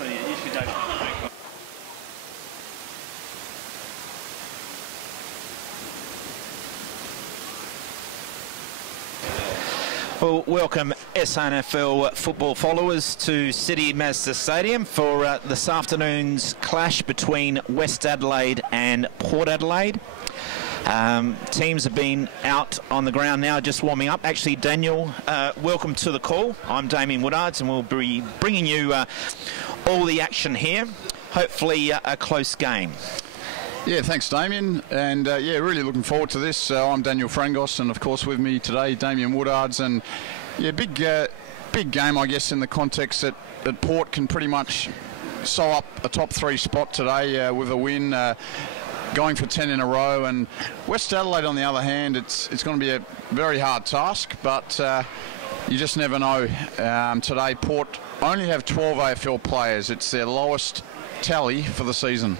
Well, welcome SANFL football followers to City Mazda Stadium for this afternoon's clash between West Adelaide and Port Adelaide. Teams have been out on the ground now just warming up. Actually, Daniel, welcome to the call. I'm Damien Woodards and we'll be bringing you all the action here. Hopefully a close game. Yeah, thanks, Damien. And yeah, really looking forward to this. I'm Daniel Frangos, and of course with me today, Damien Woodards. And yeah, big game, I guess, in the context that Port can pretty much sew up a top 3 spot today with a win, going for 10 in a row. And West Adelaide, on the other hand, it's going to be a very hard task, but you just never know. Today, Port only have 12 AFL players. It's their lowest tally for the season.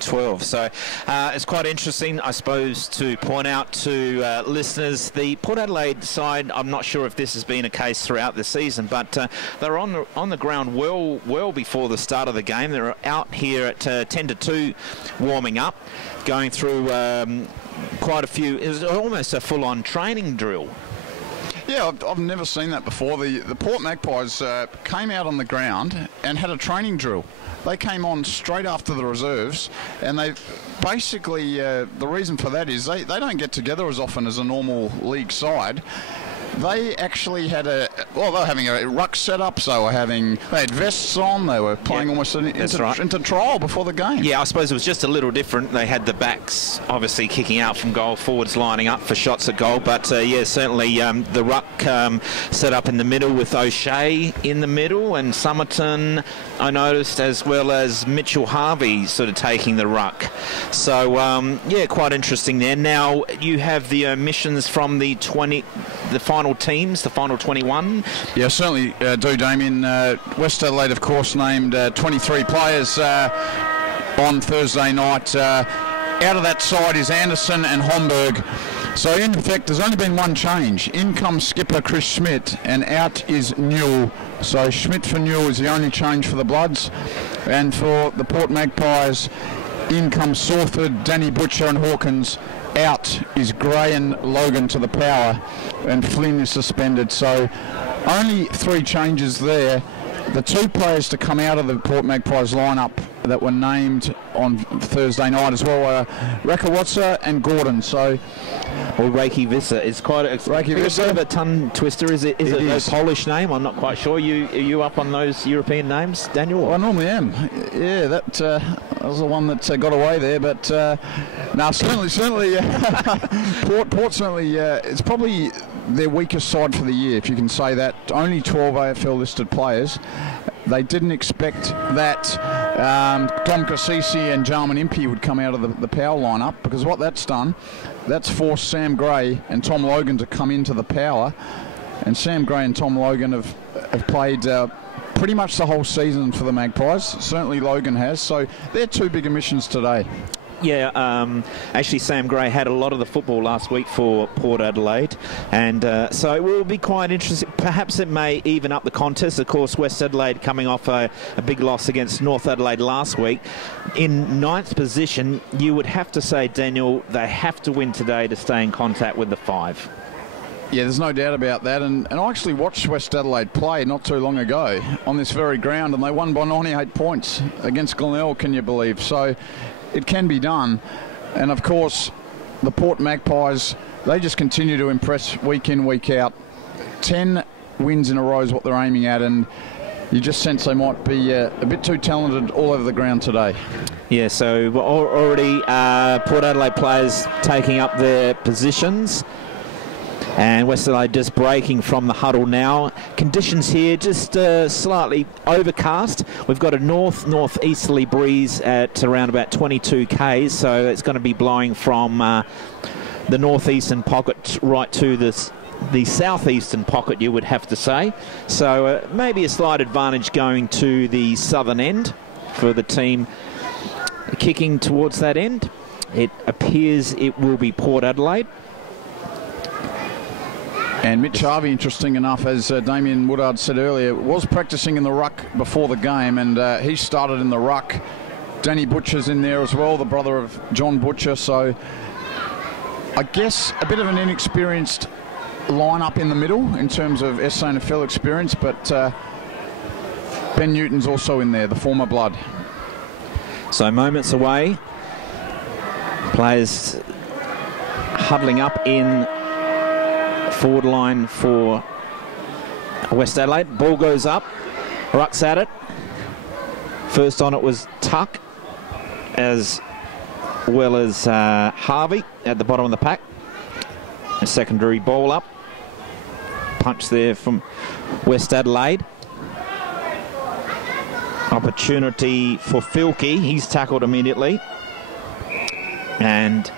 12. So it's quite interesting, I suppose, to point out to listeners, the Port Adelaide side, I'm not sure if this has been a case throughout the season, but they're on the ground well before the start of the game. They're out here at 10-2 warming up, going through quite a few. It was almost a full-on training drill. Yeah, I've never seen that before. The Port Magpies came out on the ground and had a training drill. They came on straight after the reserves, and they basically, the reason for that is they don't get together as often as a normal league side. They actually had they were having a ruck set-up, so they had vests on, they were playing almost into trial before the game. Yeah, I suppose it was just a little different. They had the backs obviously kicking out from goal, forwards lining up for shots at goal, but yeah, certainly the ruck set up in the middle with O'Shea in the middle, and Somerton, I noticed, as well as Mitchell Harvey sort of taking the ruck. So yeah, quite interesting there. Now you have the omissions from the final teams, the final 21. Yeah, certainly do, Damien. West Adelaide, of course, named 23 players on Thursday night. Out of that side is Anderson and Homburg. So in effect, there's only been one change. In comes skipper Chris Schmidt, and out is Newell. So Schmidt for Newell is the only change for the Bloods. And for the Port Magpies, in comes Sawford, Danny Butcher and Hawkins. Out is Gray and Logan to the power, and Flynn is suspended. So only 3 changes there. The 2 players to come out of the Port Magpies lineup that were named on Thursday night as well are Rakawatsa and Gordon. So, well, Reiki Visser is quite a bit of a tongue twister. Is it a Polish name? I'm not quite sure. Are you up on those European names, Daniel? Well, I normally am. Yeah, that was the one that got away there. But no, certainly, Port certainly it's probably their weakest side for the year, if you can say that. Only 12 AFL listed players. They didn't expect that Tom Cassisi and Jarman Impey would come out of the power lineup, because what that's done, that's forced Sam Gray and Tom Logan to come into the power. And Sam Gray and Tom Logan have played pretty much the whole season for the Magpies. Certainly Logan has. So they're 2 big omissions today. Yeah, actually Sam Gray had a lot of the football last week for Port Adelaide, and so it will be quite interesting. Perhaps it may even up the contest. Of course, West Adelaide coming off a big loss against North Adelaide last week. In 9th position, you would have to say, Daniel, they have to win today to stay in contact with the 5. Yeah, there's no doubt about that. And I actually watched West Adelaide play not too long ago on this very ground, and they won by 98 points against Glenelg, can you believe? So it can be done. And of course, the Port Magpies, they just continue to impress week in, week out. 10 wins in a row is what they're aiming at, and you just sense they might be a bit too talented all over the ground today. Yeah, so we're already Port Adelaide players taking up their positions. And West Adelaide just breaking from the huddle now. Conditions here just slightly overcast. We've got a northeasterly breeze at around about 22 k's, so it's going to be blowing from the northeastern pocket right to the southeastern pocket, you would have to say. So maybe a slight advantage going to the southern end for the team kicking towards that end. It appears it will be Port Adelaide. And Mitch Harvey, interesting enough, as Damien Woodard said earlier, was practicing in the ruck before the game, and he started in the ruck. Danny Butcher's in there as well, the brother of John Butcher, so I guess a bit of an inexperienced line-up in the middle in terms of SANFL experience, but Ben Newton's also in there, the former blood. So moments away, players huddling up in forward line for West Adelaide. Ball goes up, Ruck's at it. First on it was Tuck, as well as Harvey at the bottom of the pack. A secondary ball up. Punch there from West Adelaide. Opportunity for Filkey. He's tackled immediately. And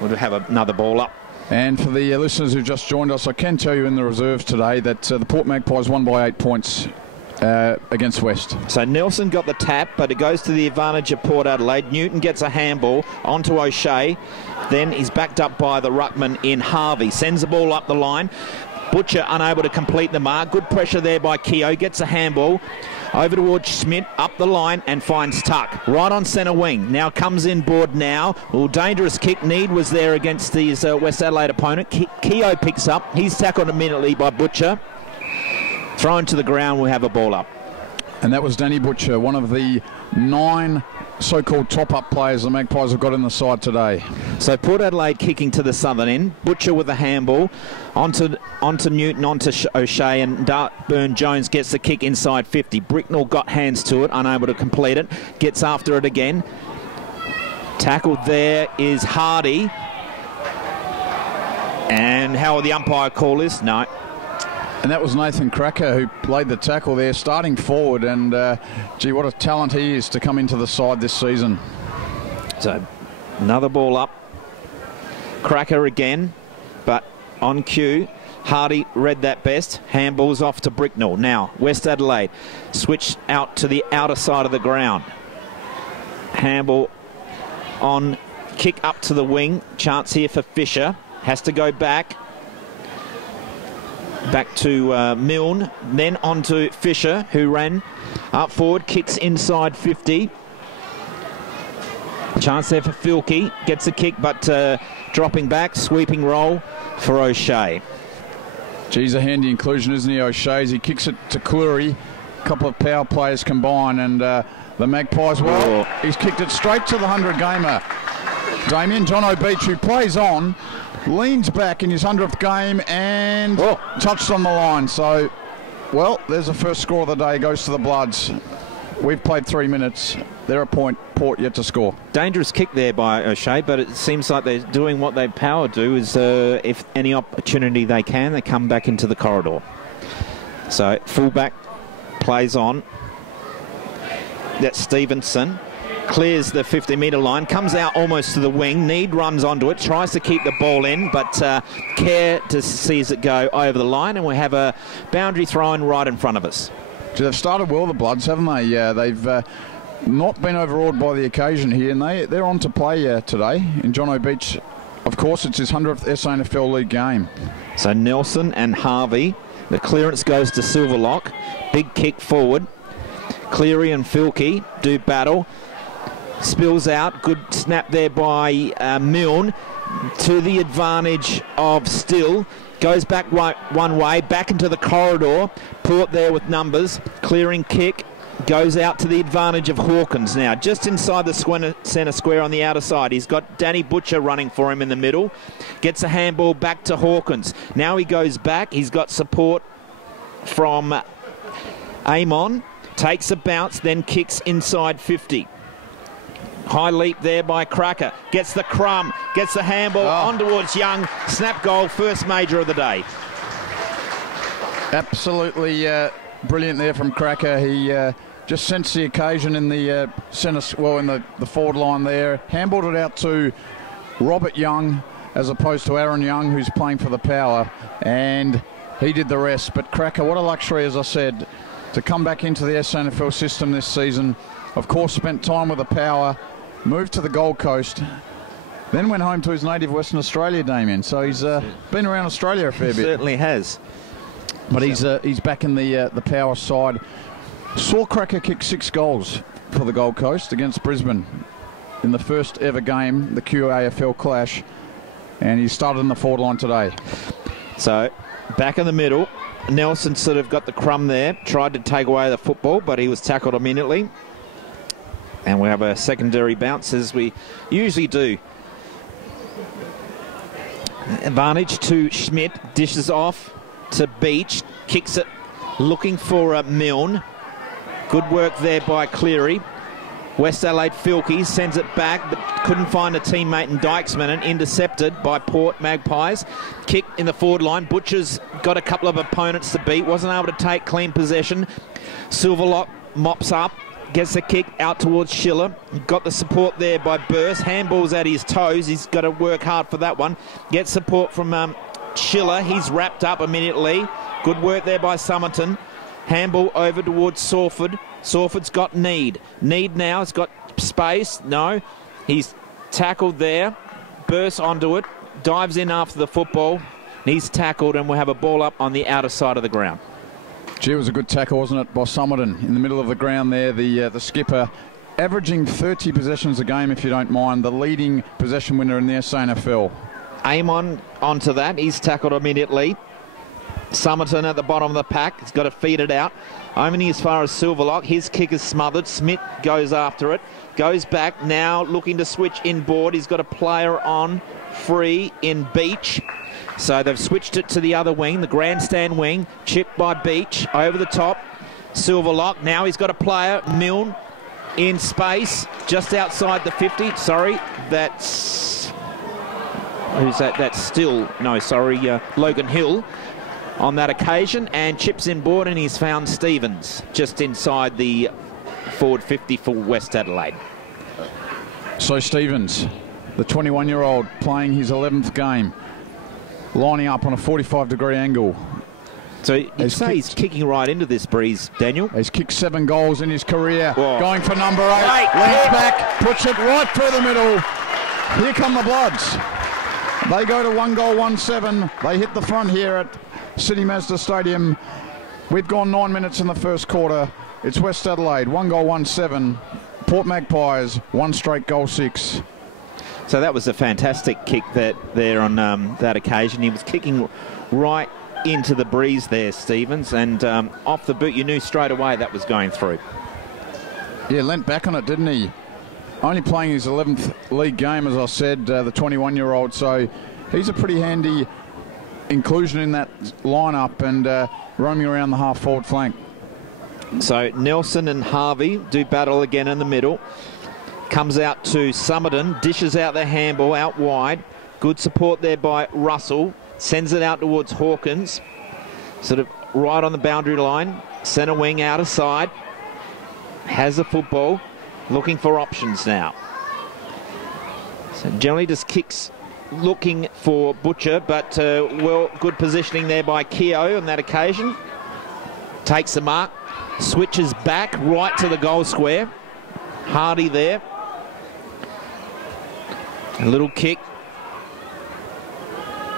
we'll have another ball up. And for the listeners who just joined us, I can tell you in the reserves today that the Port Magpies won by 8 points against West. So Nelson got the tap, but it goes to the advantage of Port Adelaide. Newton gets a handball onto O'Shea. Then he's backed up by the ruckman in Harvey. Sends the ball up the line. Butcher unable to complete the mark. Good pressure there by Keogh. Gets a handball over towards Schmidt, up the line, and finds Tuck right on centre wing. Now comes in board now. Well, dangerous kick. Need was there against his West Adelaide opponent. Keogh picks up. He's tackled immediately by Butcher. Thrown to the ground. We'll have a ball up. And that was Danny Butcher, one of the 9 so-called top-up players the Magpies have got in the side today. So Port Adelaide kicking to the southern end. Butcher with a handball onto Newton, onto O'Shea, and Dartburn Jones gets the kick inside 50. Bricknell got hands to it, unable to complete it. Gets after it again. Tackled there is Hardy. And how will the umpire call this? No. And that was Nathan Cracker who played the tackle there, starting forward, and gee, what a talent he is to come into the side this season. So another ball up. Cracker again, but on cue. Hardy read that best. Handballs off to Bricknell. Now West Adelaide switched out to the outer side of the ground. Handball on, kick up to the wing. Chance here for Fisher. Has to go back. Back to Milne, then on to Fisher, who ran up forward, kicks inside 50. Chance there for Filkey, gets a kick, but dropping back, sweeping roll for O'Shea. Geez, a handy inclusion, isn't he, O'Shea? He kicks it to Cleary. A couple of power players combine, and the Magpies, well, he's kicked it straight to the 100-gamer. Damien, John O'Beach, who plays on, leans back in his 100th game and touched on the line. So, well, there's the first score of the day, goes to the Bloods. We've played 3 minutes. They're a point, Port yet to score. Dangerous kick there by O'Shea, but it seems like they're doing what they power do, is if any opportunity they can, they come back into the corridor. So, fullback plays on. That's Stevenson. Clears the 50-metre line, comes out almost to the wing. Need runs onto it, tries to keep the ball in, but Care just sees it go over the line, and we have a boundary thrown right in front of us. They've started well, the Bloods, haven't they? Yeah, they've not been overawed by the occasion here, and they're on to play today. In John O'Beach, of course, it's his 100th SANFL League game. So Nelson and Harvey. The clearance goes to Silverlock. Big kick forward. Cleary and Filkey do battle. Spills out. Good snap there by Milne to the advantage of Still. Goes back one way, back into the corridor. Port there with numbers. Clearing kick. Goes out to the advantage of Hawkins now. Just inside the centre square on the outer side. He's got Danny Butcher running for him in the middle. Gets a handball back to Hawkins. Now he goes back. He's got support from Amon. Takes a bounce, then kicks inside 50. High leap there by Cracker. Gets the crumb. Gets the handball on towards Young. Snap goal, first major of the day. Absolutely brilliant there from Cracker. He just sensed the occasion in the centre, well, in the forward line there. Handballed it out to Robert Young as opposed to Aaron Young, who's playing for the Power, and he did the rest. But Cracker, what a luxury, as I said, to come back into the SANFL system this season. Of course, spent time with the Power, moved to the Gold Coast, Then went home to his native Western Australia, Damien. So he's been around Australia a fair bit. Certainly has. But he's back in the power side. Sawcracker kicked 6 goals for the Gold Coast against Brisbane in the first ever game, the QAFL clash. And he started in the forward line today. So back in the middle. Nelson sort of got the crumb there, tried to take away the football, but he was tackled immediately. And we have a secondary bounce, as we usually do. Advantage to Schmidt, dishes off to Beach, kicks it, looking for Milne. Good work there by Cleary. West Adelaide Filkey sends it back, but couldn't find a teammate in Dykesman, and intercepted by Port Magpies. Kick in the forward line. Butcher's got a couple of opponents to beat, wasn't able to take clean possession. Silverlock mops up, gets the kick out towards Schiller. Got the support there by Burst. Handball's at his toes. He's got to work hard for that one. Gets support from Schiller. He's wrapped up immediately. Good work there by Somerton. Handball over towards Sawford. Sawford's got Need. Need now has got space. No. He's tackled there. Bursts onto it. Dives in after the football. He's tackled, and we'll have a ball up on the outer side of the ground. Gee, it was a good tackle, wasn't it, by Somerton in the middle of the ground there. The skipper averaging 30 possessions a game, if you don't mind. The leading possession winner in the SANFL. Amon onto that. He's tackled immediately. Somerton at the bottom of the pack. He's got to feed it out. Only as far as Silverlock. His kick is smothered. Smith goes after it. Goes back now, looking to switch inboard. He's got a player on free in Beach. So they've switched it to the other wing, the grandstand wing. Chipped by Beach. Over the top. Silverlock. Now he's got a player, Milne, in space. Just outside the 50. Sorry, that's... Who's that? That's still... No, sorry, Logan Hill on that occasion, and chips inboard, and he's found Stevens just inside the forward 50 for West Adelaide. So Stevens, the 21-year-old, playing his 11th game, lining up on a 45-degree angle. So you'd say he's kicking right into this breeze, Daniel. He's kicked 7 goals in his career. Whoa. Going for number 8. Leans back, puts it right through the middle. Here come the Bloods. They go to 1-7. They hit the front here at City Mazda Stadium. We've gone 9 minutes in the first quarter. It's West Adelaide, 1-7. Port Magpies, 1 straight goal 6. So that was a fantastic kick there on that occasion. He was kicking right into the breeze there, Stevens, and off the boot you knew straight away that was going through. Yeah, leant back on it, didn't he? Only playing his 11th league game, as I said, the 21-year-old, so he's a pretty handy inclusion in that lineup, and roaming around the half-forward flank. So Nelson and Harvey do battle again in the middle. Comes out to Somerton, dishes out the handball out wide. Good support there by Russell. Sends it out towards Hawkins. Sort of right on the boundary line. Centre wing out of side. Has the football. Looking for options now. So generally just kicks looking for Butcher, but good positioning there by Keogh on that occasion. Takes the mark. Switches back right to the goal square. Hardy there. A little kick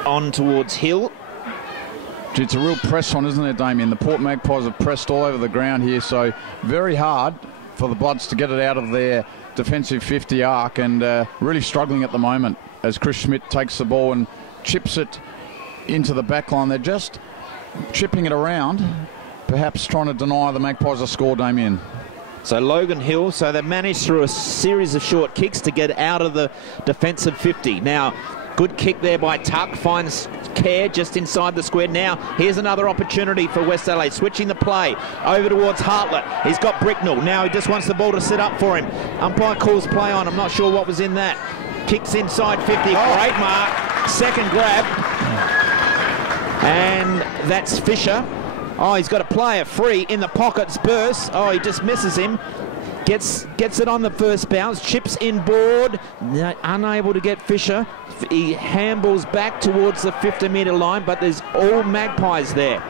on towards Hill. It's a real press on, isn't it, Damien? The Port Magpies have pressed all over the ground here, so very hard for the Bloods to get it out of their defensive 50 arc, and really struggling at the moment as Chris Schmidt takes the ball and chips it into the back line. They're just chipping it around, perhaps trying to deny the Magpies a score, Damien. So Logan Hill, so they managed through a series of short kicks to get out of the defensive 50. Now, good kick there by Tuck, finds Kerr just inside the square. Now, here's another opportunity for West Adelaide, switching the play over towards Hartlett. He's got Bricknell. Now he just wants the ball to sit up for him. Umpire calls play on. I'm not sure what was in that. Kicks inside 50. Great mark. Second grab. And that's Fisher. Oh, he's got a player free in the pockets. Burst. Oh, he just misses him. Gets it on the first bounce. Chips inboard. Unable to get Fisher. He handballs back towards the 50-metre line, but there's all Magpies there.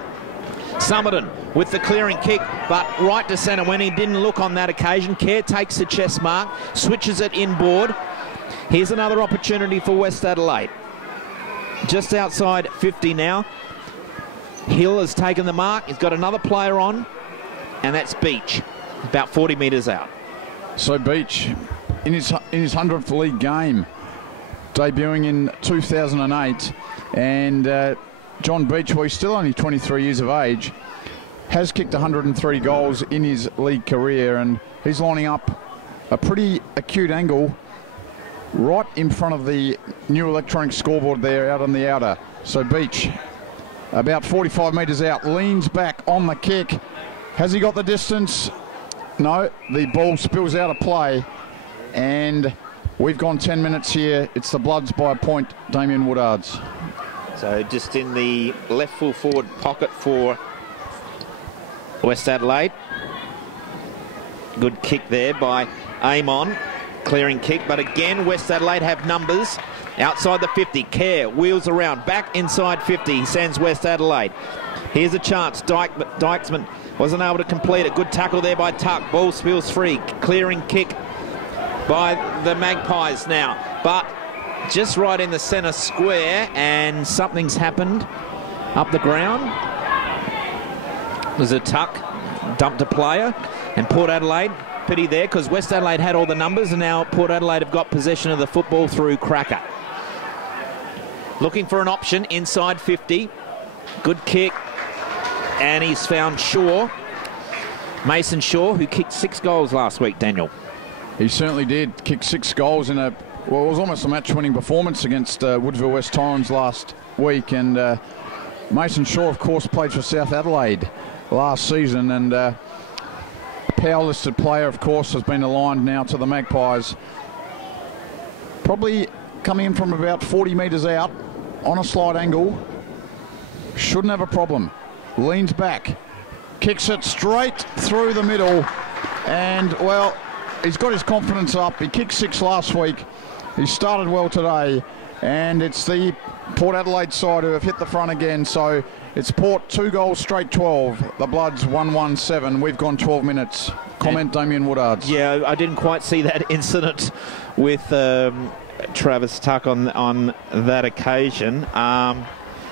Somerton with the clearing kick, but right to centre when he didn't look on that occasion. Kerr takes the chest mark, switches it inboard. Here's another opportunity for West Adelaide. Just outside 50 now. Hill has taken the mark. He's got another player on, and that's Beach, about 40 metres out. So Beach, in his 100th league game, debuting in 2008, and John Beach, well, he's still only 23 years of age, has kicked 103 goals in his league career, and he's lining up a pretty acute angle right in front of the new electronic scoreboard there out on the outer. So Beach, about 45 metres out, leans back on the kick. Has he got the distance? No, the ball spills out of play, and we've gone 10 minutes here. It's the Bloods by a point, Damien Woodards. So just in the left full forward pocket for West Adelaide. Good kick there by Amon. Clearing kick, but again, West Adelaide have numbers. Outside the 50, Kerr wheels around, back inside 50, he sends West Adelaide. Here's a chance, Dykesman wasn't able to complete it. Good tackle there by Tuck, ball spills free. Clearing kick by the Magpies now, but just right in the centre square, and something's happened up the ground. There's a tuck, dumped a player, and Port Adelaide, pity there, because West Adelaide had all the numbers, and now Port Adelaide have got possession of the football through Cracker. Looking for an option inside 50. Good kick, and he's found Shaw. Mason Shaw, who kicked 6 goals last week, Daniel. He certainly did. Kick 6 goals in a, well, it was almost a match-winning performance against Woodville West Torrens last week. And Mason Shaw, of course, played for South Adelaide last season. And power-listed player, of course, has been aligned now to the Magpies. Probably coming in from about 40 metres out on a slight angle. Shouldn't have a problem. Leans back. Kicks it straight through the middle. And, well, he's got his confidence up. He kicked 6 last week. He started well today. And it's the Port Adelaide side who have hit the front again. So it's Port 2 goals straight 12. The Bloods 1-1-7. We've gone 12 minutes. Comment, Damien Woodards. Yeah, I didn't quite see that incident with Travis Tuck on that occasion.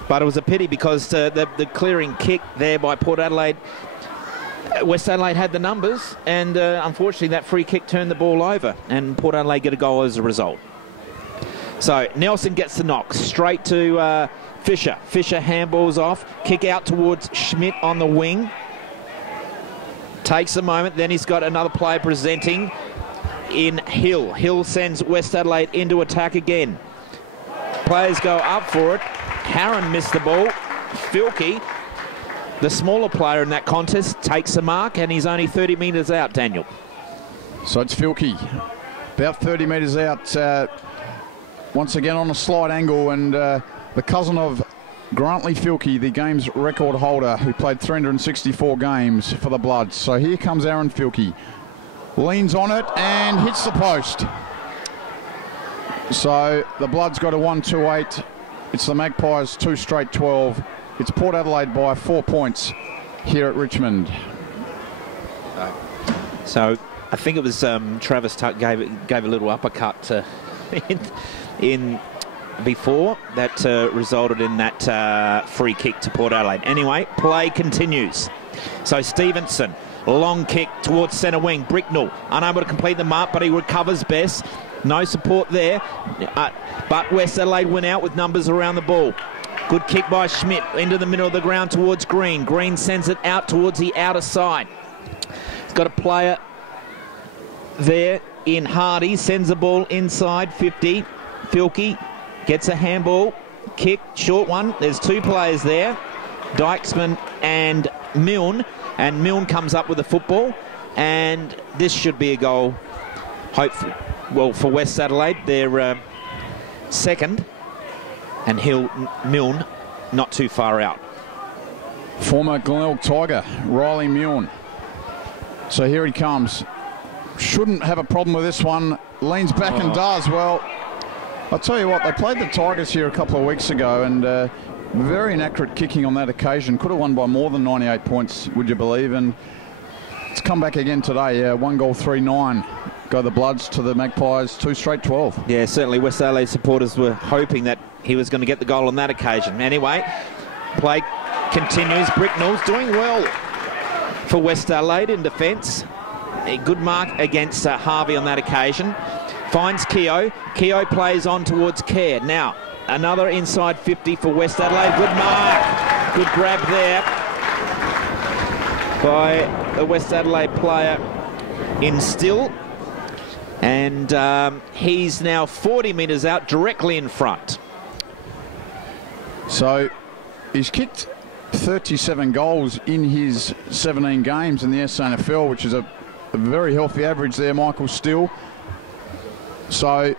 But it was a pity because the clearing kick there by Port Adelaide, West Adelaide had the numbers, and unfortunately that free kick turned the ball over, and Port Adelaide get a goal as a result. So Nelson gets the knock straight to Fisher. Fisher handballs off, kick out towards Schmidt on the wing. Takes a moment, then he's got another player presenting in Hill. Hill sends West Adelaide into attack again. Players go up for it. Harron missed the ball. Filkey, the smaller player in that contest, takes a mark, and he's only 30 metres out, Daniel. So it's Filkey, about 30 metres out, once again on a slight angle, and the cousin of Grantley Filkey, the game's record holder, who played 364 games for the Bloods. So here comes Aaron Filkey. Leans on it and hits the post. So the Bloods got a 1-2-8. It's the Magpies 2 straight 12. It's Port Adelaide by 4 points here at Richmond. So I think it was Travis Tuck gave a little uppercut in before that resulted in that free kick to Port Adelaide. Anyway, play continues. So Stevenson, long kick towards centre wing. Bricknell unable to complete the mark, but he recovers best. No support there, but West Adelaide went out with numbers around the ball. Good kick by Schmidt into the middle of the ground towards Green. Green sends it out towards the outer side. He's got a player there in Hardy, sends the ball inside 50. Filkey gets a handball, kick, short one. There's 2 players there, Dykesman and Milne, and Milne comes up with the football, and this should be a goal, hopefully. Well, for West Adelaide, they're second, and Milne not too far out. Former Glenelg Tiger, Riley Milne. So here he comes. Shouldn't have a problem with this one. Leans back and does. Well, I'll tell you what, they played the Tigers here a couple of weeks ago, and very inaccurate kicking on that occasion. Could have won by more than 98 points, would you believe? And it's come back again today. 1 goal, 3-9 go the Bloods to the Magpies 2 straight 12. Yeah, certainly West Adelaide supporters were hoping that he was going to get the goal on that occasion. Anyway, play continues. Bricknell's doing well for West Adelaide in defence. A good mark against Harvey on that occasion. Finds Keogh. Keogh plays on towards Kerr. Now, another inside 50 for West Adelaide. Good mark. Good grab there by the West Adelaide player in Still. And he's now 40 metres out, directly in front. So he's kicked 37 goals in his 17 games in the SANFL, which is a very healthy average there, Michael Still. So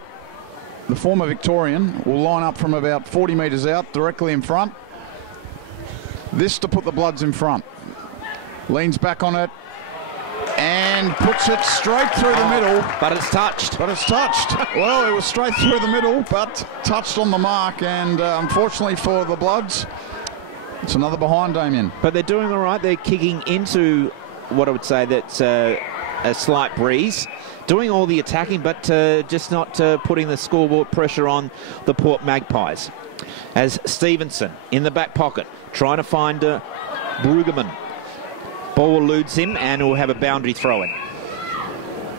the former Victorian will line up from about 40 metres out, directly in front. This to put the Bloods in front. Leans back on it and puts it straight through the middle. But it's touched. But it's touched. Well, it was straight through the middle, but touched on the mark. And unfortunately for the Bloods, it's another behind, Damien. But they're doing all right. They're kicking into what I would say that's a slight breeze. Doing all the attacking, but just not putting the scoreboard pressure on the Port Magpies. As Stevenson in the back pocket, trying to find Brueggemann. Ball eludes him and will have a boundary throw in.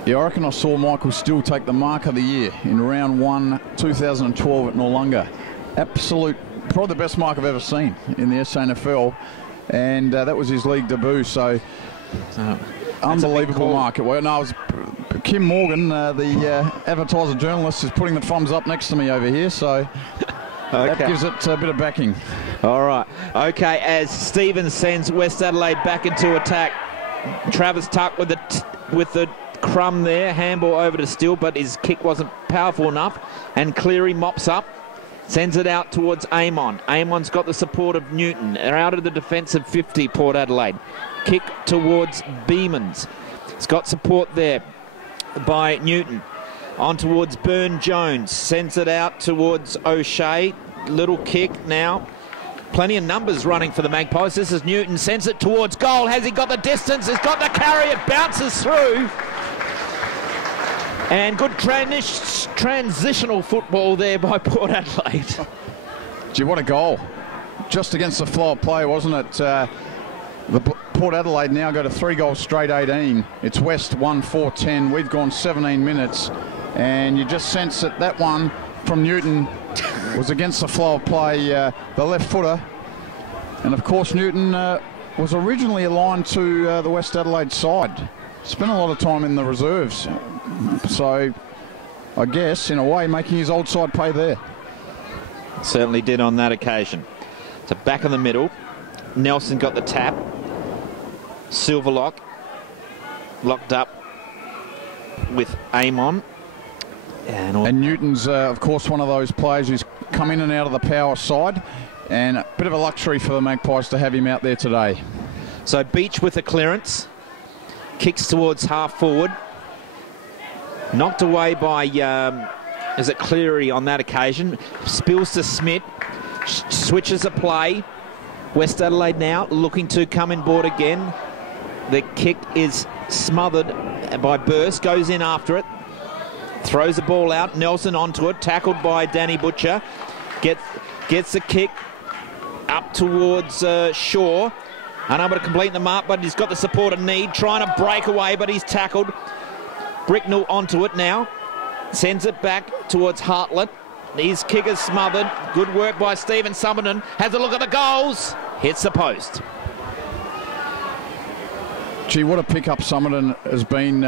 Yeah, I reckon I saw Michael Still take the mark of the year in round 1, 2012 at Noarlunga. Absolute, probably the best mark I've ever seen in the SANFL, and that was his league debut. So unbelievable mark. Well, no, it was Kim Morgan, the advertiser journalist, is putting the thumbs up next to me over here. So. Okay. That gives it a bit of backing. All right. Okay, as Stevens sends West Adelaide back into attack. Travis Tuck with the crumb there. Handball over to Still, but his kick wasn't powerful enough. And Cleary mops up. Sends it out towards Amon. Amon's got the support of Newton. They're out of the defensive 50, Port Adelaide. Kick towards Beamans. It's got support there by Newton. On towards Byrne-Jones, sends it out towards O'Shea. Little kick now. Plenty of numbers running for the Magpies. This is Newton, sends it towards goal. Has he got the distance? He's got the carry. It bounces through. And good transitional football there by Port Adelaide. Gee, what a goal. Just against the flow of play, wasn't it? The Port Adelaide now go to 3 goals straight, 18. It's West 1-4-10. We've gone 17 minutes. And you just sense that that one from Newton was against the flow of play, the left footer. And of course Newton was originally aligned to the West Adelaide side. Spent a lot of time in the reserves. So I guess in a way making his old side pay there. Certainly did on that occasion. So back in the middle. Nelson got the tap. Silverlock locked up with Amon. And Newton's, of course, one of those players who's come in and out of the power side, and a bit of a luxury for the Magpies to have him out there today. So Beach with a clearance, kicks towards half forward, knocked away by, is it Cleary on that occasion, spills to Smith, switches a play. West Adelaide now looking to come in board again. The kick is smothered by Burst, goes in after it. Throws the ball out, Nelson onto it, tackled by Danny Butcher. Gets the kick up towards Shaw. Unable to complete the mark, but he's got the support of Need. Trying to break away, but he's tackled. Bricknell onto it now. Sends it back towards Hartlett. His kick is smothered. Good work by Stephen Summerton. Has a look at the goals. Hits the post. Gee, what a pickup Summerton has been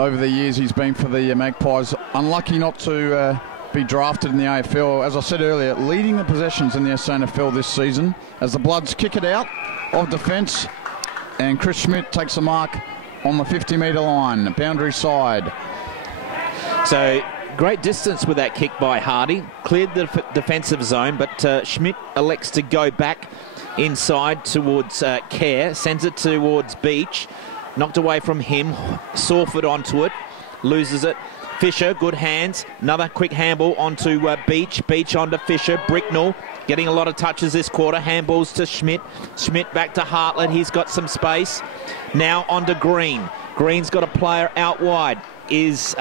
over the years. He's been for the Magpies. Unlucky not to be drafted in the AFL. As I said earlier, leading the possessions in the SANFL this season as the Bloods kick it out of defence, and Chris Schmidt takes the mark on the 50-metre line, boundary side. So great distance with that kick by Hardy. Cleared the defensive zone, but Schmidt elects to go back inside towards Kerr, sends it towards Beach. Knocked away from him, Sawford onto it, loses it. Fisher, good hands, another quick handball onto Beach. Beach onto Fisher. Bricknell getting a lot of touches this quarter. Handballs to Schmidt. Schmidt back to Hartlett. He's got some space. Now onto Green. Green's got a player out wide. is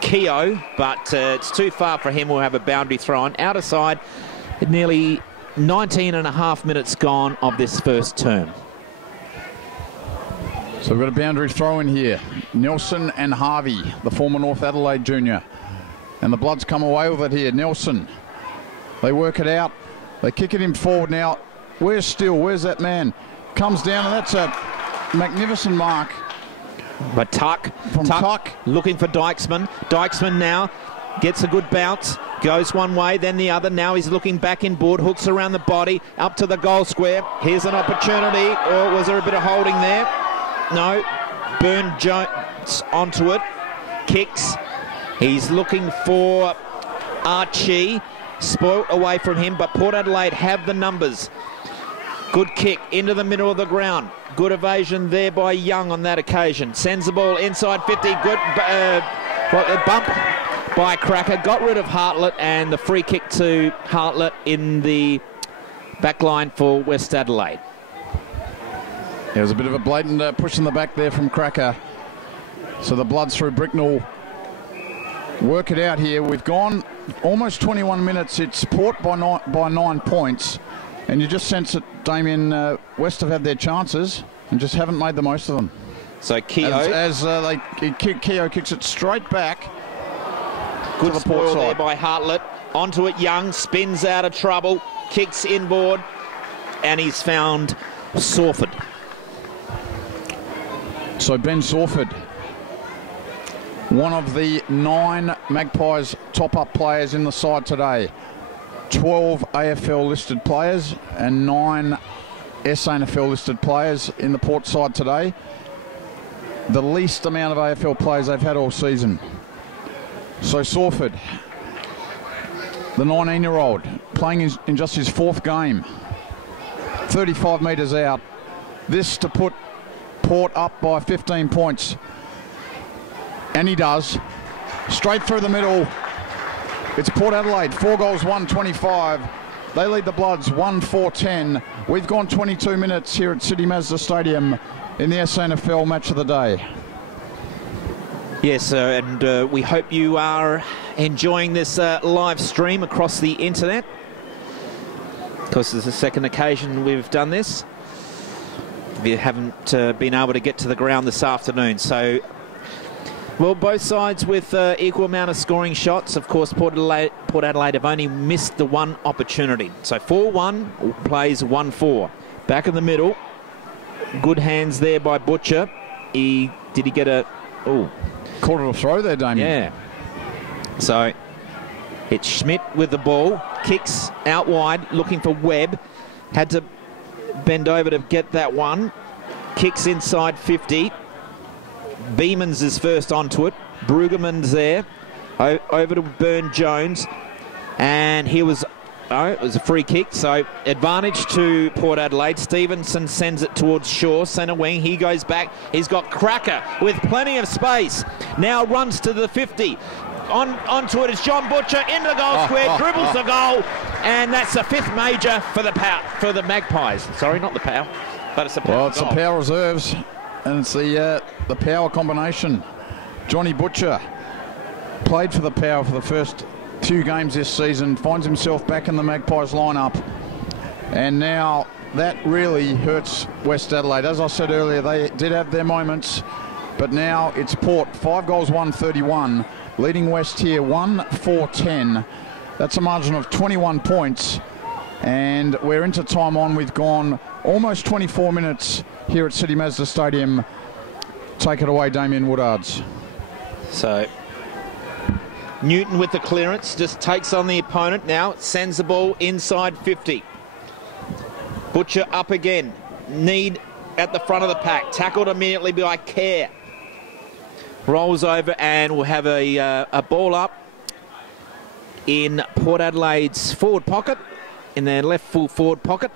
Keogh, but it's too far for him. We'll have a boundary throw on. Outer side, nearly 19 and a half minutes gone of this first term. So we've got a boundary throw in here. Nelson and Harvey, the former North Adelaide junior. And the Bloods come away with it here. Nelson, they work it out. They kick it in forward now. Where's Steele? Where's that man? Comes down, and that's a magnificent mark. But Tuck looking for Dykesman. Dykesman now gets a good bounce. Goes one way, then the other. Now he's looking back inboard. Hooks around the body. Up to the goal square. Here's an opportunity. Or was there a bit of holding there? No. Burn-Jones onto it. Kicks. He's looking for Archie. Spoilt away from him, but Port Adelaide have the numbers. Good kick into the middle of the ground. Good evasion there by Young on that occasion. Sends the ball inside 50. Good bump by Cracker. Got rid of Hartlett, and the free kick to Hartlett in the back line for West Adelaide. There was a bit of a blatant push in the back there from Cracker. So the Bloods through Bricknell work it out here. We've gone almost 21 minutes. It's Port by 9 points. And you just sense that Damien West have had their chances and just haven't made the most of them. So Keogh, Keogh kicks it straight back. Good spoil there by Hartlett. Onto it, Young spins out of trouble, kicks inboard, and he's found Sawford. So Ben Sawford, one of the 9 Magpies top-up players in the side today. 12 AFL listed players and 9 SANFL listed players in the Port side today. The least amount of AFL players they've had all season. So Sawford, the 19-year-old, playing in just his 4th game. 35 metres out. This to put Port up by 15 points. And he does. Straight through the middle. It's Port Adelaide, 4 goals, 1-25. They lead the Bloods 1-4-10. We've gone 22 minutes here at City Mazda Stadium in the SANFL match of the day. Yes, and we hope you are enjoying this live stream across the internet. Of course, it's the second occasion we've done this. We haven't been able to get to the ground this afternoon, so... Well, both sides with equal amount of scoring shots. Of course, Port Adelaide have only missed the one opportunity. So 4-1 plays 1-4. Back in the middle. Good hands there by Butcher. Did he get a... Oh. Caught it a throw there, Damien. Yeah. So it's Schmidt with the ball. Kicks out wide, looking for Webb. Had to bend over to get that one. Kicks inside 50. Beamans is first onto it. Brueggemann's there. Over to Burn-Jones. And he was... Oh, it was a free kick. So advantage to Port Adelaide. Stevenson sends it towards Shaw, centre wing. He goes back. He's got Cracker with plenty of space. Now runs to the 50. Onto it is John Butcher into the goal square. Dribbles the goal. And that's the 5th major for the Magpies. Sorry, not the Power. But it's the Power. Well, it's the Power reserves. And it's the Power combination. Johnny Butcher played for the Power for the first few games this season, finds himself back in the Magpies lineup, and now that really hurts West Adelaide. As I said earlier, they did have their moments, but now it's Port, 5 goals, 1-31, leading West here 1-4-10. That's a margin of 21 points, and we're into time on. We've gone almost 24 minutes here at City Mazda Stadium. Take it away, Damien Woodards. So Newton with the clearance, just takes on the opponent now, sends the ball inside 50. Butcher up again. Need at the front of the pack. Tackled immediately by Kerr. Rolls over and we'll have a ball up in Port Adelaide's forward pocket, in their left full forward pocket.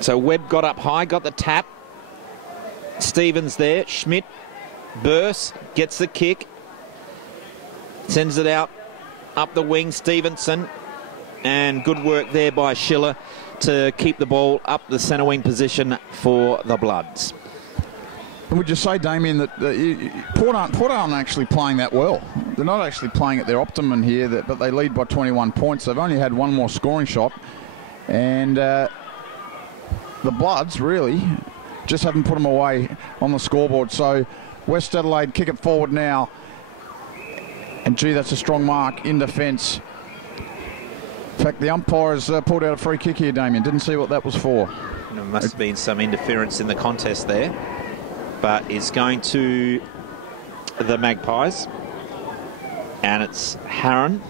So Webb got up high, got the tap. Stevens there, Schmidt, Burse gets the kick, sends it out up the wing, Stevenson, and good work there by Schiller to keep the ball up the centre wing position for the Bloods. would you say, Damien, that Port aren't actually playing that well? They're not actually playing at their optimum here, but they lead by 21 points. They've only had one more scoring shot. And the Bloods, really, just haven't put them away on the scoreboard. So West Adelaide kick it forward now. And, gee, that's a strong mark in defence. In fact, the umpire has pulled out a free kick here, Damien. Didn't see what that was for. There must have been some interference in the contest there. But is going to the Magpies. And it's Harron.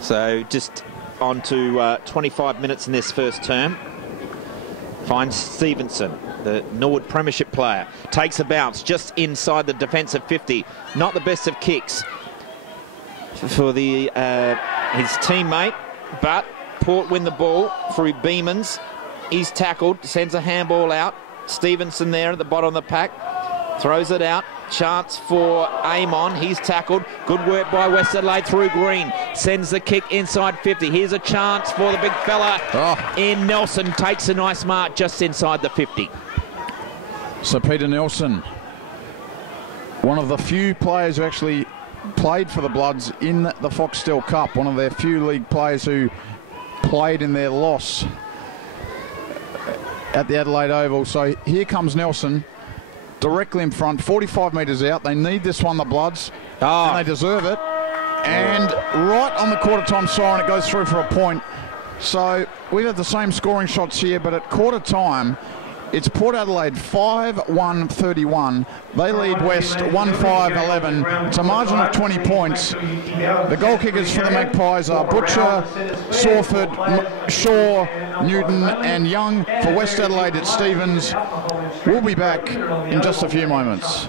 So just on to 25 minutes in this first term. Finds Stevenson, the Norwood Premiership player. Takes a bounce just inside the defensive 50. Not the best of kicks for the his teammate, but Port win the ball through Beamans. He's tackled, sends a handball out. Stevenson there at the bottom of the pack. Throws it out. Chance for Amon. He's tackled. Good work by West Adelaide through Green. Sends the kick inside 50. Here's a chance for the big fella in Nelson. Takes a nice mark just inside the 50. So Peter Nelson, one of the few players who actually played for the Bloods in the Foxtel Cup. One of their few league players who played in their loss at the Adelaide Oval. So here comes Nelson. Directly in front, 45 metres out. They need this one, the Bloods, and they deserve it. And right on the quarter-time siren, it goes through for a point. So we've had the same scoring shots here, but at quarter-time, it's Port Adelaide 5-1-31. They lead West 1-5-11. It's a margin of 20 points. The goal kickers for the Magpies are Butcher, Sawford, Shaw, Newton and Young. For West Adelaide, it's Stevens. We'll be back in just a few moments.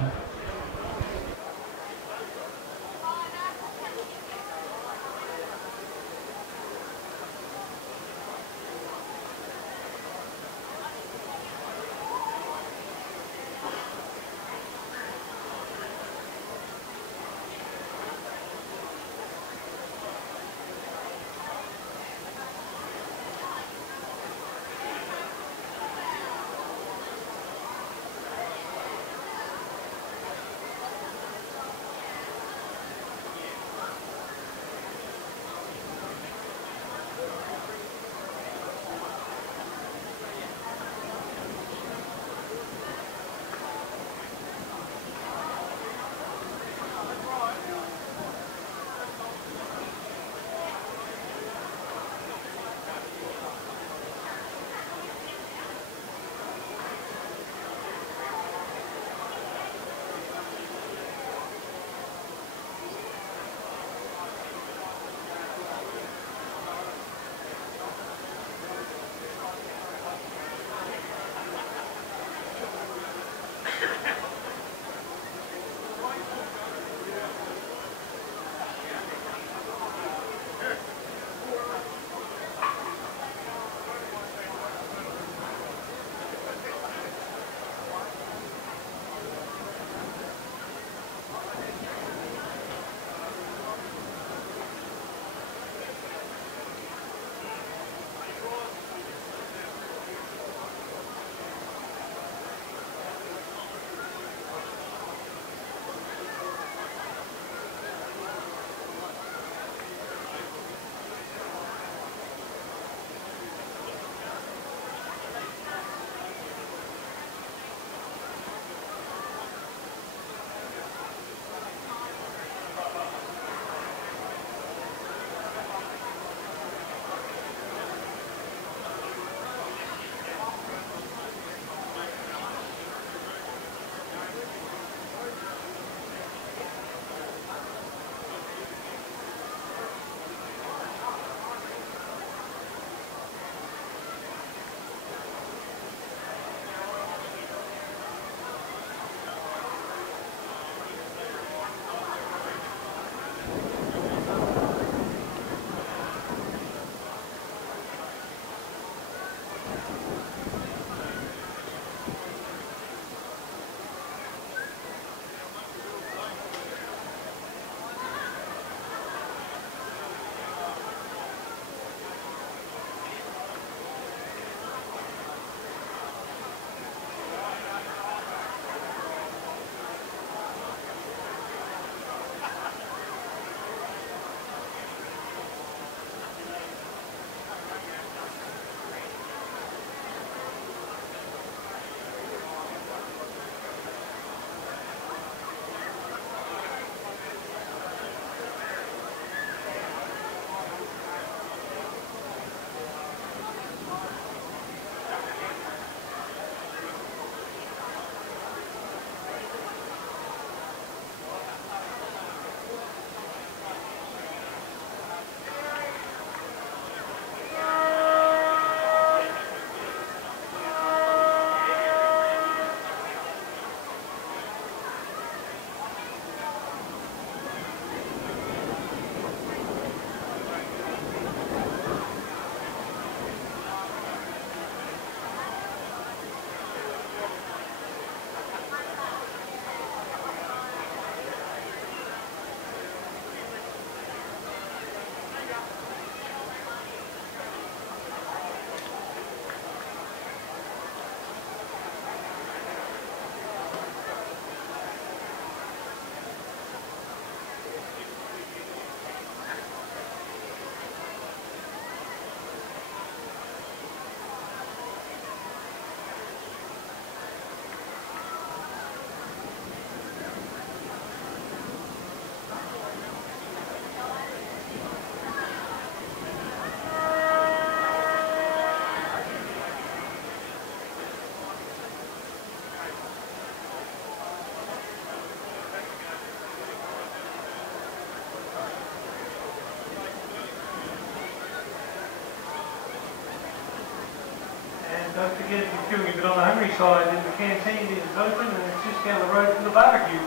don't forget if you're feeling a bit on the hungry side, then the canteen is open and it's just down the road from the barbecue.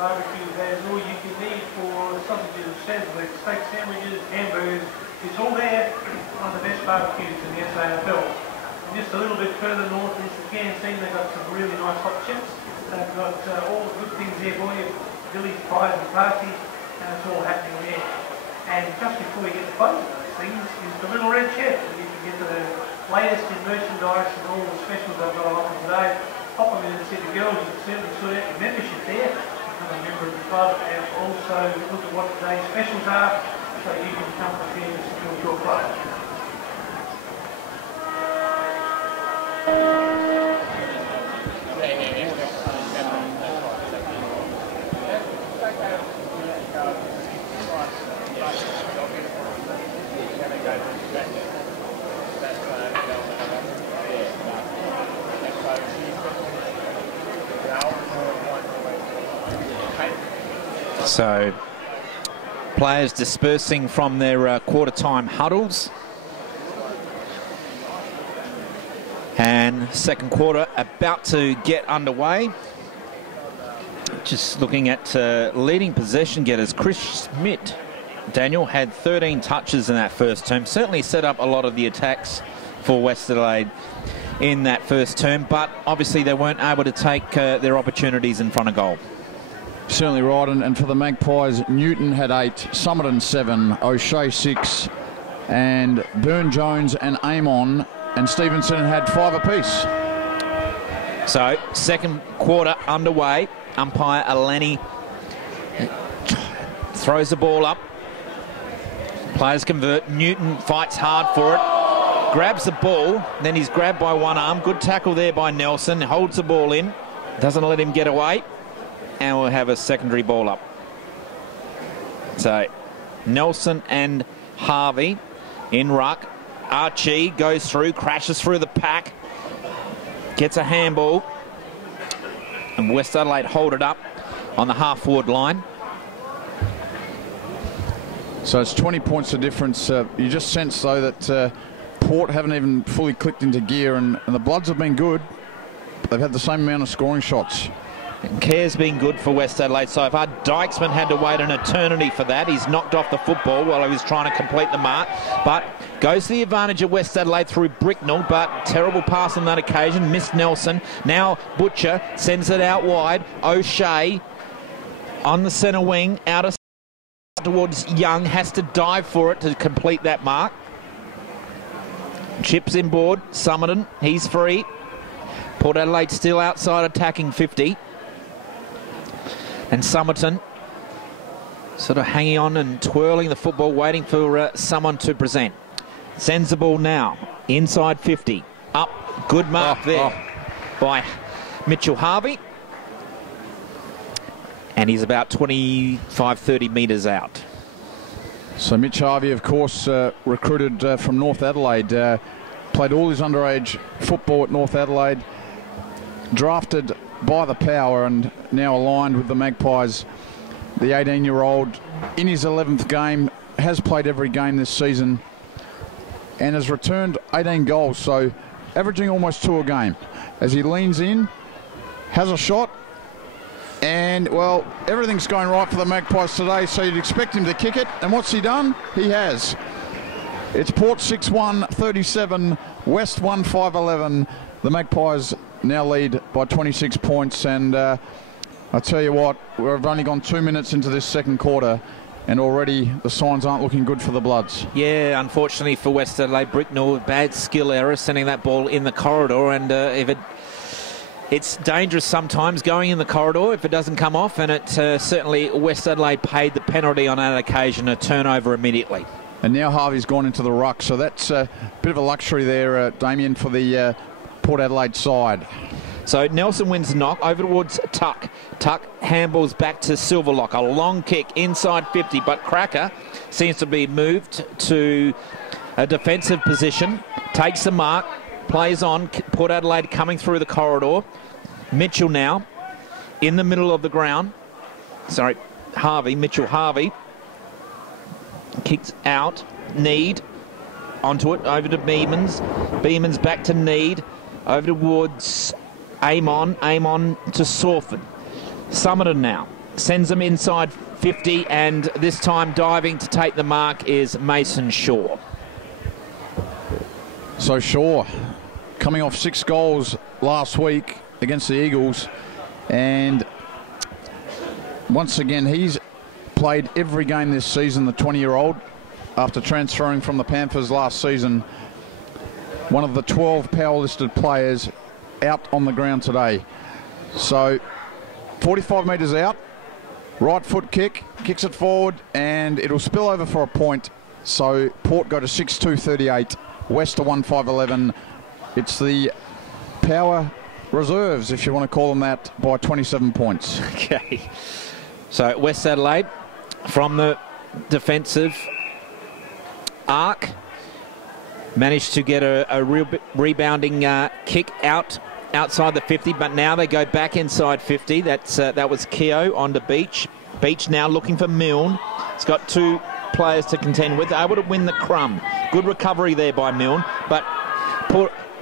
Barbecue has all you can need for sausages, steak sandwiches, hamburgers. It's all there on the best barbecues in the SAFL. Just a little bit further north is the canteen. They've got some really nice hot chips. They've got all the good things there for you. Billy's pies and pasties, and it's all happening there. And just before you get to both of those things is the Little Red Shed. You can get the latest in merchandise and all the specials I've got on offer today. Pop them in and see the girls. You can certainly sort out your membership there, become a member of the club, and also look at what today's specials are so you can come prepared to support your club. So players dispersing from their quarter-time huddles. And second quarter about to get underway. Just looking at leading possession getters, Chris Schmidt, Daniel, had 13 touches in that first term. Certainly set up a lot of the attacks for West Adelaide in that first term, but obviously they weren't able to take their opportunities in front of goal. Certainly right, and for the Magpies, Newton had 8, Summerton 7, O'Shea 6, and Burne-Jones and Amon and Stevenson had 5 apiece. So second quarter underway. Umpire Alani throws the ball up. Players convert. Newton fights hard for it. Grabs the ball. Then he's grabbed by one arm. Good tackle there by Nelson. Holds the ball in. Doesn't let him get away. And we'll have a secondary ball up. So Nelson and Harvey in ruck. Archie goes through, crashes through the pack. Gets a handball. And West Adelaide hold it up on the half-forward line. So it's 20 points of difference. You just sense, though, that Port haven't even fully clicked into gear, and the Bloods have been good. They've had the same amount of scoring shots. And Care's been good for West Adelaide so far. Dykesman had to wait an eternity for that. He's knocked off the football while he was trying to complete the mark. But goes to the advantage of West Adelaide through Bricknell, but terrible pass on that occasion. Missed Nelson. Now Butcher sends it out wide. O'Shea on the centre wing. Out of towards Young. Has to dive for it to complete that mark. Chips inboard. Summerton. He's free. Port Adelaide still outside attacking 50. And Summerton sort of hanging on and twirling the football, waiting for someone to present. Sends the ball now, inside 50. Up, good mark there by Mitchell Harvey. And he's about 25, 30 metres out. So Mitch Harvey, of course, recruited from North Adelaide. Played all his underage football at North Adelaide. Drafted by the Power and now aligned with the Magpies. The 18-year-old in his 11th game, has played every game this season and has returned 18 goals, so averaging almost 2 a game. As he leans in, has a shot, and, well, everything's going right for the Magpies today, so you'd expect him to kick it. And what's he done? He has. It's Port 6-1, 37, West 1-5-11. The Magpies now lead by 26 points, and I tell you what, we've only gone 2 minutes into this second quarter, and already the signs aren't looking good for the Bloods. Yeah, unfortunately for West Adelaide, Bricknell, bad skill error, sending that ball in the corridor, and it's dangerous sometimes going in the corridor if it doesn't come off, and it certainly West Adelaide paid the penalty on that occasion, a turnover immediately. And now Harvey's gone into the ruck, so that's a bit of a luxury there, Damien, for the Port Adelaide side. So Nelson wins the knock over towards Tuck. Tuck handballs back to Silverlock. A long kick inside 50, but Cracker seems to be moved to a defensive position. Takes the mark, plays on. Port Adelaide coming through the corridor. Mitchell now in the middle of the ground. Sorry, Harvey, Mitchell Harvey. Kicks out. Need onto it, over to Beemans. Beemans back to Need. over towards Amon to Sawford. Summerton now sends them inside 50, and this time diving to take the mark is Mason Shaw. So Shaw, coming off 6 goals last week against the Eagles, and once again he's played every game this season, the 20-year-old, after transferring from the Panthers last season. One of the 12 power listed players out on the ground today. So 45 metres out, right foot kick, kicks it forward, and it'll spill over for a point. So Port go to 6-2-38, West to 1-5-11. It's the power reserves, if you want to call them that, by 27 points. Okay. So West Adelaide from the defensive arc managed to get a real rebounding kick outside the 50, but now they go back inside 50. That was Keogh onto Beach. Beach now looking for Milne. He's got 2 players to contend with, able to win the crumb. Good recovery there by Milne, but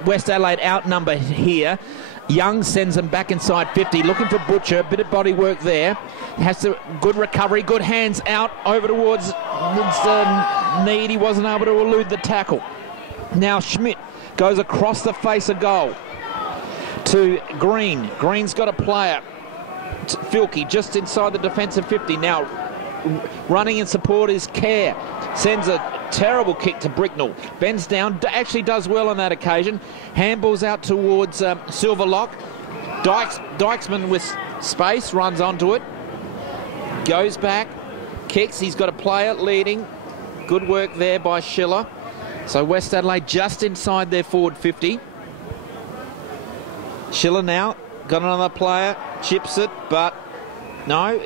West Adelaide outnumbered here. Young sends them back inside 50, looking for Butcher. A bit of body work there. Good recovery, good hands out over towards Need. He wasn't able to elude the tackle. Now Schmidt goes across the face of goal to Green. Green's got a player. Filkey just inside the defensive 50. Now running in support is Kerr. Sends a terrible kick to Bricknell. Bends down, actually does well on that occasion. Handballs out towards Silverlock. Dykesman with space, runs onto it. Goes back, kicks. He's got a player leading. Good work there by Schiller. So West Adelaide just inside their forward 50. Schiller now got another player, chips it, but no,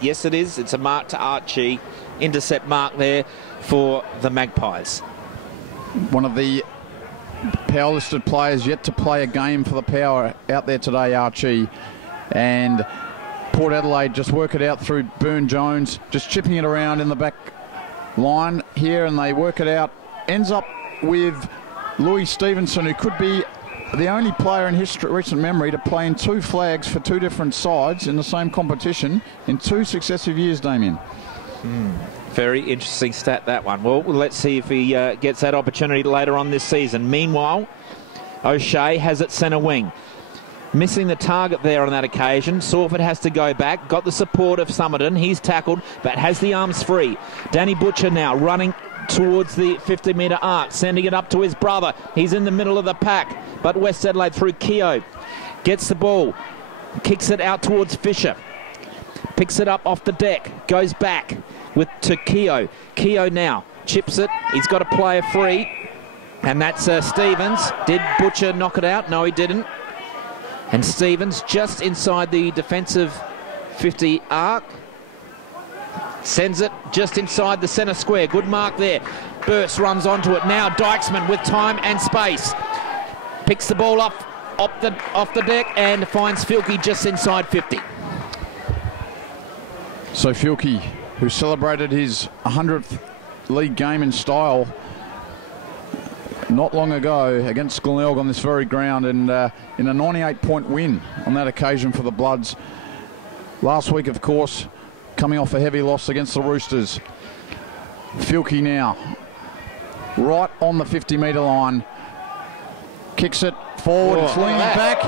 yes it is. It's a mark to Archie. Intercept mark there for the Magpies. One of the power listed players yet to play a game for the Power out there today, Archie. And Port Adelaide just work it out through Boone Jones, just chipping it around in the back line here, and they work it out. Ends up with Louis Stevenson, who could be the only player in recent memory to play in 2 flags for 2 different sides in the same competition in 2 successive years, Damien. Very interesting stat, that one. Well, let's see if he gets that opportunity later on this season. Meanwhile, O'Shea has it centre wing. Missing the target there on that occasion. Sawford has to go back. Got the support of Summerton. He's tackled, but has the arms free. Danny Butcher now running towards the 50-metre arc, sending it up to his brother. He's in the middle of the pack, but West Adelaide through Keogh. Gets the ball. Kicks it out towards Fisher. Picks it up off the deck. Goes back to Keogh. Keogh now chips it. He's got a player free, and that's Stevens. Did Butcher knock it out? No, he didn't. And Stevens just inside the defensive 50 arc. Sends it just inside the centre square. Good mark there. Burst runs onto it. Now Dykesman with time and space. Picks the ball off the deck and finds Filkey just inside 50. So Filkey, who celebrated his 100th league game in style not long ago against Glenelg on this very ground, and in a 98-point win on that occasion for the Bloods. Last week, of course, coming off a heavy loss against the Roosters. Filkey now right on the 50-metre line. Kicks it forward. It's leaning back.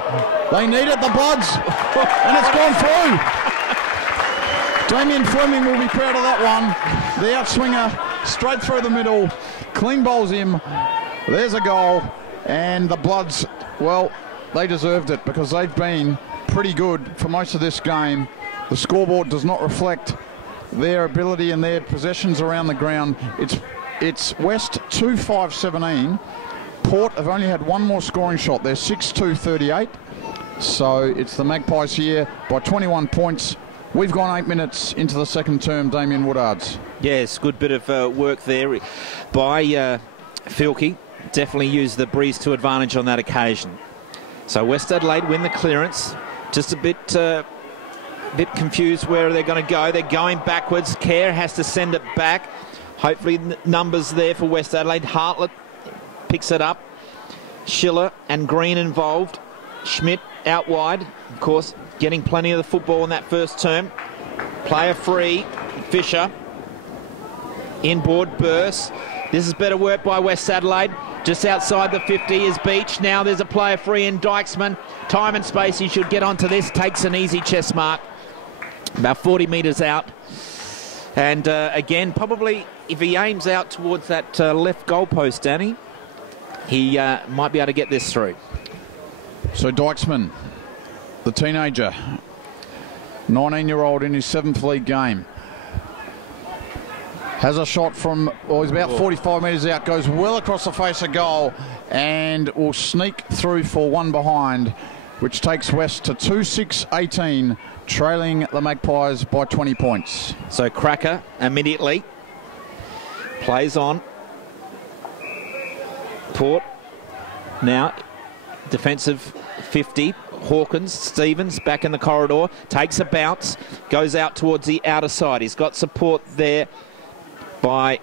They need it, the Bloods, and it's gone through. Damien Fleming will be proud of that one. The outswinger straight through the middle. Clean bowls him. There's a goal. And the Bloods, well, they deserved it because they've been pretty good for most of this game. The scoreboard does not reflect their ability and their possessions around the ground. It's West 2-5-17. Port have only had one more scoring shot. They're 6-2-38. So it's the Magpies here by 21 points. We've gone 8 minutes into the second term, Damien Woodards. Yes, good bit of work there by Filkey. Definitely used the breeze to advantage on that occasion. So West Adelaide win the clearance. Just a bit confused where they're going to go. They're going backwards. Kerr has to send it back. Hopefully numbers there for West Adelaide. Hartlett picks it up. Schiller and Green involved. Schmidt out wide, of course, getting plenty of the football in that first term. Player free, Fisher. Inboard burst. This is better work by West Adelaide. Just outside the 50 is Beach. Now there's a player free in Dykesman. Time and space, he should get onto this. Takes an easy chest mark. About 40 metres out. And again, probably if he aims out towards that left goalpost, Danny, he might be able to get this through. So Dykesman, the teenager, 19-year-old in his 7th league game, has a shot from, well, he's about 45 metres out, goes well across the face of goal and will sneak through for one behind, which takes West to 2-6-18, trailing the Magpies by 20 points. So Cracker immediately plays on. Port now defensive 50. Hawkins, Stevens back in the corridor, takes a bounce, goes out towards the outer side. He's got support there by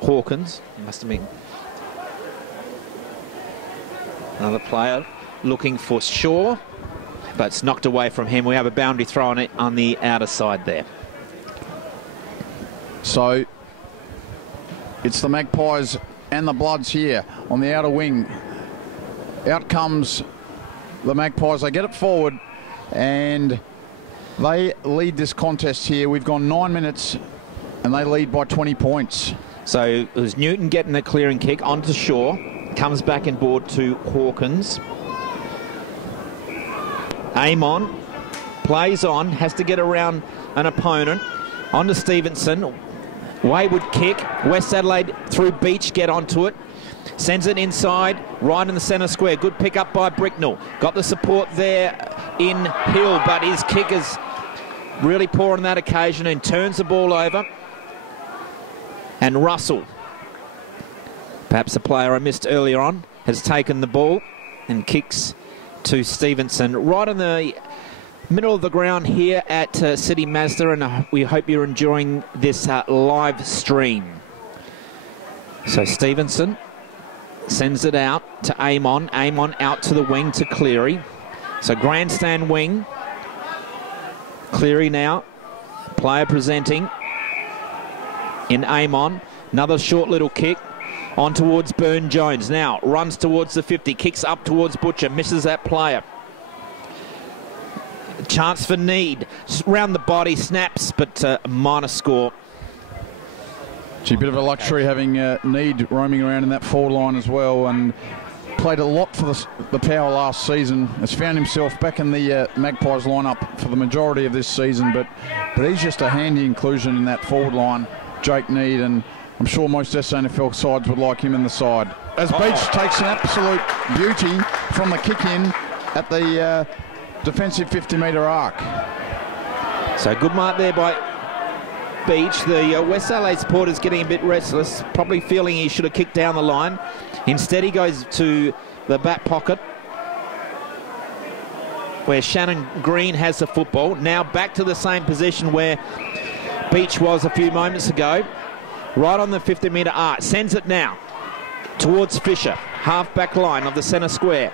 Hawkins. Must have been another player looking for Shaw, but it's knocked away from him. We have a boundary throw on it on the outer side there. So it's the Magpies and the Bloods here on the outer wing. Out comes the Magpies. They get it forward and they lead this contest here. We've gone 9 minutes and they lead by 20 points. So it was Newton getting the clearing kick onto Shaw. Comes back and board to Hawkins. Amon plays on, has to get around an opponent. On to Stevenson. Wayward kick. West Adelaide through Beach, get onto it. Sends it inside, right in the centre square. Good pick up by Bricknell. Got the support there in Hill, but his kick is really poor on that occasion and turns the ball over. And Russell, perhaps a player I missed earlier on, has taken the ball and kicks to Stevenson right in the middle of the ground here at City Mazda, and we hope you're enjoying this live stream. So Stevenson sends it out to Amon. Amon out to the wing to Cleary. So grandstand wing. Cleary now, player presenting in Amon. Another short little kick on towards Burne-Jones. Now runs towards the 50, kicks up towards Butcher, misses that player. Chance for Need, just round the body, snaps, but a minor score. Gee, a bit of a luxury having Need roaming around in that forward line as well, and played a lot for the Power last season. Has found himself back in the Magpies lineup for the majority of this season, but he's just a handy inclusion in that forward line, Jake Need, and I'm sure most SANFL sides would like him in the side. As Beach takes an absolute beauty from the kick in at the defensive 50-metre arc. So good mark there by Beach. The West Adelaide supporters getting a bit restless, probably feeling he should have kicked down the line. Instead he goes to the back pocket where Shannon Green has the football. Now back to the same position where Beach was a few moments ago, right on the 50-metre arc. Sends it now towards Fisher, half-back line of the centre square.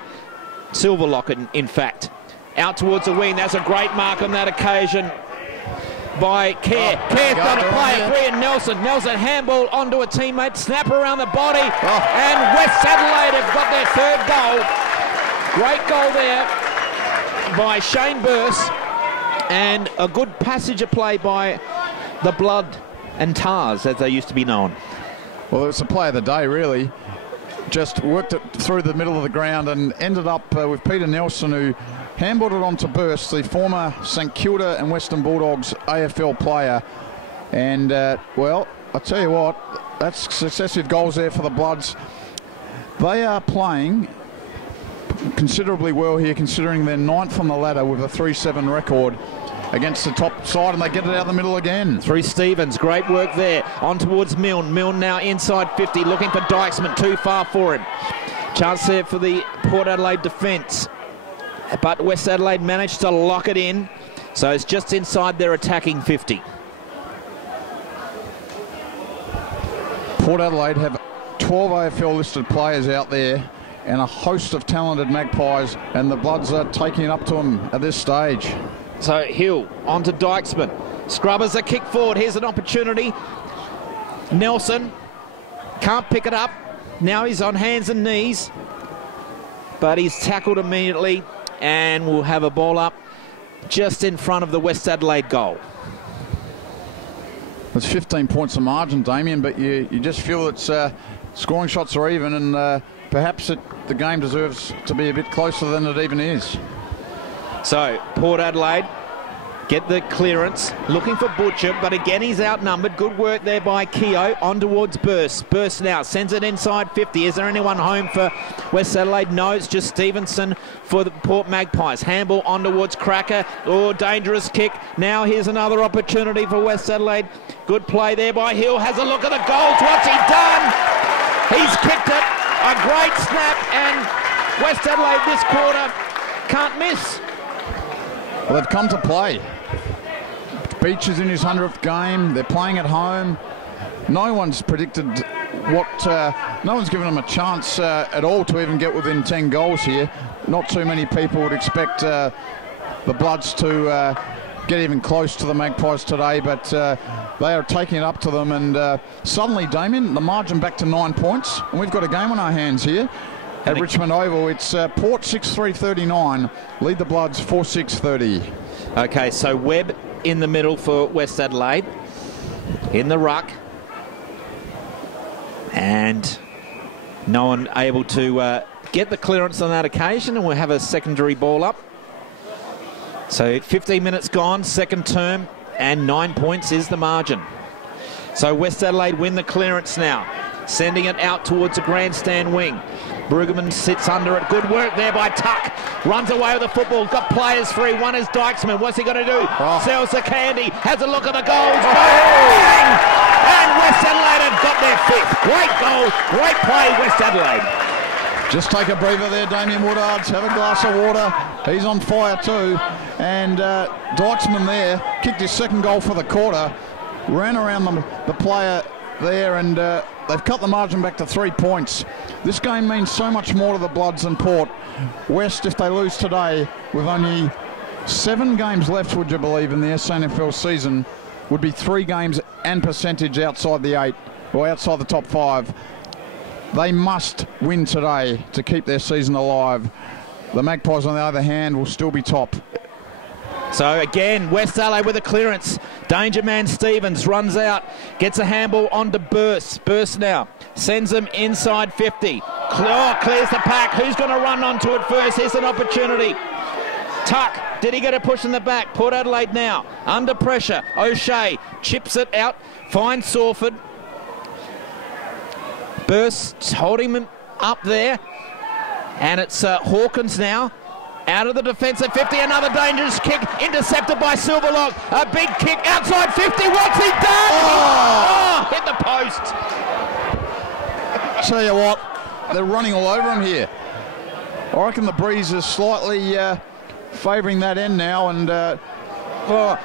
Silverlock, in fact. Out towards the wing. That's a great mark on that occasion by Kerr. Kerr's got a player free and Nelson. Nelson handball onto a teammate. Snap around the body. And West Adelaide have got their third goal. Great goal there by Shane Burse. And a good passage of play by the Blood and Tars, as they used to be known. Well, it was the play of the day, really. Just worked it through the middle of the ground and ended up with Peter Nelson, who handballed it onto Burst, the former St Kilda and Western Bulldogs AFL player. And, well, I'll tell you what, that's successive goals there for the Bloods. They are playing considerably well here, considering they're 9th on the ladder with a 3-7 record against the top side, and they get it out the middle again. Through Stevens, great work there. On towards Milne. Milne now inside 50, looking for Dykesman, too far for him. Chance there for the Port Adelaide defence. But West Adelaide managed to lock it in, so it's just inside their attacking 50. Port Adelaide have 12 AFL listed players out there and a host of talented Magpies, and the Bloods are taking it up to them at this stage. So Hill onto Dykesman. Scrubbers a kick forward. Here's an opportunity. Nelson can't pick it up. Now he's on hands and knees, but he's tackled immediately, and we'll have a ball up just in front of the West Adelaide goal. There's 15 points of margin, Damien, but you just feel it's scoring shots are even, and perhaps the game deserves to be a bit closer than it even is. So Port Adelaide get the clearance, looking for Butcher, but again he's outnumbered. Good work there by Keogh, on towards Burst. Burst now sends it inside 50. Is there anyone home for West Adelaide? No, it's just Stevenson for the Port Magpies. Handball on towards Cracker. Oh, dangerous kick. Now here's another opportunity for West Adelaide. Good play there by Hill. Has a look at the goals. What's he done? He's kicked it. A great snap, and West Adelaide this quarter can't miss. Well, they've come to play. Beach is in his 100th game. They're playing at home. No one's predicted no one's given them a chance at all to even get within 10 goals here. Not too many people would expect the Bloods to get even close to the Magpies today, but they are taking it up to them, and suddenly, Damien, the margin back to 9 points, and we've got a game on our hands here at Richmond Oval. It's Port 6-3-39, lead the Bloods 4-6-30. Okay, so Webb in the middle for West Adelaide, in the ruck, and no one able to get the clearance on that occasion, and we'll have a secondary ball up. So 15 minutes gone, second term, and 9 points is the margin. So West Adelaide win the clearance now, sending it out towards the grandstand wing. Brueggemann sits under it. Good work there by Tuck. Runs away with the football. Got players free. One is Dykesman. What's he going to do? Sells the candy. Has a look at the goals. Bang! And West Adelaide have got their fifth. Great goal. Great play, West Adelaide. Just take a breather there, Damien Woodards. Have a glass of water. He's on fire too. And Dykesman there kicked his second goal for the quarter. Ran around the player there, and they've cut the margin back to 3 points. This game means so much more to the Bloods than Port. West, if they lose today, with only 7 games left, would you believe, in the SANFL season, would be 3 games and percentage outside the 8, or outside the top 5. They must win today to keep their season alive. The Magpies, on the other hand, will still be top. So again, West Adelaide with a clearance. Danger man Stevens runs out, gets a handball onto Burst. Burst now sends them inside 50. Clears the pack. Who's going to run onto it first? Here's an opportunity. Tuck, did he get a push in the back? Port Adelaide now under pressure. O'Shea chips it out, finds Sawford. Burst holding him up there, and it's Hawkins now. Out of the defensive 50, another dangerous kick, intercepted by Silverlock. A big kick outside 50, what's he done? Oh, hit the post. Tell you what, they're running all over him here. I reckon the breeze is slightly favouring that end now, and well,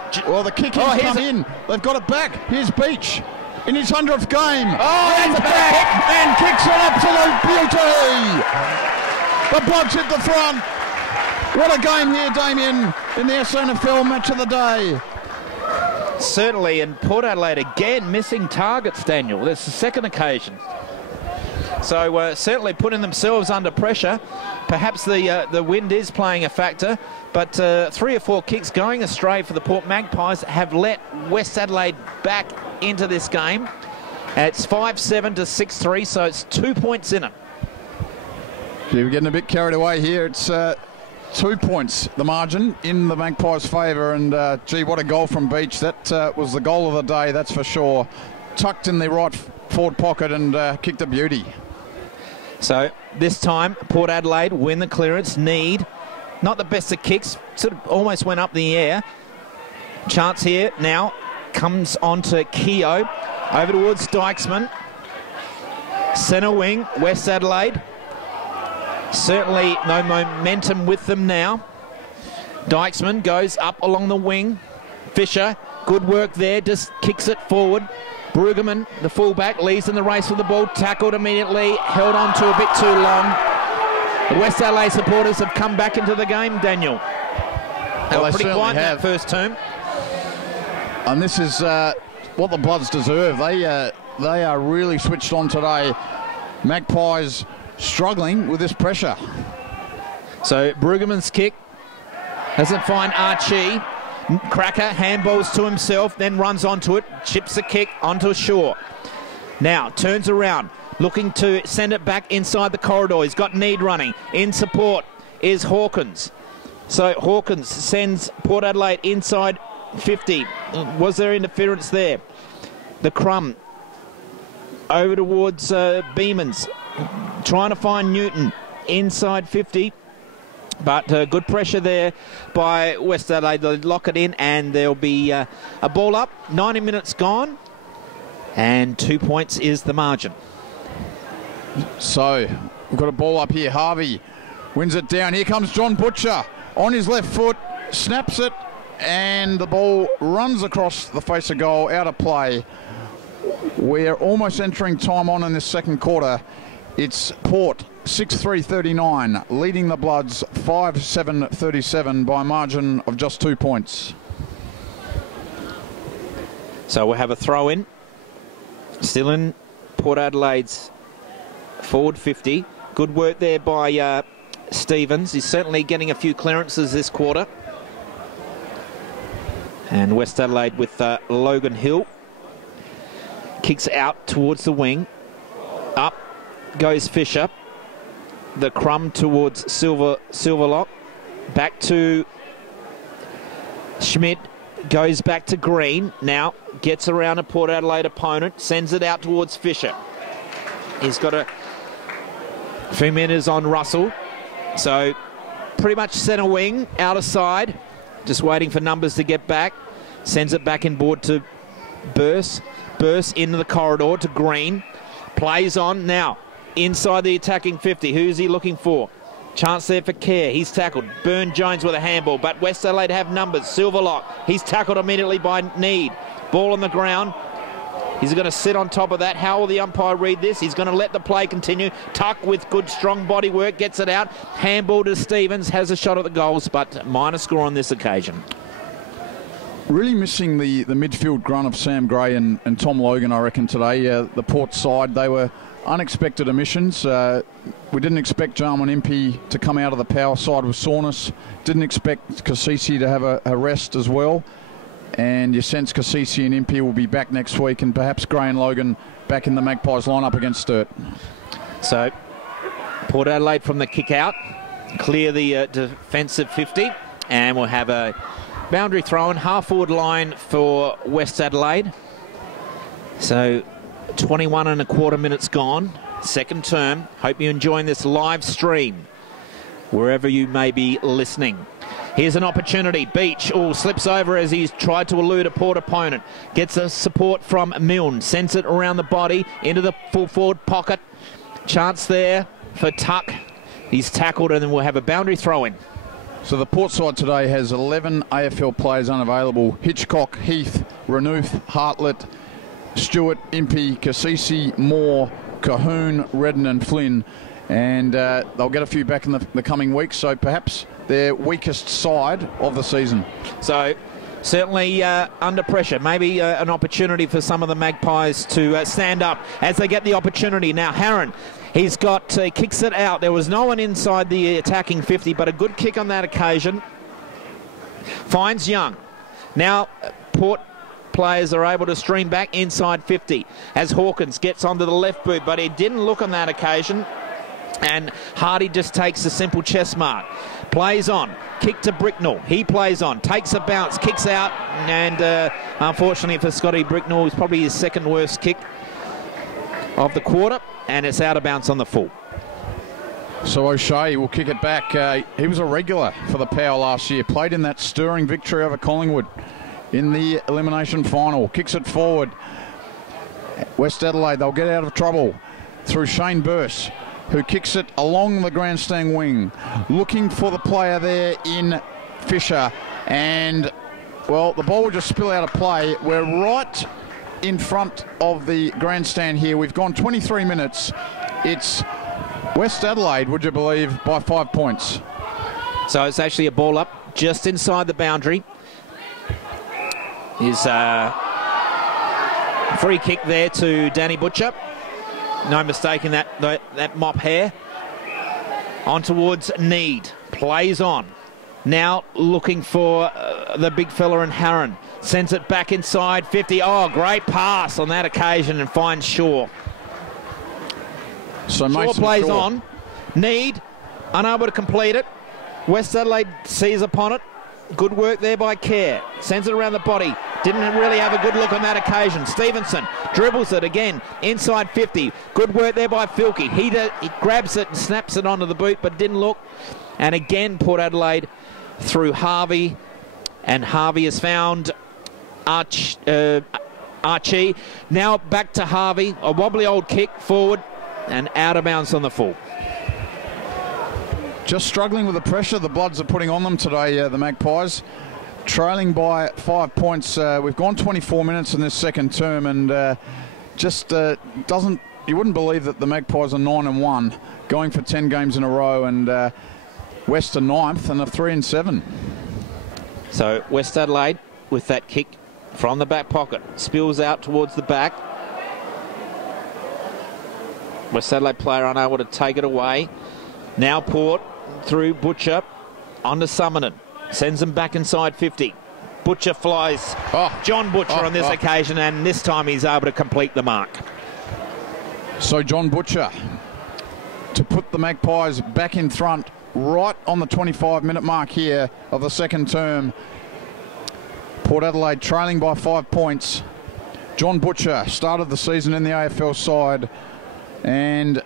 the kick has come in. They've got it back. Here's Beach in his 100th game. Oh, that's back and kicks it absolute beauty. The Bloods hit the front. What a game here, Damien, in the SANFL match of the day. Certainly, and Port Adelaide again missing targets, Daniel. That's the second occasion. So certainly putting themselves under pressure. Perhaps the wind is playing a factor, but 3 or 4 kicks going astray for the Port Magpies have let West Adelaide back into this game. It's 5-7 to 6-3, so it's 2 points in it. We're getting a bit carried away here. It's 2 points, the margin, in the Magpies' favour, and gee, what a goal from Beach. That was the goal of the day, that's for sure. Tucked in the right forward pocket and kicked a beauty. So this time, Port Adelaide win the clearance. Need, not the best of kicks, sort of almost went up the air. Chance here now comes on to Keogh, over towards Dykesman. Centre wing, West Adelaide. Certainly no momentum with them now. Dykesman goes up along the wing. Fisher, good work there, just kicks it forward. Brueggemann, the fullback, leads in the race for the ball, tackled immediately, held on to a bit too long. The West Adelaide supporters have come back into the game, Daniel. They were pretty quiet in that first term. And this is what the Bloods deserve. They are really switched on today. Magpies struggling with this pressure. So Brueggemann's kick doesn't find Archie. Cracker handballs to himself, then runs onto it, chips the kick onto Shaw. Now turns around, looking to send it back inside the corridor. He's got Need running. In support is Hawkins. So Hawkins sends Port Adelaide inside 50. Was there interference there? The Crumb over towards Beamans, trying to find Newton inside 50. But good pressure there by West Adelaide. They'll lock it in, and there'll be a ball up. 90 minutes gone, and 2 points is the margin. So we've got a ball up here. Harvey wins it down. Here comes John Butcher on his left foot, snaps it, and the ball runs across the face of goal, out of play. We're almost entering time on in this second quarter. It's Port 6-3-39, leading the Bloods 5-7-37 by a margin of just 2 points. So we'll have a throw in. Still in Port Adelaide's forward 50. Good work there by Stevens. He's certainly getting a few clearances this quarter. And West Adelaide with Logan Hill. Kicks out towards the wing. Up goes Fisher. The Crumb towards Silverlock. Back to Schmidt. Goes back to Green. Now gets around a Port Adelaide opponent. Sends it out towards Fisher. He's got a few meters on Russell. So pretty much centre wing, outer side. Just waiting for numbers to get back. Sends it back inboard to Burse. Burse into the corridor to Green. Plays on now. Inside the attacking 50. Who's he looking for? Chance there for Kerr. He's tackled. Burne-Jones with a handball. But West Adelaide have numbers. Silverlock. He's tackled immediately by Need. Ball on the ground. He's going to sit on top of that. How will the umpire read this? He's going to let the play continue. Tuck with good strong body work. Gets it out. Handball to Stevens. Has a shot at the goals, but minor score on this occasion. Really missing the midfield grunt of Sam Gray and Tom Logan, I reckon, today. The Port side, they were unexpected omissions. We didn't expect Jarman Impey to come out of the power side with soreness. Didn't expect Kasisi to have a rest as well. And you sense Kasisi and Impey will be back next week, and perhaps Gray and Logan back in the Magpies line up against Sturt. So Port Adelaide from the kick out, clear the defensive 50, and we'll have a boundary throw in, half forward line for West Adelaide. So 21 and a quarter minutes gone, second term. Hope you're enjoying this live stream wherever you may be listening. Here's an opportunity. Beach slips over as he's tried to elude a Port opponent. Gets a support from Milne. Sends it around the body into the full forward pocket. Chance there for Tuck. He's tackled, and then we'll have a boundary throw in. So the Port side today has 11 AFL players unavailable. Hitchcock, Heath, Renouf, Hartlett, Stewart, Impey, Kasisi, Moore, Cahoon, Redden and Flynn. And they'll get a few back in the coming weeks, so perhaps their weakest side of the season. So certainly under pressure. Maybe an opportunity for some of the Magpies to stand up as they get the opportunity. Now Harron, he's got, kicks it out. There was no one inside the attacking 50, but a good kick on that occasion. Finds Young. Now Port players are able to stream back inside 50 as Hawkins gets onto the left boot, but he didn't look on that occasion. And Hardy just takes a simple chest mark. Plays on. Kick to Bricknell. He plays on. Takes a bounce. Kicks out. And unfortunately for Scotty Bricknell, it's probably his second worst kick of the quarter. And it's out of bounds on the full. So O'Shea will kick it back. He was a regular for the Power last year. Played in that stirring victory over Collingwood in the elimination final. Kicks it forward. West Adelaide, they'll get out of trouble through Shane Burse, who kicks it along the grandstand wing, looking for the player there in Fisher. And, well, the ball will just spill out of play. We're right in front of the grandstand here. We've gone 23 minutes. It's West Adelaide, would you believe, by 5 points. So it's actually a ball up just inside the boundary. Is a free kick there to Danny Butcher. No mistake in that mop hair. On towards Need. Plays on. Now looking for the big fella in Harron. Sends it back inside 50. Oh, great pass on that occasion and finds Shaw. So Shaw plays on. Need, unable to complete it. West Adelaide sees upon it. Good work there by Kerr. Sends it around the body. Didn't really have a good look on that occasion. Stevenson dribbles it again. Inside 50. Good work there by Filkey. He grabs it and snaps it onto the boot, but didn't look. And again, Port Adelaide through Harvey. And Harvey has found Archie. Now back to Harvey. A wobbly old kick forward and out of bounds on the full. Just struggling with the pressure the Bloods are putting on them today, the Magpies. Trailing by 5 points. We've gone 24 minutes in this second term, and you wouldn't believe that the Magpies are 9-1, going for 10 games in a row, and West are 9th and are 3-7. So West Adelaide with that kick from the back pocket. Spills out towards the back. West Adelaide player unable to take it away. Now Port through Butcher onto Summerton. Sends them back inside 50. Butcher flies. John Butcher on this occasion, and this time he's able to complete the mark. So John Butcher to put the Magpies back in front right on the 25-minute mark here of the second term. Port Adelaide trailing by 5 points. John Butcher started the season in the AFL side, and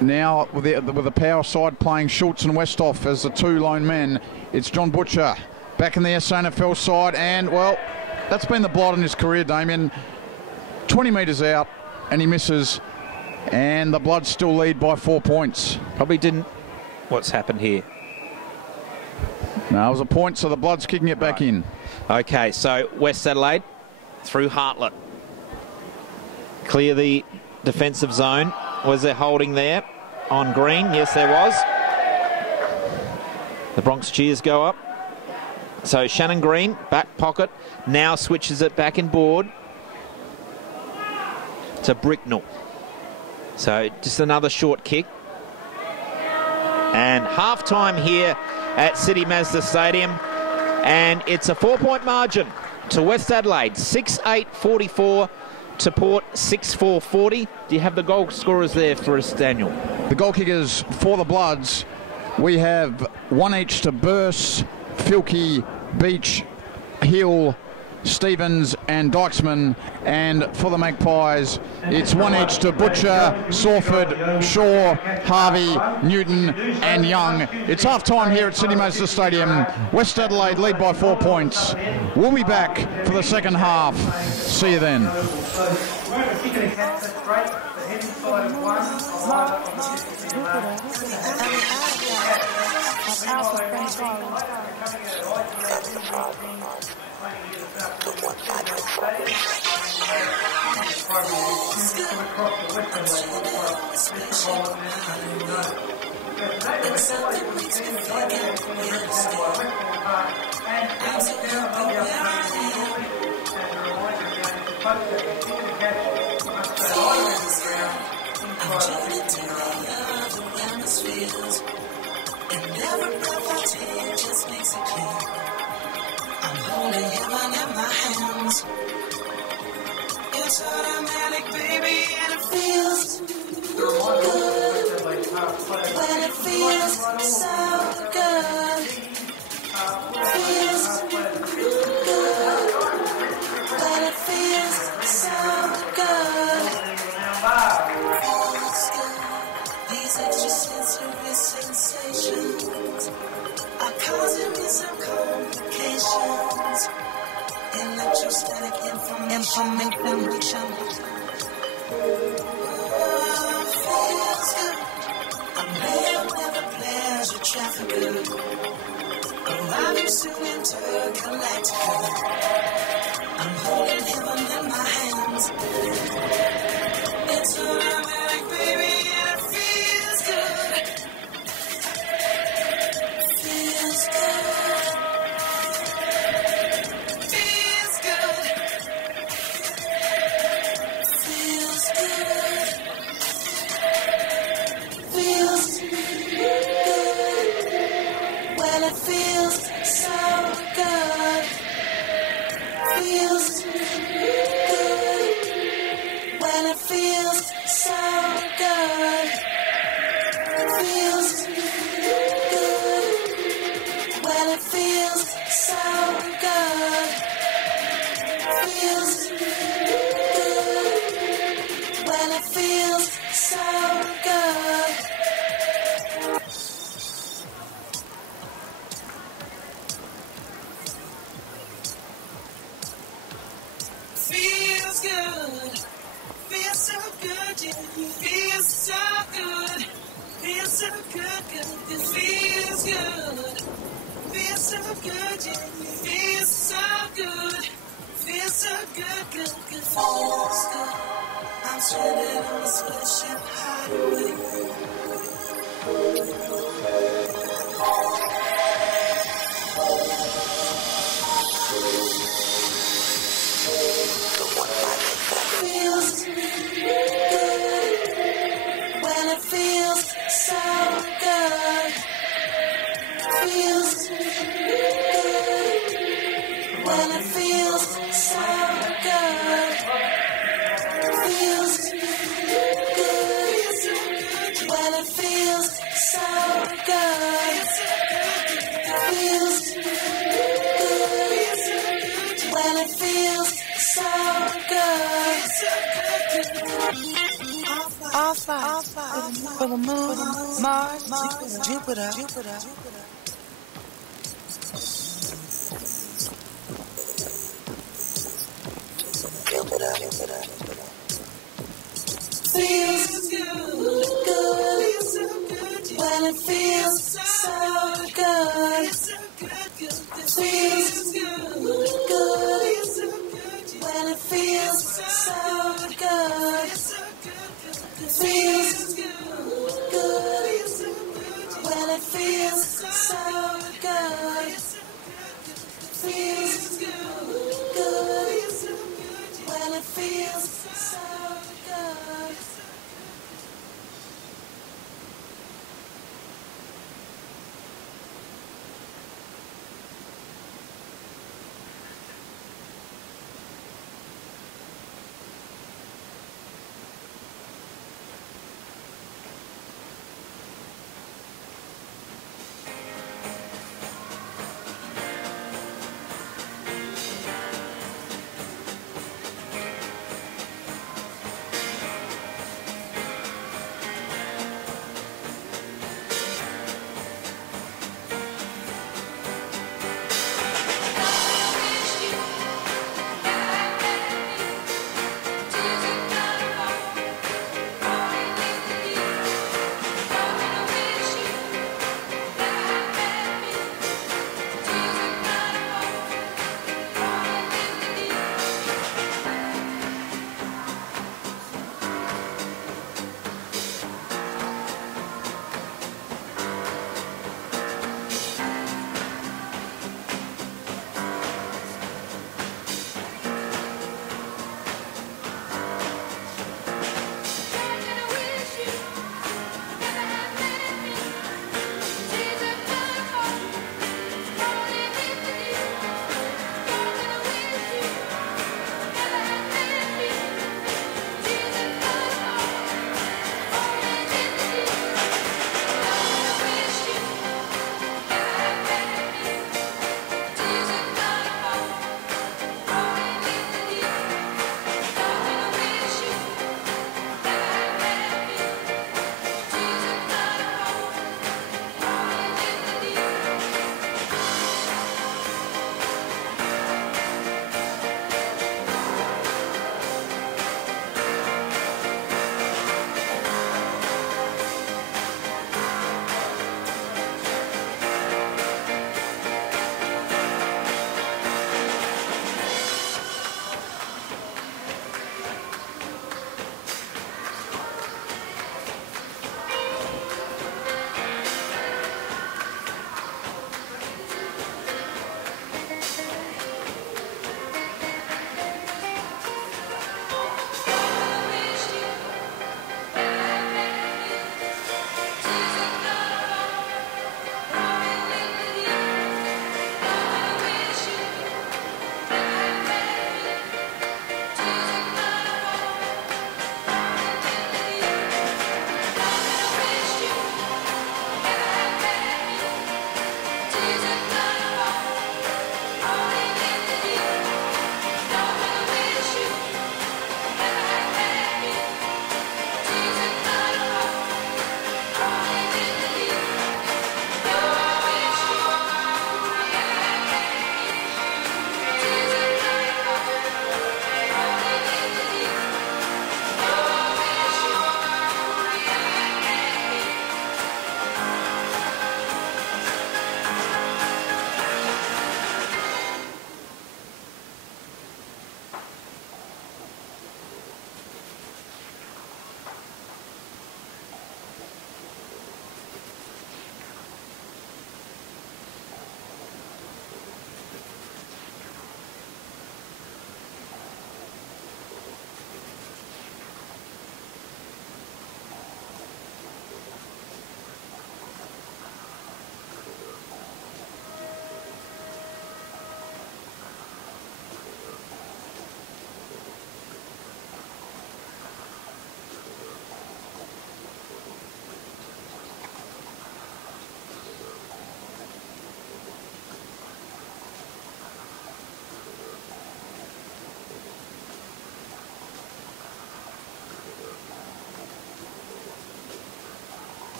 now with the power side playing Schultz and Westhoff as the two lone men, it's John Butcher back in the SANFL side, and well, that's been the blight in his career, Damien. 20 metres out and he misses, and the Bloods still lead by 4 points. Probably didn't. What's happened here? No, it was a point, so the Bloods kicking it back in. Okay, so West Adelaide through Hartlett. Clear the defensive zone. Was there holding there on Green? Yes, there was. The Bronx cheers go up. So Shannon Green, back pocket, now switches it back in board to Bricknell. So just another short kick. And half-time here at City Mazda Stadium. And it's a 4-point margin to West Adelaide, 6-8-44. To Port, 6-4-40. Do you have the goal scorers there for us, Daniel? The goal kickers for the Bloods, we have one each to Burse, Filkey, Beach, Hill, Stevens and Dykesman, and for the Magpies it's one each to Butcher, Sawford, Shaw, Harvey, Newton and Young. It's half time here at City Mazda Stadium. West Adelaide lead by 4 points. We'll be back for the second half. See you then. I'm holding heaven in my hands. It's automatic, baby, and it feels good. When it feels so good. Feels good. When it feels so good. Feels good. These extra sensory sensations are causing me some complications. Electrostatic information. Feels good. I'm there where the pleasure traffic. Arriving soon intergalactic. I'm holding heaven in my hands. It's automatic, baby, and it feels it feels so good. Feels good. Feels so good. Yeah. Feels so good. Feels so good. Good. It feels good. Feels so good. Yeah. Feels so good. Feels so good. Good. Good. Feels good. I'm stranded on this spaceship highway. Feels good when it feels so good. Feels good when it feels so good. Feels good when it feels so good. Feels good when it feels so good. All five for the moon, Mars, Jupiter. Feels good when it feels so good. Feels good when it feels so good. Feels good when it feels so good. Feels good when it feels so good.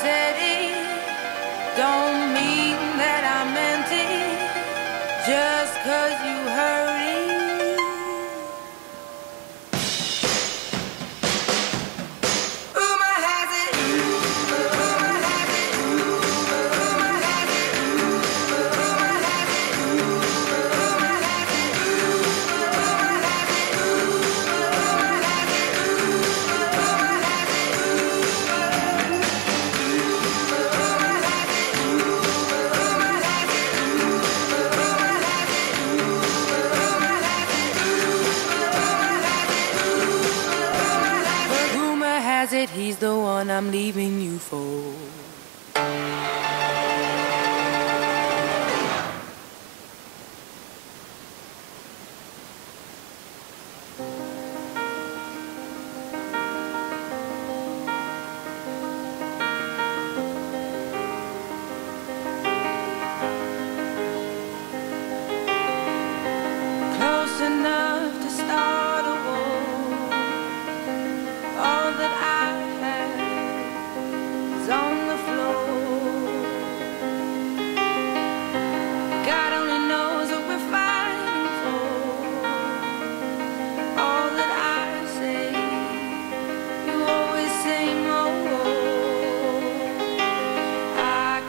said it, don't mean that I meant it, just 'cause you heard it. Rumor has it, rumor has it, rumor has it, rumor has it, rumor has it, rumor has it, he's the one I'm leaving you for. Close enough to start a war. All that I on the floor. God only knows what we're fighting for. All that I say, you always say more. I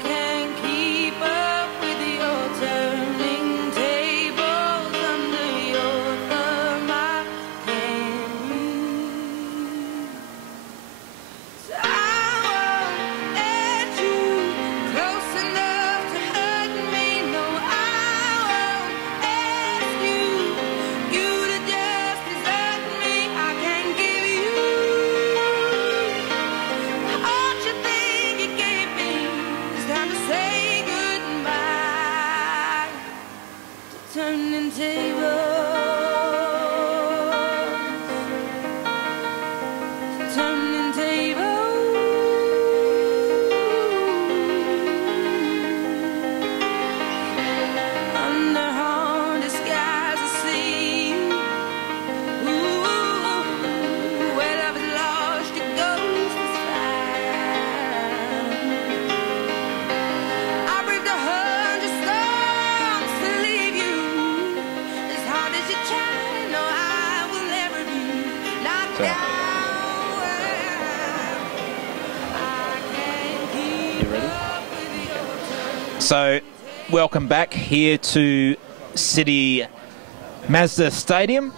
can't keep up with your turning tables under your thumb. I can't read. So turning tables, turning tables. Under haunted skies I see you. Ooh, where love is lost, your ghost is found. I braved 100 storms to leave you. As hard as you try, no, I will never be knocked down. I can't keep You ready? up with your turn. So, welcome back here to City Mazda Stadium.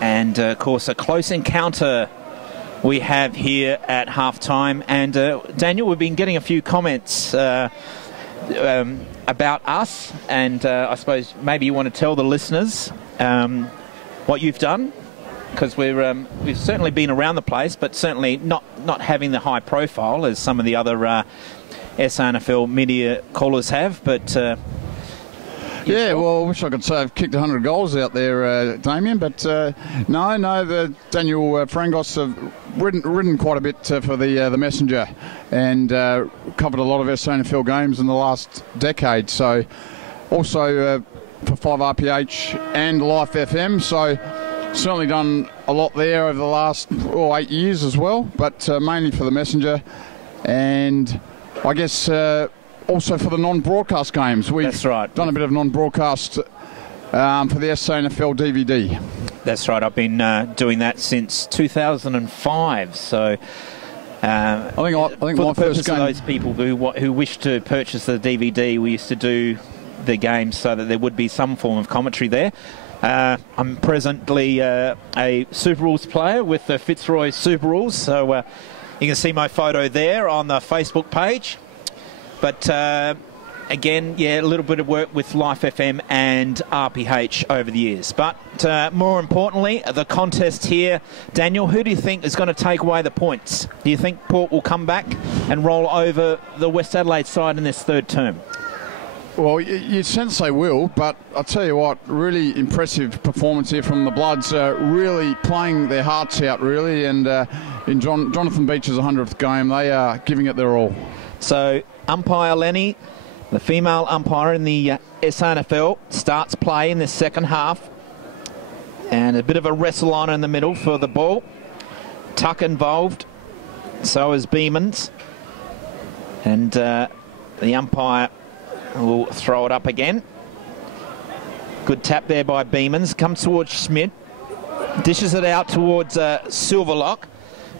And, of course, a close encounter we have here at halftime. And, Daniel, we've been getting a few comments about us. And I suppose maybe you want to tell the listeners what you've done. Because we've certainly been around the place, but certainly not having the high profile as some of the other SANFL media callers have. But Yeah, well, I wish I could say I've kicked 100 goals out there, Damien, but no, the Daniel Frangos have ridden quite a bit for the Messenger and covered a lot of SANFL games in the last decade. So also for 5RPH and Life FM. So certainly done a lot there over the last 8 years as well, but mainly for the Messenger. And I guess also for the non-broadcast games. That's right. Done a bit of non-broadcast for the SANFL DVD. That's right. I've been doing that since 2005. So I think for my the purpose first game. of those people who wish to purchase the DVD, we used to do the games so that there would be some form of commentary there. I'm presently a Super Rules player with the Fitzroy Super Rules, so you can see my photo there on the Facebook page. But again, yeah, a little bit of work with Life FM and RPH over the years. But more importantly, the contest here. Daniel, who do you think is going to take away the points? Do you think Port will come back and roll over the West Adelaide side in this third term? Well, you sense they will, but I'll tell you what, really impressive performance here from the Bloods, really playing their hearts out, really, and in Jonathan Beach's 100th game, they are giving it their all. So, umpire Lenny, the female umpire in the SANFL, starts play in the second half, and a bit of a wrestle on in the middle for the ball. Tuck involved, so is Beamans. And the umpire will throw it up again. Good tap there by Beamans. Comes towards Schmidt. Dishes it out towards Silverlock.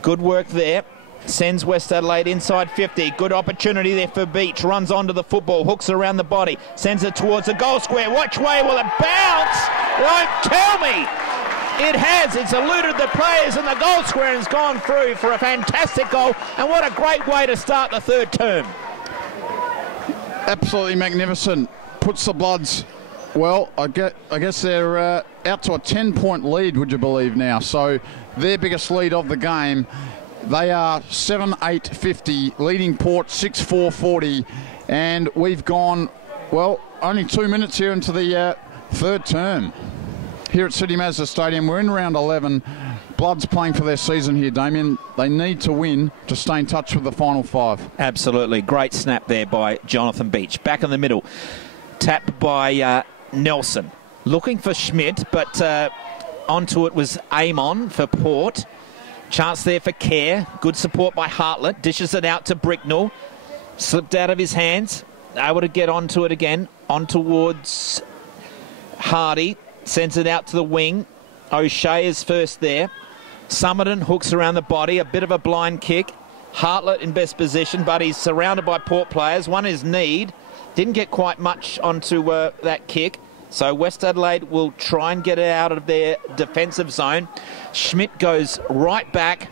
Good work there. Sends West Adelaide inside 50. Good opportunity there for Beach. Runs onto the football. Hooks around the body. Sends it towards the goal square. Which way will it bounce? Don't tell me. It has. It's eluded the players and the goal square and has gone through for a fantastic goal. And what a great way to start the third term. Absolutely magnificent. Puts the Bloods, well, I guess they're out to a 10-point lead, would you believe now? So their biggest lead of the game. They are 7-8-50, leading Port 6-4-40, and we've gone, well, only 2 minutes here into the third term. Here at City Mazda Stadium, we're in round 11. Bloods playing for their season here, Damien. They need to win to stay in touch with the final 5. Absolutely. Great snap there by Jonathan Beach. Back in the middle. Tap by Nelson. Looking for Schmidt, but onto it was Amon for Port. Chance there for Kerr. Good support by Hartlett. Dishes it out to Bricknell. Slipped out of his hands. Able to get onto it again. On towards Hardy. Sends it out to the wing. O'Shea is first there. Summerton hooks around the body. A bit of a blind kick. Hartlett in best position, but he's surrounded by Port players. One is Need. Didn't get quite much onto that kick. So West Adelaide will try and get it out of their defensive zone. Schmidt goes right back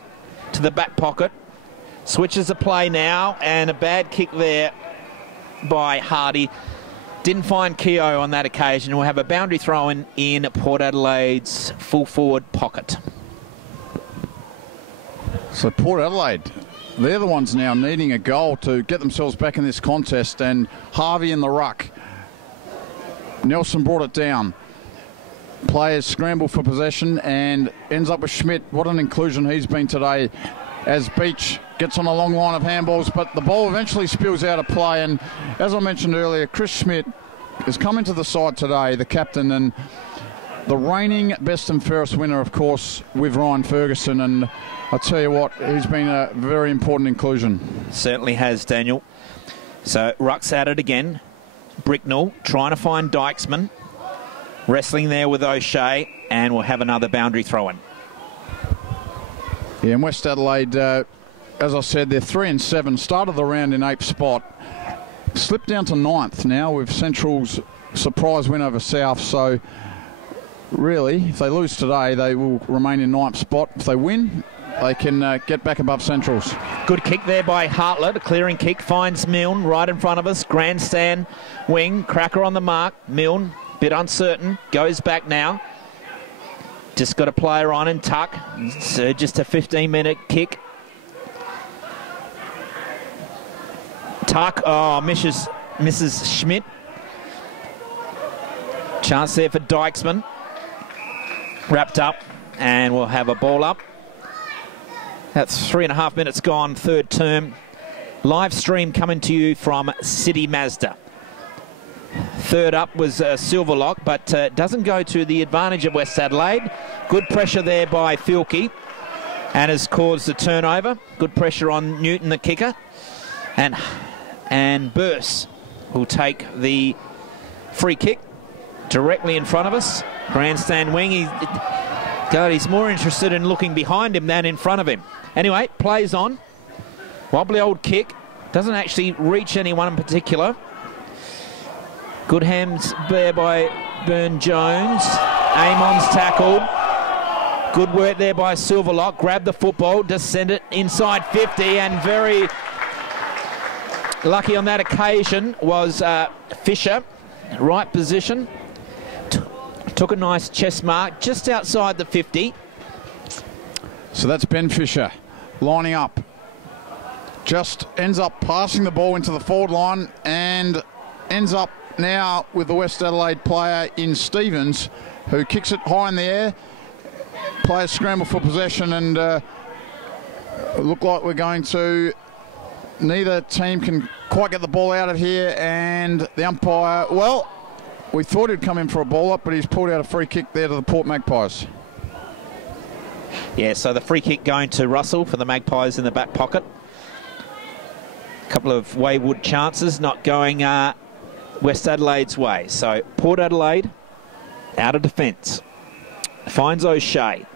to the back pocket. Switches the play now, and a bad kick there by Hardy. Didn't find Keogh on that occasion. We'll have a boundary throw in Port Adelaide's full forward pocket. So Port Adelaide, they're the ones now needing a goal to get themselves back in this contest, and Harvey in the ruck. Nelson brought it down. Players scramble for possession and ends up with Schmidt. What an inclusion he's been today as Beach gets on a long line of handballs, but the ball eventually spills out of play. And as I mentioned earlier, Chris Schmidt has come into the side today, the captain, and the reigning best and fairest winner, of course, with Ryan Ferguson. And I tell you what, he's been a very important inclusion. Certainly has, Daniel. So Ruck's at it again. Bricknell trying to find Dykesman. Wrestling there with O'Shea, and we'll have another boundary throw-in. Yeah, and West Adelaide, as I said, they're 3-7. Started the round in 8th spot. Slipped down to 9th now with Central's surprise win over South. So really, if they lose today, they will remain in 9th spot. If they win, they can get back above Central's. Good kick there by Hartlett. A clearing kick finds Milne right in front of us. Grandstand wing. Cracker on the mark. Milne, bit uncertain. Goes back now. Just got a player on and Tuck. So just a 15-minute kick. Tuck, misses Schmidt. Chance there for Dykesman. Wrapped up, and we'll have a ball up. That's 3.5 minutes gone, third term. Live stream coming to you from City Mazda. Third up was Silverlock, but doesn't go to the advantage of West Adelaide. Good pressure there by Filkey, and has caused the turnover. Good pressure on Newton, the kicker. And Burse will take the free kick directly in front of us. Grandstand wing. He's more interested in looking behind him than in front of him. Anyway, plays on. Wobbly old kick. Doesn't actually reach anyone in particular. Good hands there by Burne-Jones. Amon's tackled. Good work there by Silverlock. Grabbed the football, just send it inside 50, and very lucky on that occasion was Fisher. Right position. Took a nice chest mark just outside the 50. So that's Ben Fisher lining up. Just ends up passing the ball into the forward line and ends up now with the West Adelaide player in Stevens, who kicks it high in the air. Players scramble for possession, and look like we're going to... Neither team can quite get the ball out of here, and the umpire... Well, we thought he'd come in for a ball up, but he's pulled out a free kick there to the Port Magpies. Yeah, so the free kick going to Russell for the Magpies in the back pocket. couple of wayward chances not going West Adelaide's way. So Port Adelaide out of defence. Finds O'Shea.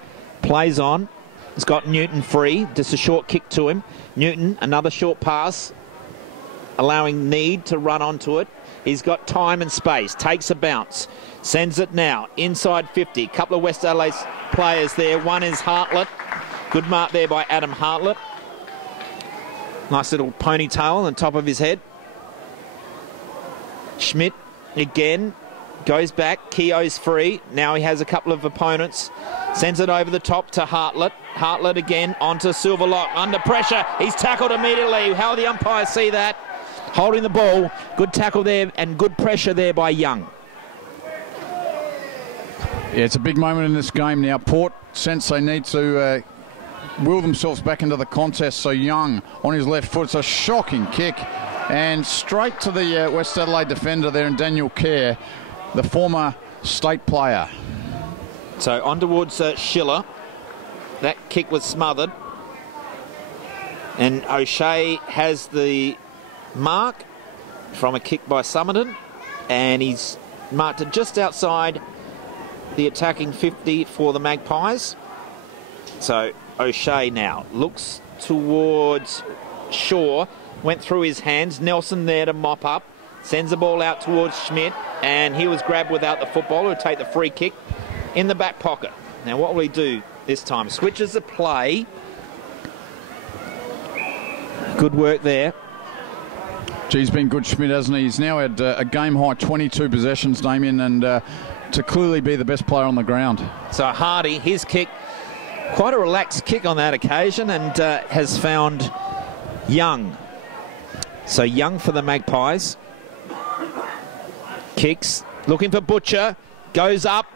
Plays on. He's got Newton free. Just a short kick to him. Newton, another short pass, allowing Need to run onto it. He's got time and space. Takes a bounce. Sends it now. Inside 50. Couple of West Adelaide players there. One is Hartlett. Good mark there by Adam Hartlett. Nice little ponytail on the top of his head. Schmidt again goes back. Keogh's free. Now he has a couple of opponents. Sends it over the top to Hartlett. Hartlett again onto Silverlock. Under pressure. He's tackled immediately. How will the umpires see that? Holding the ball. Good tackle there and good pressure there by Young. Yeah, it's a big moment in this game now. Port sense they need to will themselves back into the contest. So Young on his left foot. It's a shocking kick. And straight to the West Adelaide defender there in Daniel Kerr, the former state player. So on towards Schiller. That kick was smothered. And O'Shea has the mark from a kick by Summerton. And he's marked it just outside the attacking 50 for the Magpies. So O'Shea now looks towards Shaw. Went through his hands. Nelson there to mop up. Sends the ball out towards Schmidt. And he was grabbed without the football. He'll take the free kick in the back pocket. Now what will he do this time? Switches the play. Good work there. He's been good, Schmidt, hasn't he? He's now had a game-high 22 possessions, Damien, and to clearly be the best player on the ground. So Hardy, his kick, quite a relaxed kick on that occasion, and has found Young. So Young for the Magpies. Kicks, looking for Butcher, goes up,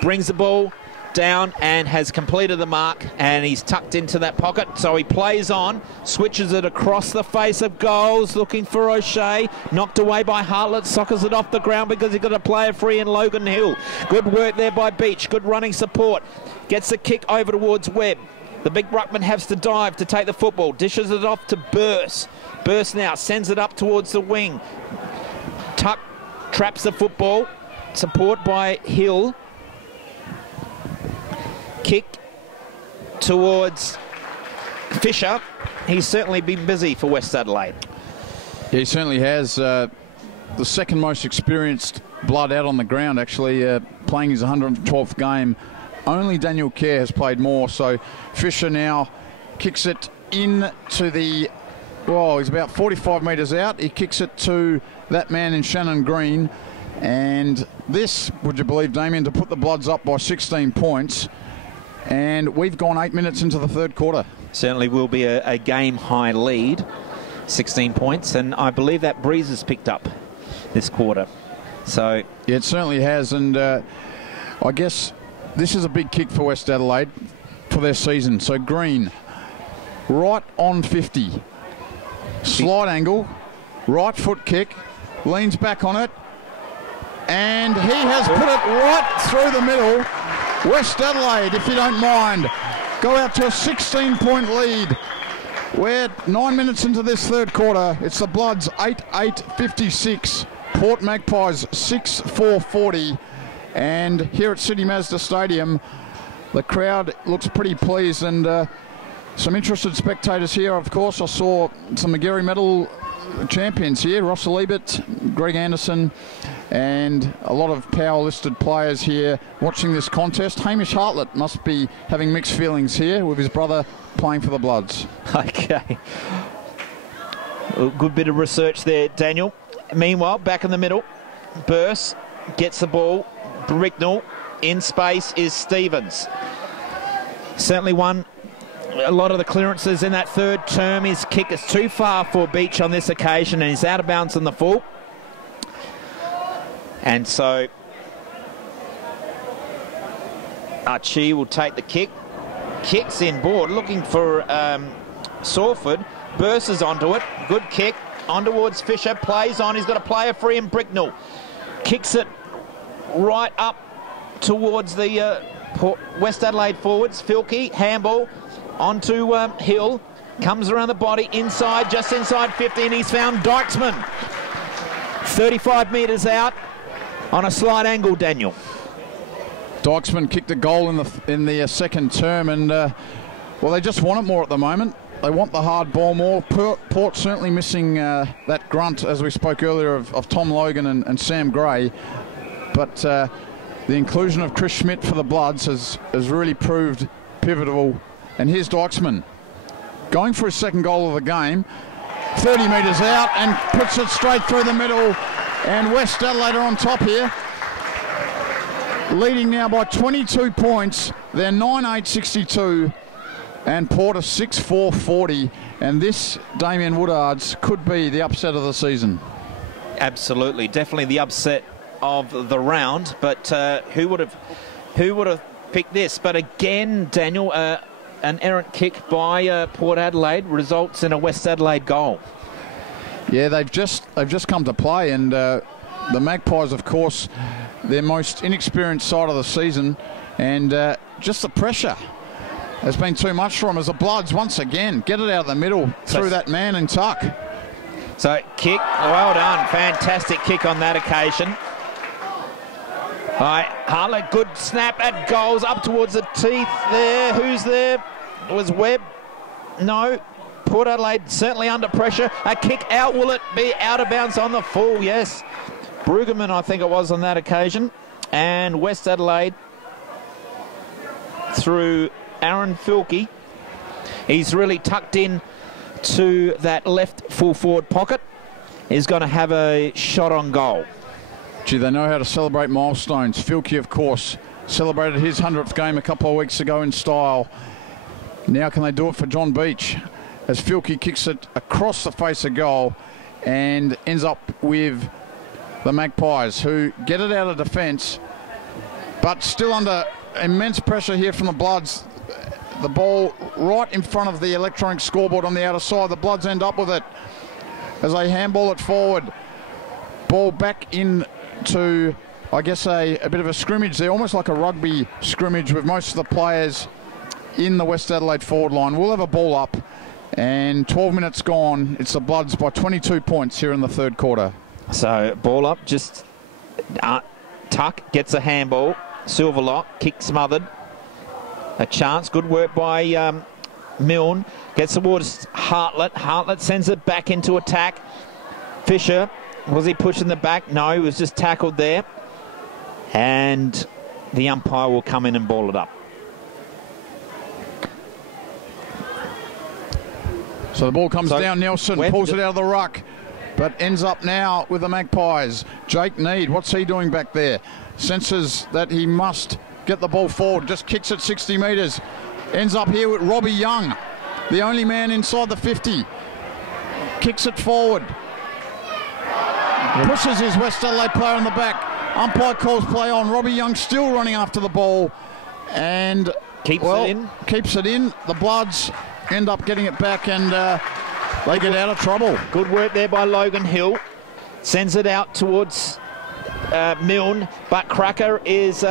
brings the ball down and has completed the mark, and he's tucked into that pocket. So he plays on, switches it across the face of goals, looking for O'Shea, knocked away by Hartlett, soccers it off the ground because he's got a player free in Logan Hill. Good work there by Beach, good running support, gets the kick over towards Webb. The big ruckman has to dive to take the football, dishes it off to Burse. Burse now sends it up towards the wing. Tuck traps the football, support by Hill. Kick towards Fisher. He's certainly been busy for West Adelaide. Yeah, he certainly has. The second most experienced blood out on the ground, actually, playing his 112th game. Only Daniel Kerr has played more, so Fisher now kicks it into the... Well, he's about 45 metres out. He kicks it to that man in Shannon Green. And this, would you believe, Damien, to put the Bloods up by 16 points. And we've gone 8 minutes into the third quarter. Certainly will be a game-high lead, 16 points, and I believe that breeze has picked up this quarter. So yeah, it certainly has, and I guess this is a big kick for West Adelaide for their season. So Green, right on 50. Slide angle, right foot kick, leans back on it, and he has put it right through the middle. West Adelaide, if you don't mind, go out to a 16-point lead. We're 9 minutes into this third quarter. It's the Bloods 8-8-56. Port Magpies 6-4-40. And here at City Mazda Stadium, the crowd looks pretty pleased, and some interested spectators here. Of course, I saw some Magarey medal champions here, Russell Ebert, Greg Anderson, and a lot of power-listed players here watching this contest. Hamish Hartlett must be having mixed feelings here with his brother playing for the Bloods. Okay. A good bit of research there, Daniel. Meanwhile, back in the middle, Burse gets the ball. Bricknell in space is Stevens. Certainly won a lot of the clearances in that third term. His kick is too far for Beach on this occasion, and he's out of bounds on the full. And so Archie will take the kick. Kicks in board, looking for Sawford. Burses onto it. Good kick. On towards Fisher. Plays on. He's got a player free in Bricknell. Kicks it right up towards the West Adelaide forwards. Filkey, handball onto Hill. comes around the body, inside, just inside 50, and he's found Dykesman. 35 metres out on a slight angle, Daniel. Dykesman kicked a goal in the second term, and well, they just want it more at the moment. They want the hard ball more. Port certainly missing that grunt, as we spoke earlier, of Tom Logan and Sam Gray. But the inclusion of Chris Schmidt for the Bloods has really proved pivotal. And here's Dykesman going for his second goal of the game. 30 metres out and puts it straight through the middle. And West Adelaide are on top here, leading now by 22 points. They're 9-8-62 and Port are 6-4-40. And this, Damien Woodards, could be the upset of the season. Absolutely, definitely the upset of the round. But who would have picked this? But again, Daniel, an errant kick by Port Adelaide results in a West Adelaide goal. Yeah, they've just come to play, and the Magpies, of course, their most inexperienced side of the season, and just the pressure has been too much for them as the Bloods once again get it out of the middle through that man and tuck. So kick, well done, fantastic kick on that occasion. All right, Hartlett, good snap at goals up towards the teeth there. Who's there? It was Webb. No. Port Adelaide certainly under pressure. A kick out. Will it be out of bounds on the full? Yes. Brueggemann, I think it was on that occasion. And West Adelaide through Aaron Filkey. He's really tucked in to that left full forward pocket. He's going to have a shot on goal. Gee, they know how to celebrate milestones. Filkey, of course, celebrated his 100th game a couple of weeks ago in style. Now can they do it for John Beach? As Filkey kicks it across the face of goal and ends up with the Magpies, who get it out of defence, but still under immense pressure here from the Bloods. The ball right in front of the electronic scoreboard on the outer side. The Bloods end up with it as they handball it forward. Ball back into, I guess, a bit of a scrimmage there, almost like a rugby scrimmage with most of the players in the West Adelaide forward line. We'll have a ball up, and 12 minutes gone. It's the Bloods by 22 points here in the third quarter. So ball up, just Tuck gets a handball. Silverlock, kick smothered. A chance, good work by Milne. Gets towards Hartlett. Hartlett sends it back into attack. Fisher, was he pushing the back? No, he was just tackled there. And the umpire will come in and ball it up. So the ball comes down. Nelson pulls it out of the ruck, but ends up now with the Magpies. Jake Need, what's he doing back there? Senses that he must get the ball forward. Just kicks it 60 metres. Ends up here with Robbie Young, the only man inside the 50. Kicks it forward. Pushes his West Adelaide player in the back. Umpire calls play on. Robbie Young still running after the ball and keeps it in. The Bloods end up getting it back, and they get out of trouble. Good work there by Logan Hill. Sends it out towards Milne, but Cracker is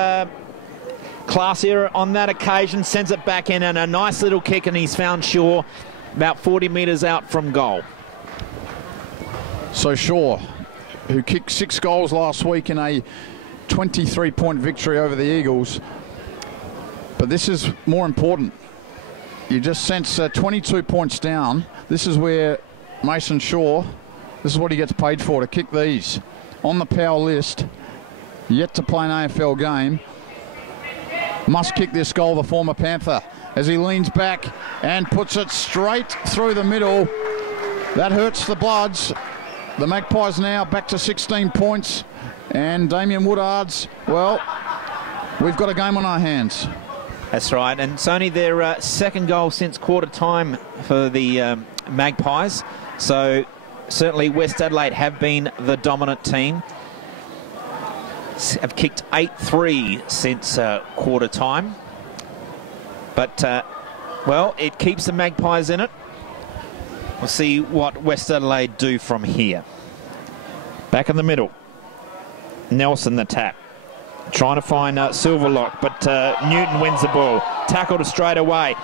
classier on that occasion. Sends it back in, and a nice little kick, and he's found Shaw about 40 metres out from goal. So Shaw, who kicked 6 goals last week in a 23-point victory over the Eagles. But this is more important. You just sense 22 points down. This is where Mason Shaw, this is what he gets paid for, to kick these. On the power list, yet to play an AFL game. Must kick this goal, the former Panther, as he leans back and puts it straight through the middle. That hurts the Bloods. The Magpies now back to 16 points. And Damien Woodards, well, we've got a game on our hands. That's right, and it's only their second goal since quarter time for the Magpies. So certainly West Adelaide have been the dominant team. Have kicked 8-3 since quarter time. But, well, it keeps the Magpies in it. We'll see what West Adelaide do from here. Back in the middle. Nelson the tap. Trying to find Silverlock, but Newton wins the ball. Tackled straight away.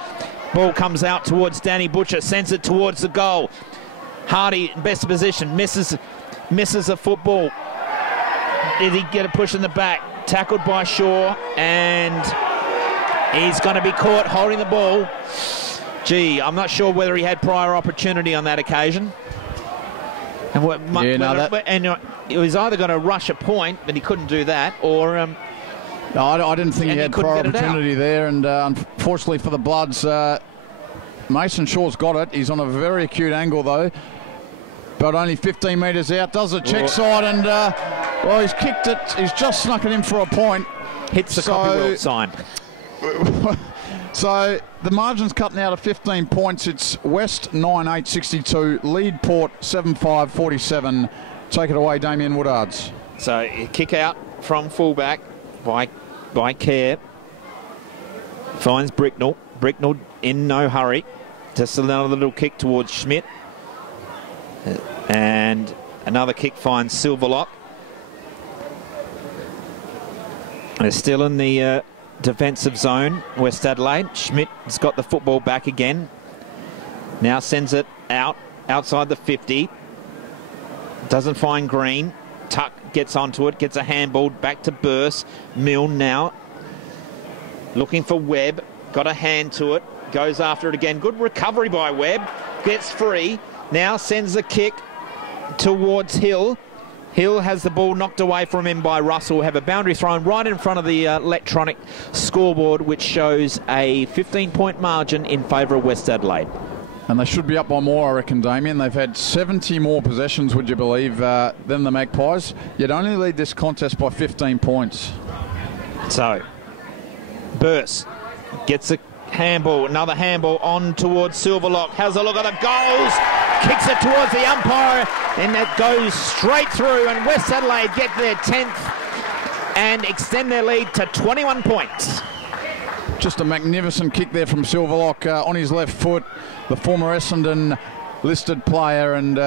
Ball comes out towards Danny Butcher, sends it towards the goal. Hardy, best position, misses a football. Did he get a push in the back? Tackled by Shaw, and he's going to be caught holding the ball. Gee, I'm not sure whether he had prior opportunity on that occasion. And he was either going to rush a point, but he couldn't do that, or... No, I didn't think he had prior opportunity there, and unfortunately for the Bloods, Mason Shaw's got it. He's on a very acute angle, though, but only 15 metres out. Does a check side, and, well, he's kicked it. He's just snuck it in for a point. Hits the copy world sign. So the margin's cut now to 15 points. It's West 9-8-62, lead Port 7-5-47. Take it away, Damien Woodards. So a kick out from fullback by Kerr. Finds Bricknell. Bricknell in no hurry. Just another little kick towards Schmidt. And another kick finds Silverlock. They're still in the defensive zone, West Adelaide. Schmidt has got the football back again. Now sends it outside the 50. Doesn't find Green. Tuck gets onto it, gets a handball back to Burse. Milne now looking for Webb. Got a hand to it. Goes after it again. Good recovery by Webb. Gets free. Now sends a kick towards Hill. Hill has the ball knocked away from him by Russell. Have a boundary thrown right in front of the electronic scoreboard, which shows a 15-point margin in favour of West Adelaide. And they should be up by more, I reckon, Damien. They've had 70 more possessions, would you believe, than the Magpies. Yet only lead this contest by 15 points. So, Burse gets a handball, another handball on towards Silverlock. Has a look at the goals. Kicks it towards the umpire, and that goes straight through, and West Adelaide get their 10th and extend their lead to 21 points. Just a magnificent kick there from Silverlock on his left foot, the former Essendon listed player, and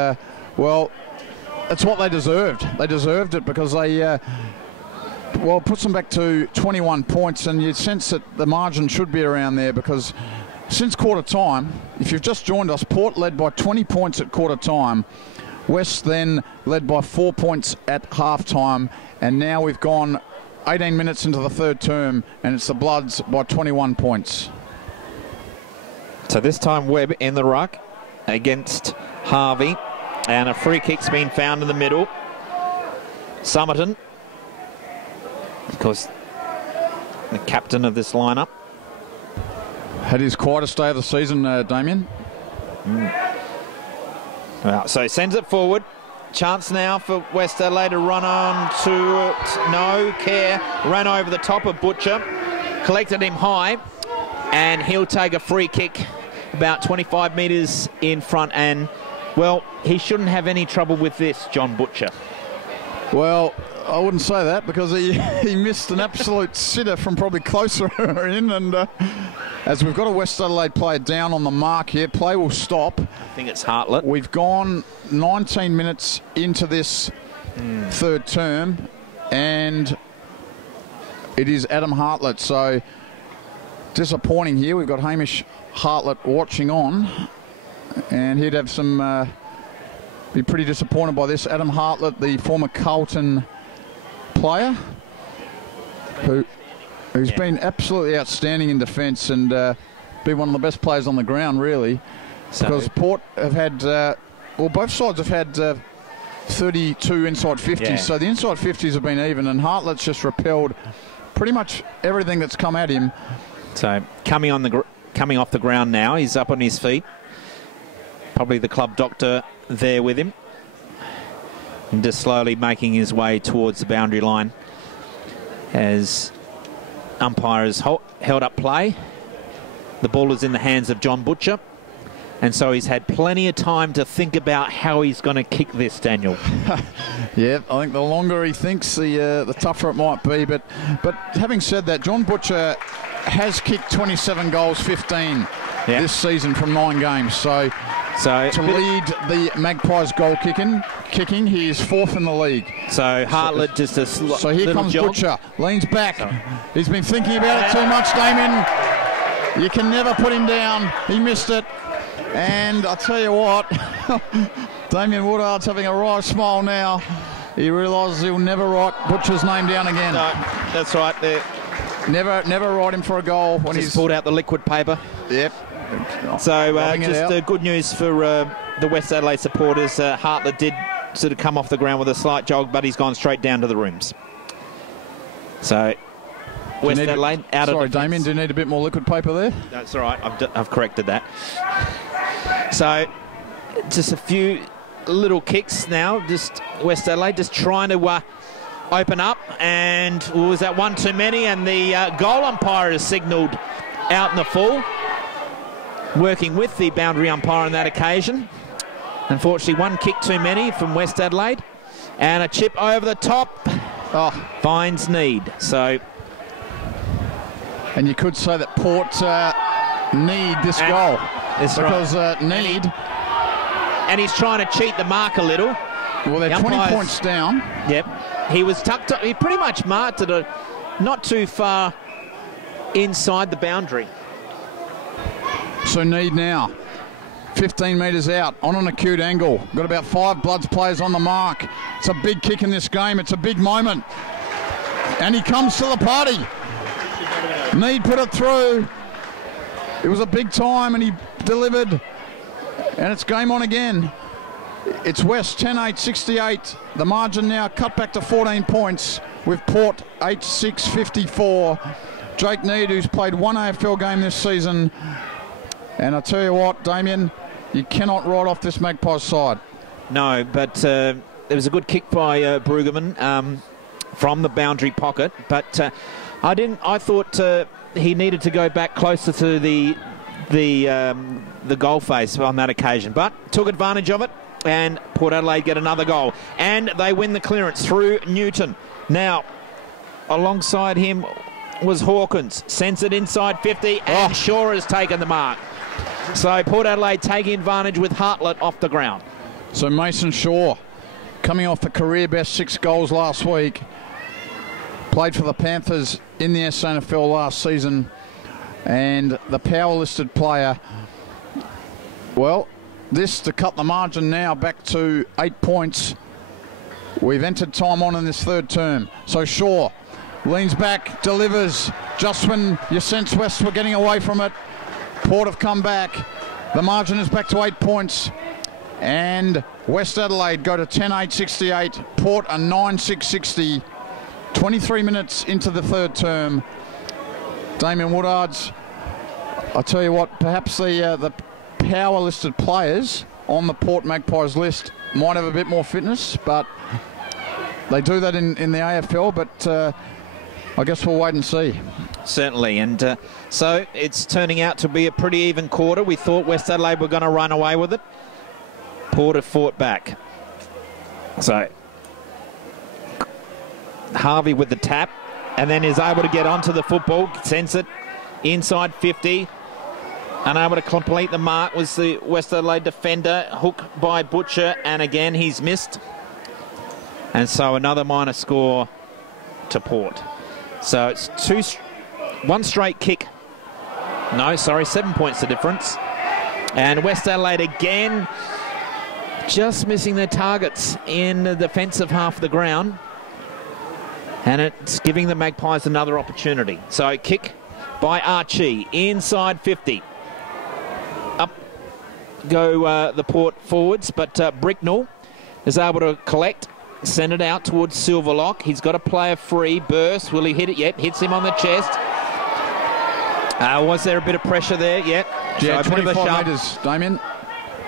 well, that's what they deserved. They deserved it because they well, puts them back to 21 points, and you sense that the margin should be around there because since quarter time, if you've just joined us, Port led by 20 points at quarter time. West then led by 4 points at half time, and now we've gone 18 minutes into the third term, and it's the Bloods by 21 points. So this time Webb in the ruck against Harvey, and a free kick's been found in the middle. Summerton, of course, the captain of this lineup. Had his quietest day of the season, Damien. Well, so he sends it forward. Chance now for West Adelaide to run on to it. No, Kerr ran over the top of Butcher, collected him high, and he'll take a free kick about 25 metres in front. And, well, he shouldn't have any trouble with this, John Butcher. Well, I wouldn't say that because he missed an absolute sitter from probably closer in, and as we've got a West Adelaide player down on the mark here, play will stop. I think it's Hartlett. We've gone 19 minutes into this third term, and it is Adam Hartlett. So disappointing here. We've got Hamish Hartlett watching on, and he'd have some be pretty disappointed by this. Adam Hartlett, the former Carlton player, who's been absolutely outstanding in defence and been one of the best players on the ground, really. So, because Port have had, well, both sides have had 32 inside 50s, so the inside 50s have been even, and Hartlett's just repelled pretty much everything that's come at him. So coming off the ground now, he's up on his feet. Probably the club doctor there with him, and just slowly making his way towards the boundary line as umpires held up play. The ball is in the hands of John Butcher, and so he's had plenty of time to think about how he's going to kick this, Daniel. Yeah, I think the longer he thinks, the tougher it might be. But having said that, John Butcher has kicked 27 goals, 15 this season from 9 games. So to lead the Magpies goal kicking, he is 4th in the league. So Hartlett just a so here comes jog. Butcher, leans back. He's been thinking about it too much, Damien. You can never put him down. He missed it. And I tell you what, Damien Woodard's having a right smile now. He realises he'll never write Butcher's name down again. No, that's right. There. Never write him for a goal when he's pulled out the liquid paper. Yep. So just good news for the West Adelaide supporters. Hartlett did sort of come off the ground with a slight jog, but he's gone straight down to the rooms. So West Adelaide out of Sorry, defence. Damien, do you need a bit more liquid paper there? That's all right. I've corrected that. So just a few little kicks now. Just West Adelaide just trying to open up, and was that one too many? And the goal umpire has signalled out in the full, working with the boundary umpire on that occasion. Unfortunately, one kick too many from West Adelaide, and a chip over the top. Finds Need. So, and you could say that Port need this goal because Need. And he's trying to cheat the mark a little. Well, they're 20 points down. Yep. He was tucked up. He pretty much marked it not too far inside the boundary. So Need now 15 metres out on an acute angle. Got about 5 Bloods players on the mark. It's a big kick in this game. It's a big moment. And he comes to the party. Need put it through. It was a big time and he delivered. And it's game on again. It's West 10-8-68. The margin now cut back to 14 points with Port 8-6-54. Jake Need, who's played one AFL game this season. And I tell you what, Damien, you cannot write off this Magpies side. No, but there was a good kick by Brueggemann from the boundary pocket. But I thought he needed to go back closer to the goal face on that occasion, but took advantage of it, and Port Adelaide get another goal, and they win the clearance through Newton. Now, alongside him was Hawkins, sends it inside 50, and Shaw has taken the mark. So Port Adelaide taking advantage with Hartlett off the ground. So Mason Shaw, coming off the career best 6 goals last week, played for the Panthers in the SANFL last season, and the power listed player. Well, this to cut the margin now back to 8 points. We've entered time on in this third term. So Shaw leans back, delivers just when you sense West were getting away from it. Port have come back. The margin is back to 8 points. And West Adelaide go to 10-8-68. Port a 9-6-60. 23 minutes into the third term. Damien Woodard's, I tell you what, perhaps the power listed players on the Port Magpies list might have a bit more fitness, but they do that in the AFL, but I guess we'll wait and see. Certainly, and so it's turning out to be a pretty even quarter. We thought West Adelaide were going to run away with it. Port have fought back. So Harvey with the tap, and then is able to get onto the football, sends it inside 50. Unable to complete the mark was the West Adelaide defender. Hook by Butcher, and again he's missed. And so another minor score to Port. So it's one straight kick. No, sorry, 7 points the difference. And West Adelaide again just missing their targets in the defensive half of the ground. And it's giving the Magpies another opportunity. So kick by Archie, inside 50. Up go the Port forwards, but Bricknell is able to collect, send it out towards Silverlock. He's got a player free. Burst, will he hit it yet? Hits him on the chest. Was there a bit of pressure there? Yep. Yeah, so 25 metres, Damien.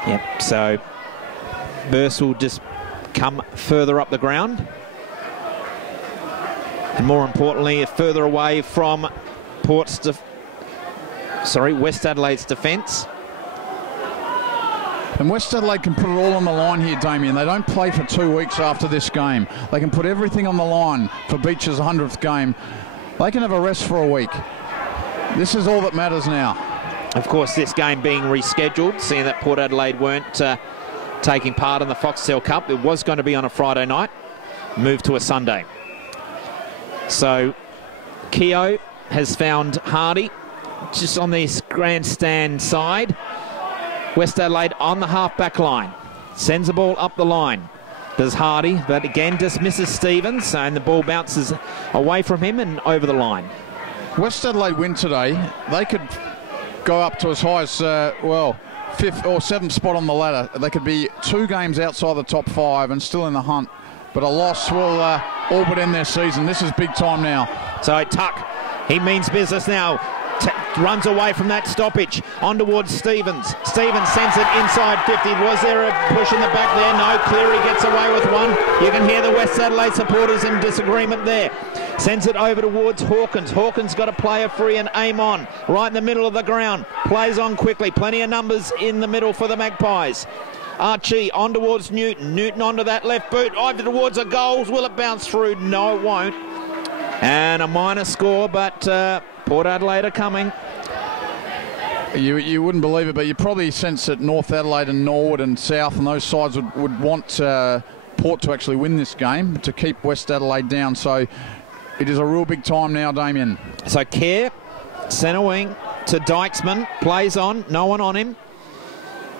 Yep, so Burst will just come further up the ground. And more importantly, further away from West Adelaide's defence. And West Adelaide can put it all on the line here, Damien. They don't play for 2 weeks after this game. They can put everything on the line for Beach's 100th game. They can have a rest for a week. This is all that matters now. Of course, this game being rescheduled, seeing that Port Adelaide weren't taking part in the Foxtel Cup. It was going to be on a Friday night, moved to a Sunday. So Keogh has found Hardy just on this grandstand side. West Adelaide on the half-back line. Sends the ball up the line. Does Hardy, but again dismisses Stevens, and the ball bounces away from him and over the line. West Adelaide win today. They could go up to as high as, fifth or seventh spot on the ladder. They could be 2 games outside the top 5 and still in the hunt. But a loss will all but end their season. This is big time now. So Tuck, he means business now. Runs away from that stoppage. On towards Stevens. Stevens sends it inside 50. Was there a push in the back there? No. Cleary gets away with one. You can hear the West Adelaide supporters in disagreement there. Sends it over towards Hawkins. Hawkins got a player free and aim on. Right in the middle of the ground. Plays on quickly. Plenty of numbers in the middle for the Magpies. Archie on towards Newton. Newton onto that left boot. Over towards the goals. Will it bounce through? No, it won't. And a minor score, but Port Adelaide are coming. You wouldn't believe it, but you probably sense that North Adelaide and Norwood and South and those sides would want Port to actually win this game to keep West Adelaide down. So it is a real big time now, Damien. So Kerr, centre wing to Dykesman. Plays on. No one on him.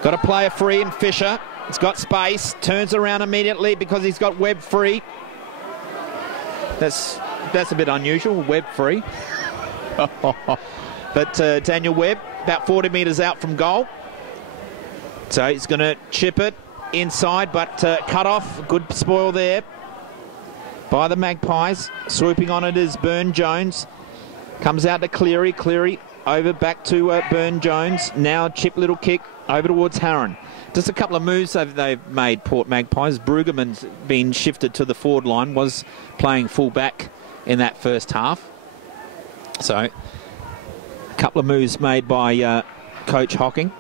Got a player free in Fisher. He's got space. Turns around immediately because he's got Webb free. That's a bit unusual, Webb free. But Daniel Webb, about 40 metres out from goal. So he's going to chip it inside, but cut off. Good spoil there by the Magpies. Swooping on it is Byrne-Jones. Comes out to Cleary. Cleary over back to Byrne-Jones. Now chip little kick over towards Harron. Just a couple of moves they've made, Port Magpies. Brueggemann's been shifted to the forward line, was playing full back in that first half. So a couple of moves made by Coach Hocking.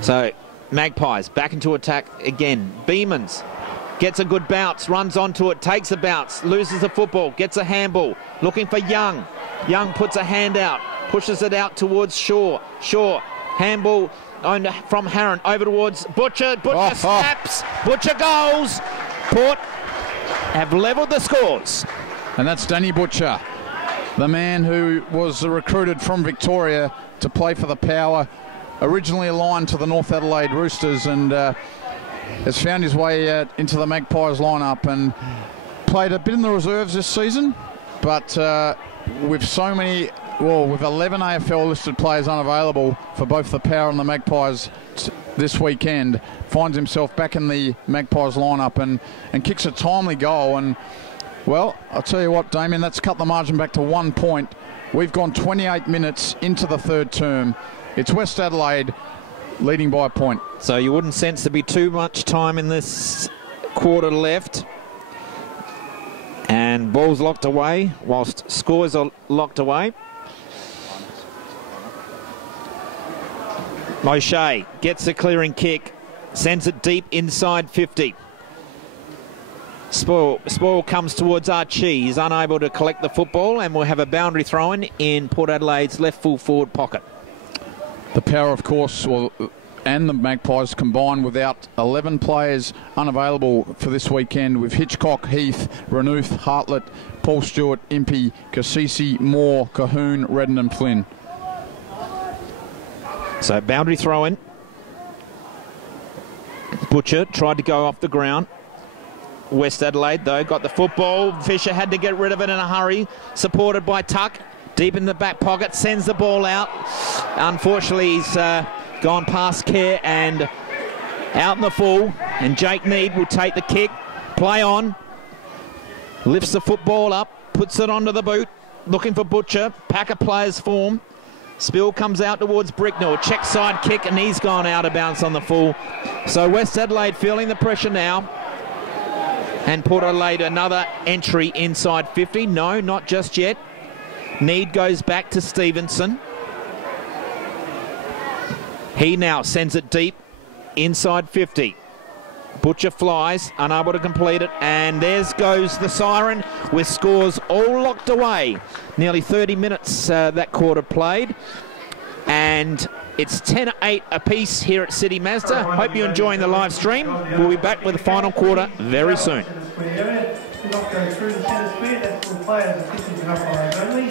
So Magpies back into attack again. Beamans gets a good bounce, runs onto it, takes a bounce, loses the football, gets a handball, looking for Young. Young puts a hand out, pushes it out towards Shaw. Shaw, handball from Harron over towards Butcher. Butcher snaps. Butcher goals. Port have levelled the scores. And that's Danny Butcher, the man who was recruited from Victoria to play for the Power, originally aligned to the North Adelaide Roosters, and has found his way into the Magpies lineup and played a bit in the reserves this season, but with so many, with 11 AFL listed players unavailable for both the Power and the Magpies this weekend, finds himself back in the Magpies lineup and kicks a timely goal. And well, I'll tell you what, Damien, that's cut the margin back to 1 point. We've gone 28 minutes into the third term. It's West Adelaide leading by a point. So you wouldn't sense there'd be too much time in this quarter left. And ball's locked away whilst scores are locked away. Moshe gets a clearing kick, sends it deep inside 50. Spoil comes towards Archie. He's unable to collect the football, and we'll have a boundary throw-in in Port Adelaide's left full forward pocket. The Power, of course, and the Magpies combined without 11 players unavailable for this weekend, with Hitchcock, Heath, Renouf, Hartlett, Paul Stewart, Impey, Cassisi, Moore, Cahoon, Redden and Flynn. So boundary throw-in. Butcher tried to go off the ground. West Adelaide, though, got the football. Fisher had to get rid of it in a hurry. Supported by Tuck. Deep in the back pocket. Sends the ball out. Unfortunately, he's gone past Kerr and out in the full. And Jake Mead will take the kick. Play on. Lifts the football up. Puts it onto the boot. Looking for Butcher. Pack of players form. Spill comes out towards Bricknell. Check side kick, and he's gone out of bounds on the full. So West Adelaide feeling the pressure now. And Port Adelaide another entry inside 50. No, not just yet. Need goes back to Stevenson. He now sends it deep inside 50. Butcher flies, unable to complete it. And there goes the siren with scores all locked away. Nearly 30 minutes that quarter played. And it's 10-8 apiece here at City Mazda. Hope you're enjoying the live stream. We'll be back with the final quarter very soon. Do not go through the centre square. That's all players assisting to umpires only.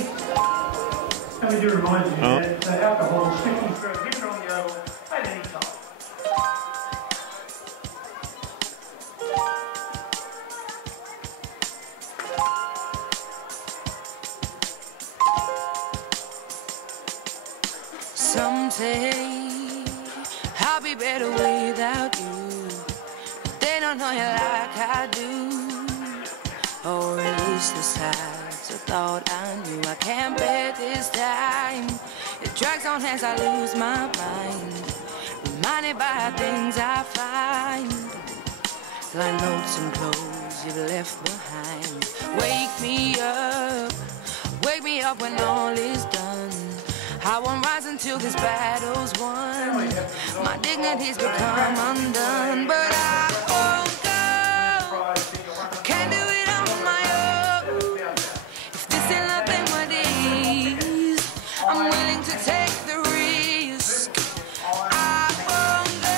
Let me do remind you that alcohol is sticking through a hitter on the oval at any time. Some say I'll be better without you. They don't know you like I do. Or at least this time, so thought I knew. I can't bear this time. It drags on as I lose my mind, reminded by things I find, like notes and clothes you've left behind. Wake me up when all is done. I won't rise until this battle's won. My dignity's become undone, but I won't go. I can't do it on my own. If this ain't nothing but ease, I'm willing to take the risk. I won't go.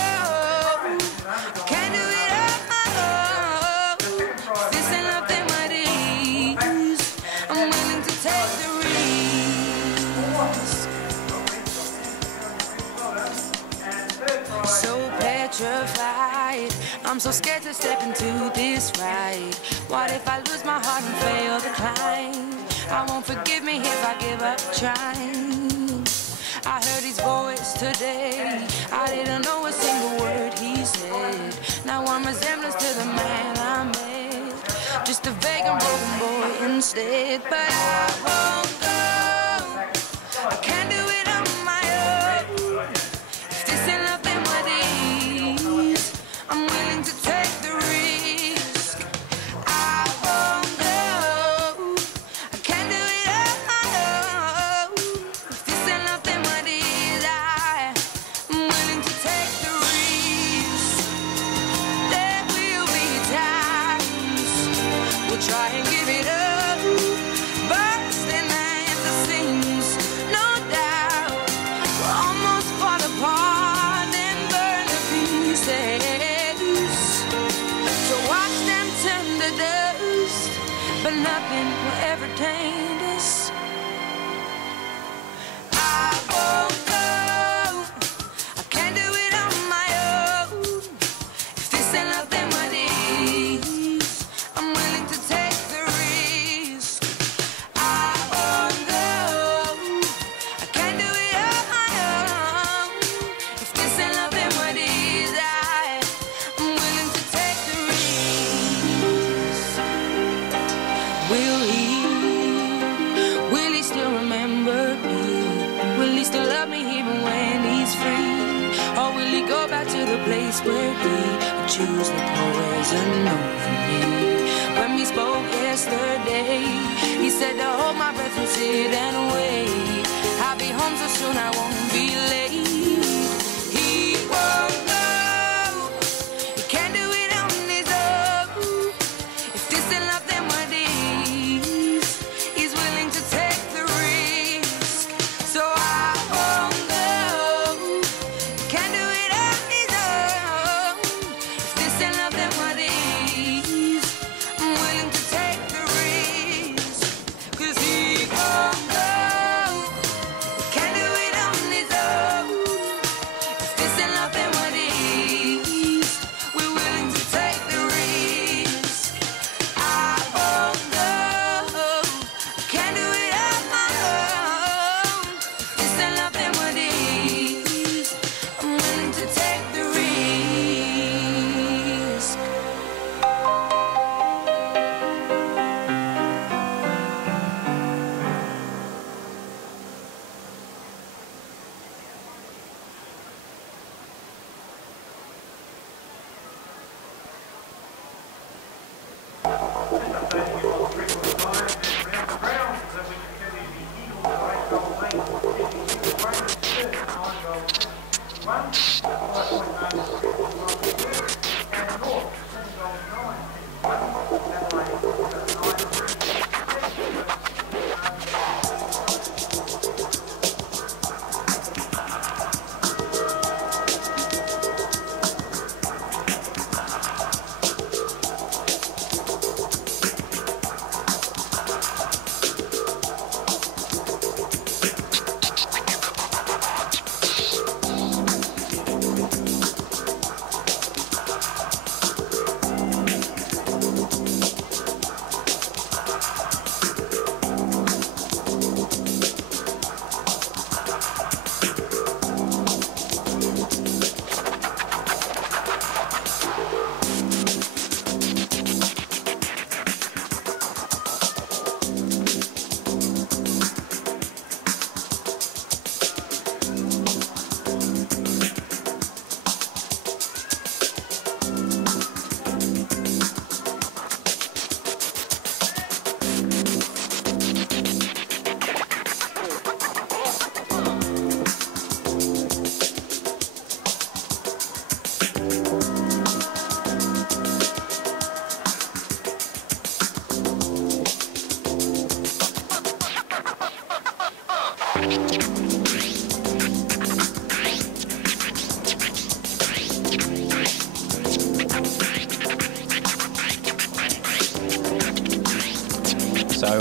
I can't do it on my own. If this ain't nothing but ease, I'm willing to take the risk. So petrified, I'm so scared to step into this ride. What if I lose my heart and fail the climb? I won't forgive me if I give up trying. I heard his voice today, I didn't know a single word he said. Now I'm resemblance to the man I met, just a vague and broken boy instead. But I won't go, I can't do it on my own. If this ain't nothing but ease, I'm willing to take the risk. I won't go, I can't do it on my own. If this ain't nothing but ease, I'm willing to take the risk. There will be times we'll try and give it up, bursting at the seams, no doubt. We'll almost fall apart and burn to pieces. So watch them turn to dust, but nothing will ever taint us. I won't go, I can't do it on my own. If this ain't nothing but ease, I'm willing to take the risk. I won't go, I can't do it on my own. If this ain't nothing but ease, I'm willing to take the risk. Will he still remember me? Will he still love me even when he's free? Or will he go back to the place where he would choose the poison over me? When we spoke yesterday, he said to hold my breath and sit and wait. I'll be home so soon I won't be late. He won't go, he can't do it on his own. If this ain't nothing but ease, he's willing to take the risk. So I won't go, he can't do it on his own. If this ain't nothing but ease, I'm willing to take the risk. 'Cause he won't go, he can't do it on his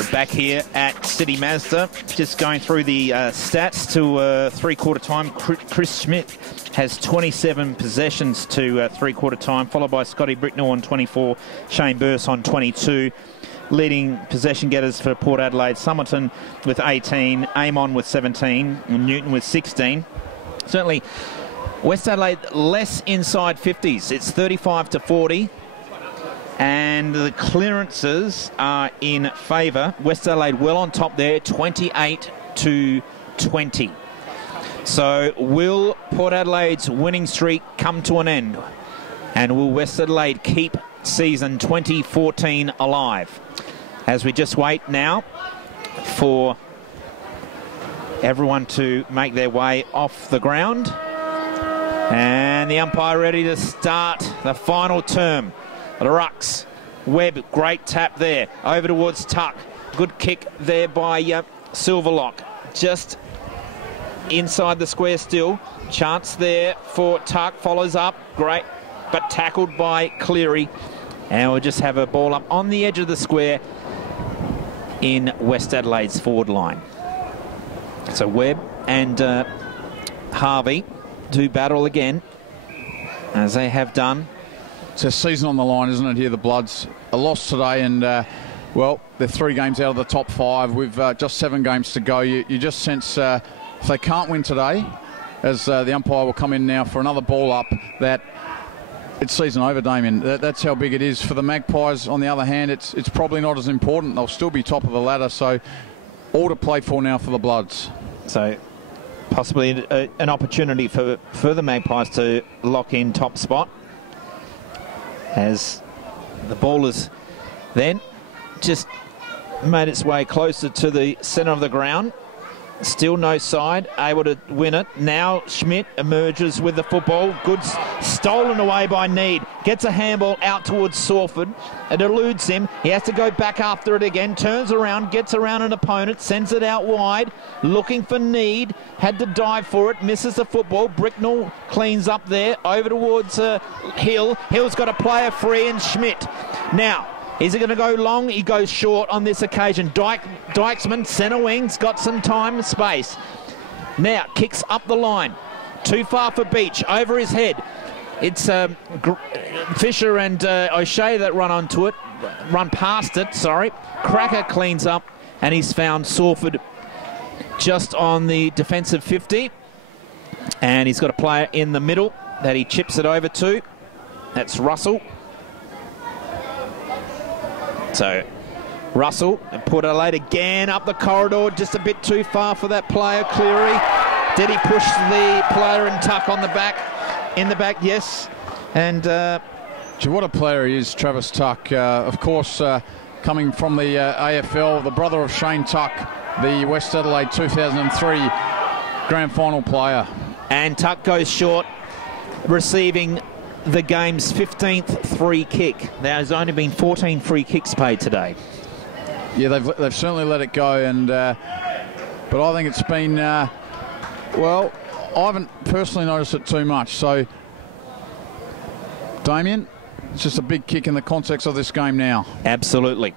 We're back here at City Mazda, just going through the stats to three-quarter time. Chris Schmidt has 27 possessions to three-quarter time, followed by Scotty Bricknell on 24, Shane Burse on 22. Leading possession getters for Port Adelaide, Somerton with 18, Amon with 17, and Newton with 16. Certainly, West Adelaide less inside 50s. It's 35-40. And the clearances are in favour. West Adelaide well on top there, 28-20. So will Port Adelaide's winning streak come to an end? And will West Adelaide keep season 2014 alive? As we just wait now for everyone to make their way off the ground. And the umpire ready to start the final term. The rucks. Webb, great tap there. Over towards Tuck. Good kick there by Silverlock. Just inside the square still. Chance there for Tuck. Follows up. Great. But tackled by Cleary. And we'll just have a ball up on the edge of the square in West Adelaide's forward line. So Webb and Harvey do battle again, as they have done. It's a season on the line, isn't it, here, the Bloods? A loss today and, well, they're 3 games out of the top 5 with just 7 games to go. You just sense if they can't win today, as the umpire will come in now for another ball up, that it's season over, Damien. That's how big it is. For the Magpies, on the other hand, it's probably not as important. They'll still be top of the ladder, so all to play for now for the Bloods. So possibly an opportunity for the Magpies to lock in top spot, as the ball is then just made its way closer to the centre of the ground. Still no side able to win it. Now Schmidt emerges with the football. Good, stolen away by Need. Gets a handball out towards Sawford. It eludes him. He has to go back after it again. Turns around, gets around an opponent, sends it out wide. Looking for Need. Had to dive for it. Misses the football. Bricknell cleans up there. Over towards Hill. Hill's got a player free, and Schmidt. Now, is it going to go long? He goes short on this occasion. Dykesman, centre wing's got some time and space. Now, kicks up the line. Too far for Beach. Over his head. It's Fisher and O'Shea that run past it, sorry. Cracker cleans up, and he's found Sawford just on the defensive 50. And he's got a player in the middle that he chips it over to. That's Russell. So Russell and Port Adelaide again up the corridor, just a bit too far for that player, Cleary. Did he push the player and Tuck on the back? In the back, yes. And what a player he is, Travis Tuck. Of course, coming from the AFL, the brother of Shane Tuck, the West Adelaide 2003 grand final player. And Tuck goes short, receiving the game's 15th free kick. There's only been 14 free kicks paid today. Yeah, they've certainly let it go, and but I think it's been well, I haven't personally noticed it too much. So, Damien, it's just a big kick in the context of this game now. Absolutely.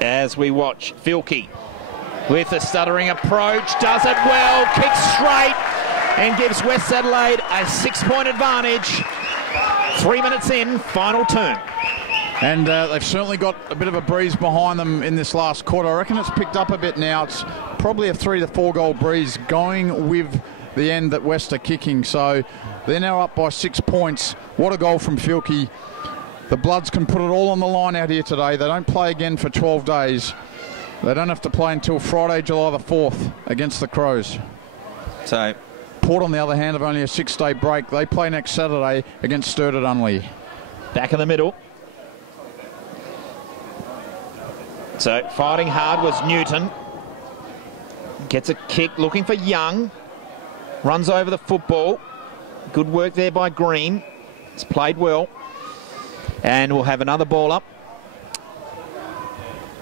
As we watch, Filkey with a stuttering approach, does it well, kicks straight, and gives West Adelaide a 6-point advantage. 3 minutes in, final term. And they've certainly got a bit of a breeze behind them in this last quarter. I reckon it's picked up a bit now. It's probably a 3 to 4 goal breeze going with the end that West are kicking. So they're now up by 6 points. What a goal from Filkey. The Bloods can put it all on the line out here today. They don't play again for 12 days. They don't have to play until Friday, July the 4th against the Crows. So Port, on the other hand, have only a 6-day break. They play next Saturday against Sturt at Unley. Back in the middle. So fighting hard was Newton. Gets a kick, looking for Young. Runs over the football. Good work there by Green. It's played well. And we'll have another ball up.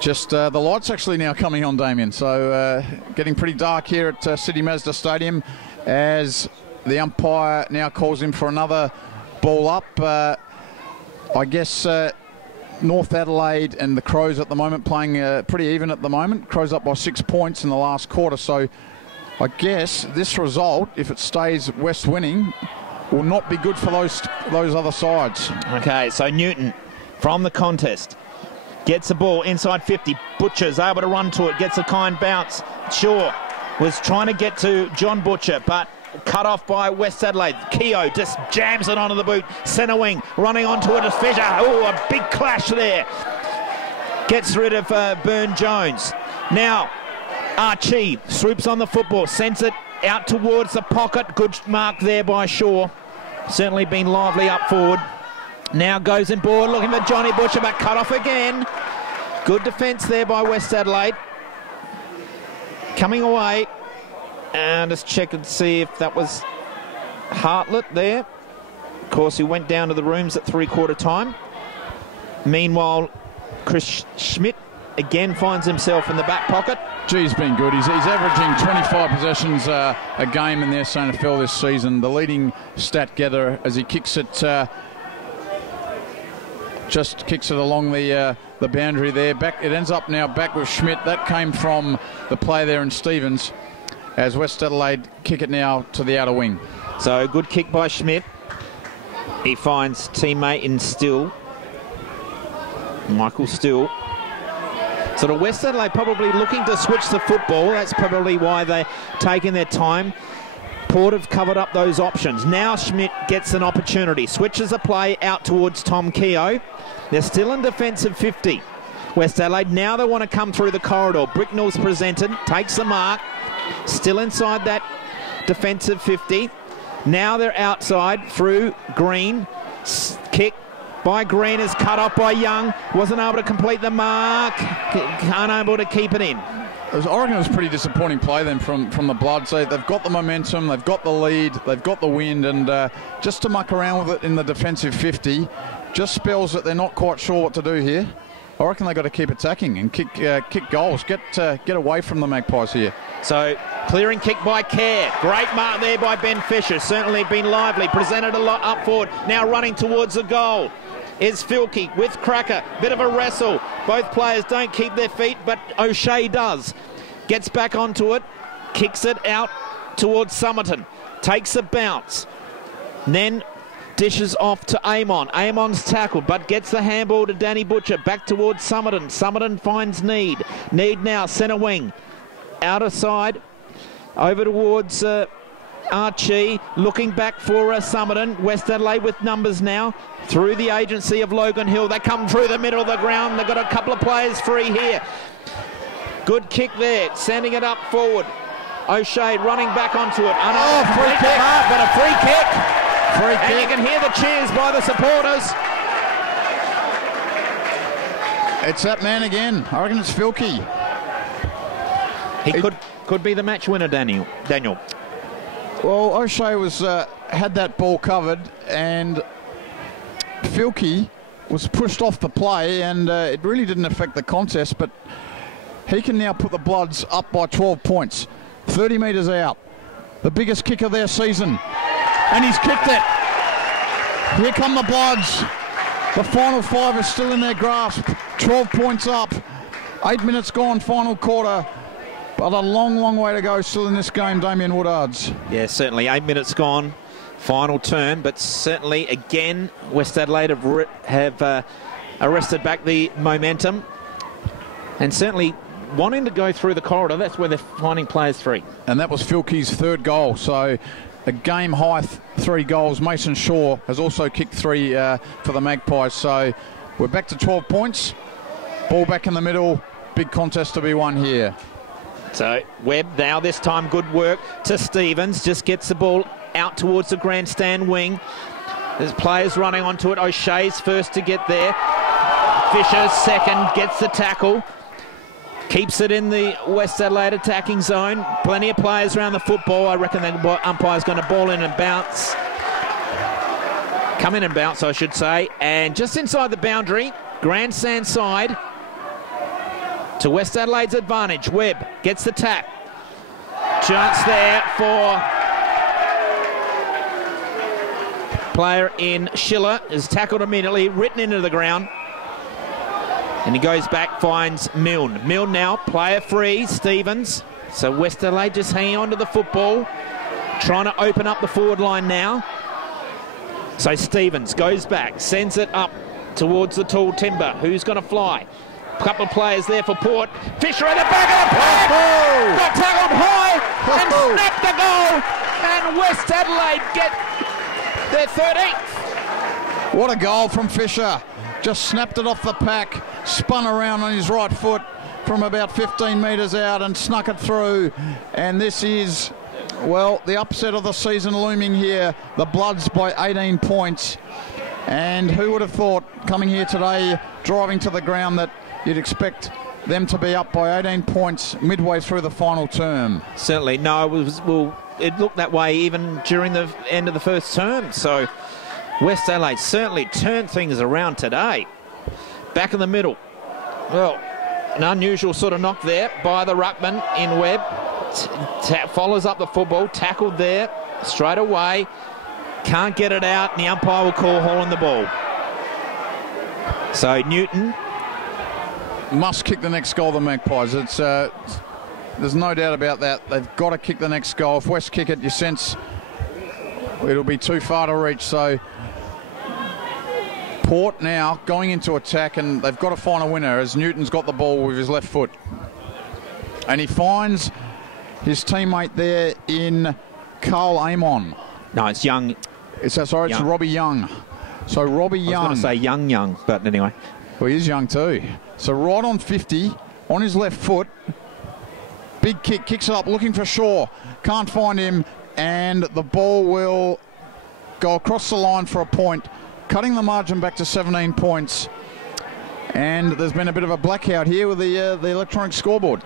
Just the lights actually now coming on, Damien. So getting pretty dark here at City Mazda Stadium, as the umpire now calls him for another ball up. I guess North Adelaide and the Crows at the moment playing pretty even at the moment. Crows up by 6 points in the last quarter. So I guess this result, if it stays West winning, will not be good for those other sides. Okay, so Newton from the contest gets the ball inside 50. Butcher's able to run to it, gets a kind bounce. Shaw was trying to get to John Butcher, but cut off by West Adelaide. Keogh just jams it onto the boot. Centre wing running onto it as Fisher. Oh, a big clash there. Gets rid of Burne-Jones. Now Archie swoops on the football, sends it out towards the pocket. Good mark there by Shaw. Certainly been lively up forward. Now goes in board looking for Johnny Butcher, but cut off again. Good defence there by West Adelaide. Coming away. And let's check and see if that was Hartlett there. Of course, he went down to the rooms at 3/4 time. Meanwhile, Chris Schmidt again finds himself in the back pocket. Gee, he's been good. He's averaging 25 possessions a game in the SANFL this season. The leading stat getter as he kicks it, just kicks it along the boundary there. Back, it ends up now back with Schmidt. That came from the play there in Stevens. As West Adelaide kick it now to the outer wing. So good kick by Schmidt. He finds teammate in Still. Michael Still. So the West Adelaide probably looking to switch the football. That's probably why they're taking their time. Port have covered up those options. Now Schmidt gets an opportunity. Switches the play out towards Tom Keogh. They're still in defensive 50. West Adelaide, now they want to come through the corridor. Bricknell's presented, takes the mark. Still inside that defensive 50. Now they're outside through Green. Kick by Green is cut off by Young. Wasn't able to complete the mark. Unable to keep it in. Oregon was a pretty disappointing play then from the Bloods. They've got the momentum, they've got the lead, they've got the wind, and just to muck around with it in the defensive 50 just spells that they're not quite sure what to do here. I reckon they've got to keep attacking and kick goals. Get away from the Magpies here. So, clearing kick by Kerr. Great mark there by Ben Fisher. Certainly been lively. Presented a lot up forward. Now running towards the goal is Filkey with Cracker. Bit of a wrestle. Both players don't keep their feet, but O'Shea does. Gets back onto it. Kicks it out towards Somerton. Takes a bounce. Then dishes off to Amon. Amon's tackled, but gets the handball to Danny Butcher. Back towards Somerton. Somerton finds Need. Need now, centre wing. Outer side. Over towards Archie. Looking back for Somerton. West Adelaide with numbers now. Through the agency of Logan Hill. They come through the middle of the ground. They've got a couple of players free here. Good kick there. Sending it up forward. O'Shea running back onto it. Free kick. But a free kick. Free kick. And you can hear the cheers by the supporters. It's that man again. I reckon it's Filkey. He could be the match winner, Daniel. Well, O'Shea was had that ball covered, and Filkey was pushed off the play, and it really didn't affect the contest, but he can now put the Bloods up by 12 points. 30 metres out. The biggest kick of their season. And he's kicked it. Here come the Bloods. The final 5 is still in their grasp. 12 points up. 8 minutes gone, final quarter. But a long, long way to go still in this game, Damien Woodards. Yeah, certainly. 8 minutes gone. Final turn. But certainly, again, West Adelaide have arrested back the momentum. And certainly wanting to go through the corridor. That's where they're finding players free. And that was Filkey's 3rd goal. So a game-high 3 goals. Mason Shaw has also kicked 3 for the Magpies. So we're back to 12 points. Ball back in the middle. Big contest to be won here. So Webb now this time good work to Stevens. Just gets the ball out towards the grandstand wing. There's players running onto it. O'Shea's first to get there. Fisher second, gets the tackle. Keeps it in the West Adelaide attacking zone. Plenty of players around the football. I reckon the umpire's going to ball in and bounce. Come in and bounce, I should say. And just inside the boundary, grandstand side to West Adelaide's advantage. Webb gets the tap. Chance there for player in Schiller. Is tackled immediately, written into the ground. And he goes back, finds Milne. Milne now, player free, Stevens. So West Adelaide just hanging on to the football, trying to open up the forward line now. So Stevens goes back, sends it up towards the tall timber. Who's going to fly? A couple of players there for Port. Fisher at the back of the pack. Got tackled high and snapped the goal. And West Adelaide get their 13th. What a goal from Fisher. Just snapped it off the pack, spun around on his right foot from about 15 metres out and snuck it through. And this is, well, the upset of the season looming here. The Bloods by 18 points. And who would have thought coming here today, driving to the ground, that you'd expect them to be up by 18 points midway through the final term? Certainly. No, it looked that way even during the end of the first term. So West Adelaide certainly turned things around today. Back in the middle. Well, an unusual sort of knock there by the ruckman in Webb. Follows up the football, tackled there straight away. Can't get it out, and the umpire will call hauling the ball. So Newton must kick the next goal, the Magpies. There's no doubt about that. They've got to kick the next goal. If West kick it, you sense it'll be too far to reach. So Port now going into attack, and they've got to find a winner as Newton's got the ball with his left foot. And he finds his teammate there in Carl Amon. No, it's Young. It's Robbie Young. So Robbie Young. I was going to say Young, but anyway. Well, he is young too. So right on 50, on his left foot. Big kick, kicks it up, looking for Shaw. Can't find him, and the ball will go across the line for a point, cutting the margin back to 17 points. And there's been a bit of a blackout here with the electronic scoreboard.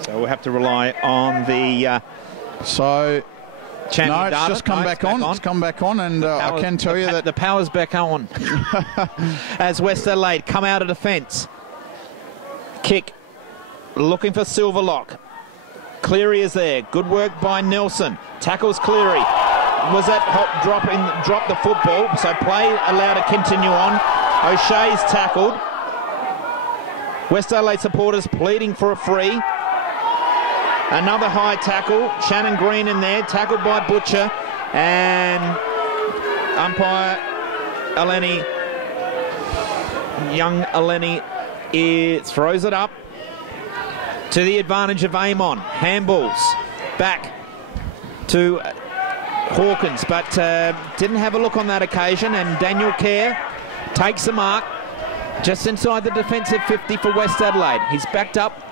So we'll have to rely on the... No, it's just come back on. It's come back on, and I can tell you that the power's back on. As West Adelaide come out of defence. Kick, looking for Silverlock. Cleary is there. Good work by Nelson. Tackles Cleary. Was that drop the football? So play allowed to continue on. O'Shea's tackled. West Adelaide supporters pleading for a free. Another high tackle. Shannon Green in there, tackled by Butcher. And umpire young Eleni, throws it up to the advantage of Amon. Handballs back to Hawkins, but didn't have a look on that occasion. And Daniel Kerr takes the mark just inside the defensive 50 for West Adelaide. He's backed up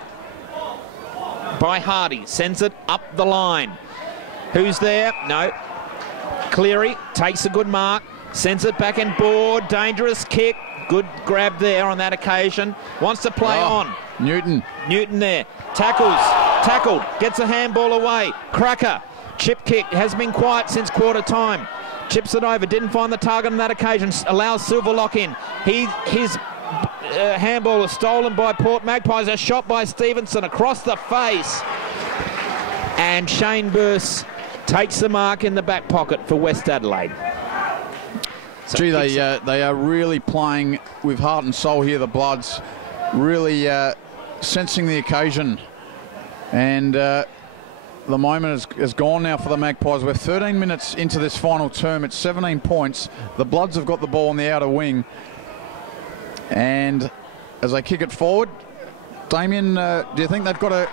by Hardy, sends it up the line. Who's there? No. Cleary takes a good mark, sends it back in board. Dangerous kick. Good grab there on that occasion. Wants to play on. Newton there. Tackled. Gets a handball away. Cracker. Chip kick. Has been quiet since quarter time. Chips it over. Didn't find the target on that occasion. Allows Silverlock in. His handball is stolen by Port Magpies. A shot by Stevenson across the face. And Shane Burse takes the mark in the back pocket for West Adelaide. So gee, they are really playing with heart and soul here, the Bloods. Really sensing the occasion. And the moment is gone now for the Magpies. We're 13 minutes into this final term. It's 17 points. The Bloods have got the ball on the outer wing. And as they kick it forward, Damien, do you think they've got to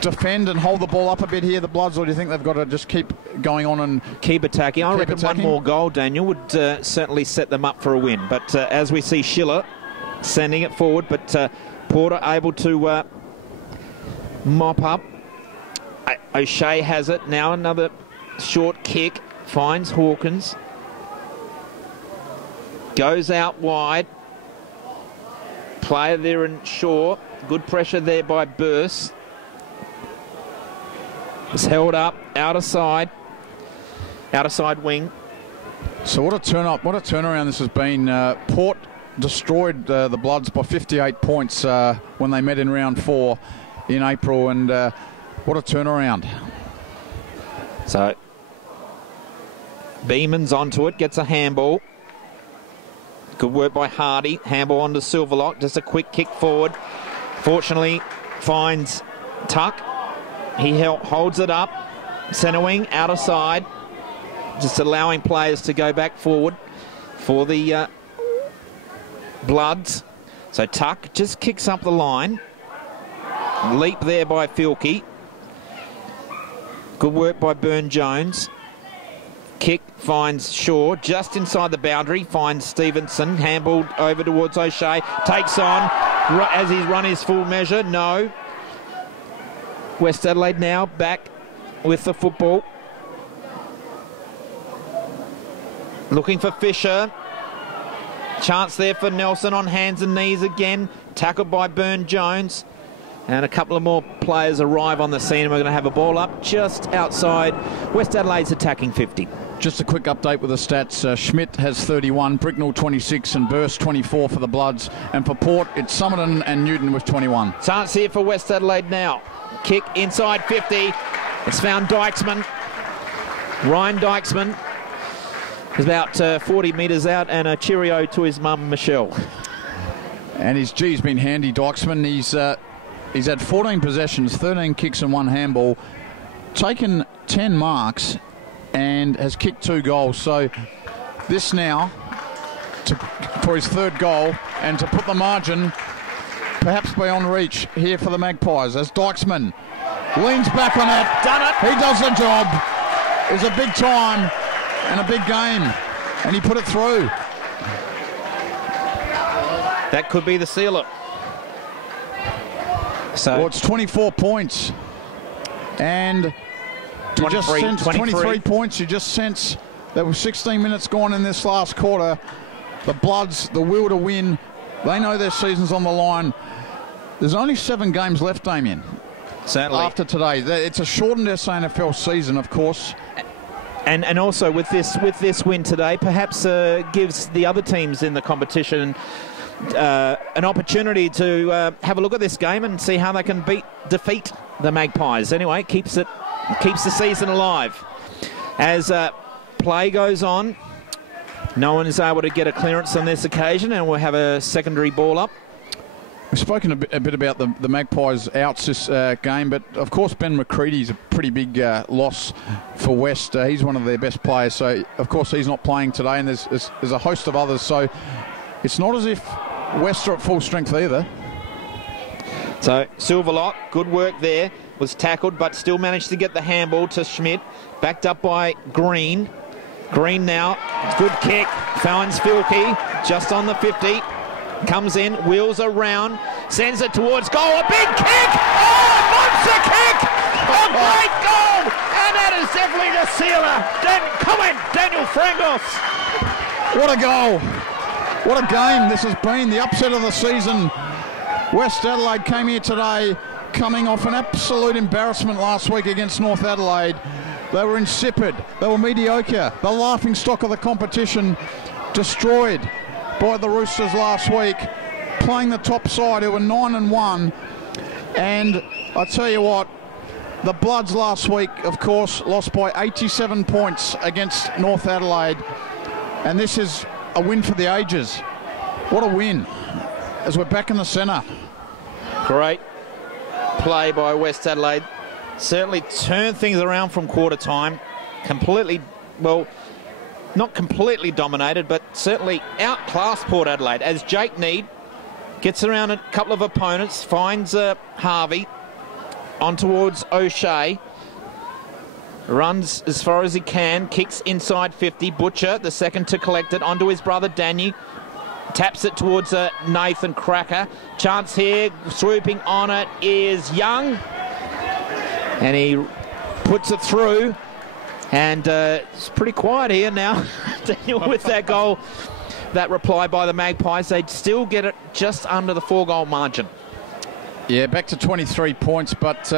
defend and hold the ball up a bit here, the Bloods, or do you think they've got to just keep going on and keep attacking? I reckon one more goal, Daniel, would certainly set them up for a win. But as we see Schiller sending it forward, but Porter able to mop up. O'Shea has it. Now another short kick. Finds Hawkins. Goes out wide. Player there in Shaw. Good pressure there by Burse. It's held up. Outer side wing. So what a turnaround this has been. Port destroyed the Bloods by 58 points when they met in round 4 in April, and what a turnaround. So Beeman's onto it, gets a handball. Good work by Hardy. Handball onto Silverlock. Just a quick kick forward. Fortunately, finds Tuck. He holds it up. Centre wing, out of side. Just allowing players to go back forward for the Bloods. So Tuck just kicks up the line. Leap there by Filkey. Good work by Burne-Jones. Kick finds Shaw just inside the boundary. Finds Stevenson. Handballed over towards O'Shea. Takes on as he's run his full measure. No. West Adelaide now back with the football. Looking for Fisher. Chance there for Nelson on hands and knees again. Tackled by Burne-Jones. And a couple of more players arrive on the scene. We're going to have a ball up just outside West Adelaide's attacking 50. Just a quick update with the stats. Schmidt has 31, Bricknell 26 and Burst 24 for the Bloods. And for Port, it's Summerton and Newton with 21. Chance here for West Adelaide now. Kick inside 50. It's found Dykesman. Ryan Dykesman is about 40 metres out, and a cheerio to his mum, Michelle. And he's been handy, Dykesman. He's had 14 possessions, 13 kicks and 1 handball, taken 10 marks and has kicked 2 goals. So this now for his 3rd goal and to put the margin perhaps beyond reach here for the Magpies as Dykesman leans back on it. Done it. He does the job. It was a big time and a big game, and he put it through. That could be the sealer. So well, it's 24 points. And you just sense 23 points. You just sense there were 16 minutes gone in this last quarter. The Bloods, the will to win. They know their season's on the line. There's only 7 games left, Damien. Certainly. After today. It's a shortened SANFL season, of course. And also with this win today, perhaps gives the other teams in the competition an opportunity to have a look at this game and see how they can defeat the Magpies. Anyway, keeps the season alive. As play goes on, no one is able to get a clearance on this occasion, and we'll have a secondary ball up. We've spoken a bit about the Magpies' outs this game, but of course Ben McCready's a pretty big loss for West. He's one of their best players, so of course he's not playing today, and there's a host of others. So it's not as if West are at full strength either. So Silverlock, good work there, was tackled but still managed to get the handball to Schmidt, backed up by Green. Green now, good kick, finds Filkey just on the 50. Comes in, wheels around, sends it towards goal. A big kick! Oh, a monster kick! A great goal! And that is definitely the sealer. Daniel Frangos. What a goal! What a game this has been. The upset of the season. West Adelaide came here today coming off an absolute embarrassment last week against North Adelaide. They were insipid. They were mediocre. The laughing stock of the competition, destroyed by the Roosters last week, playing the top side who were 9-1. And I tell you what, the Bloods last week, of course, lost by 87 points against North Adelaide. And this is a win for the ages. What a win, as we're back in the centre. Great play by West Adelaide. Certainly turned things around from quarter time. Completely, well, not completely dominated, but certainly outclassed Port Adelaide as Jake Need gets around a couple of opponents, finds Harvey on towards O'Shea, runs as far as he can, kicks inside 50. Butcher, the second to collect it, onto his brother Danny, taps it towards Nathan Cracker. Chance here, swooping on it is Young, and he puts it through. And it's pretty quiet here now, Daniel, with that goal, that reply by the Magpies. They'd still get it just under the 4-goal margin. Yeah, back to 23 points, but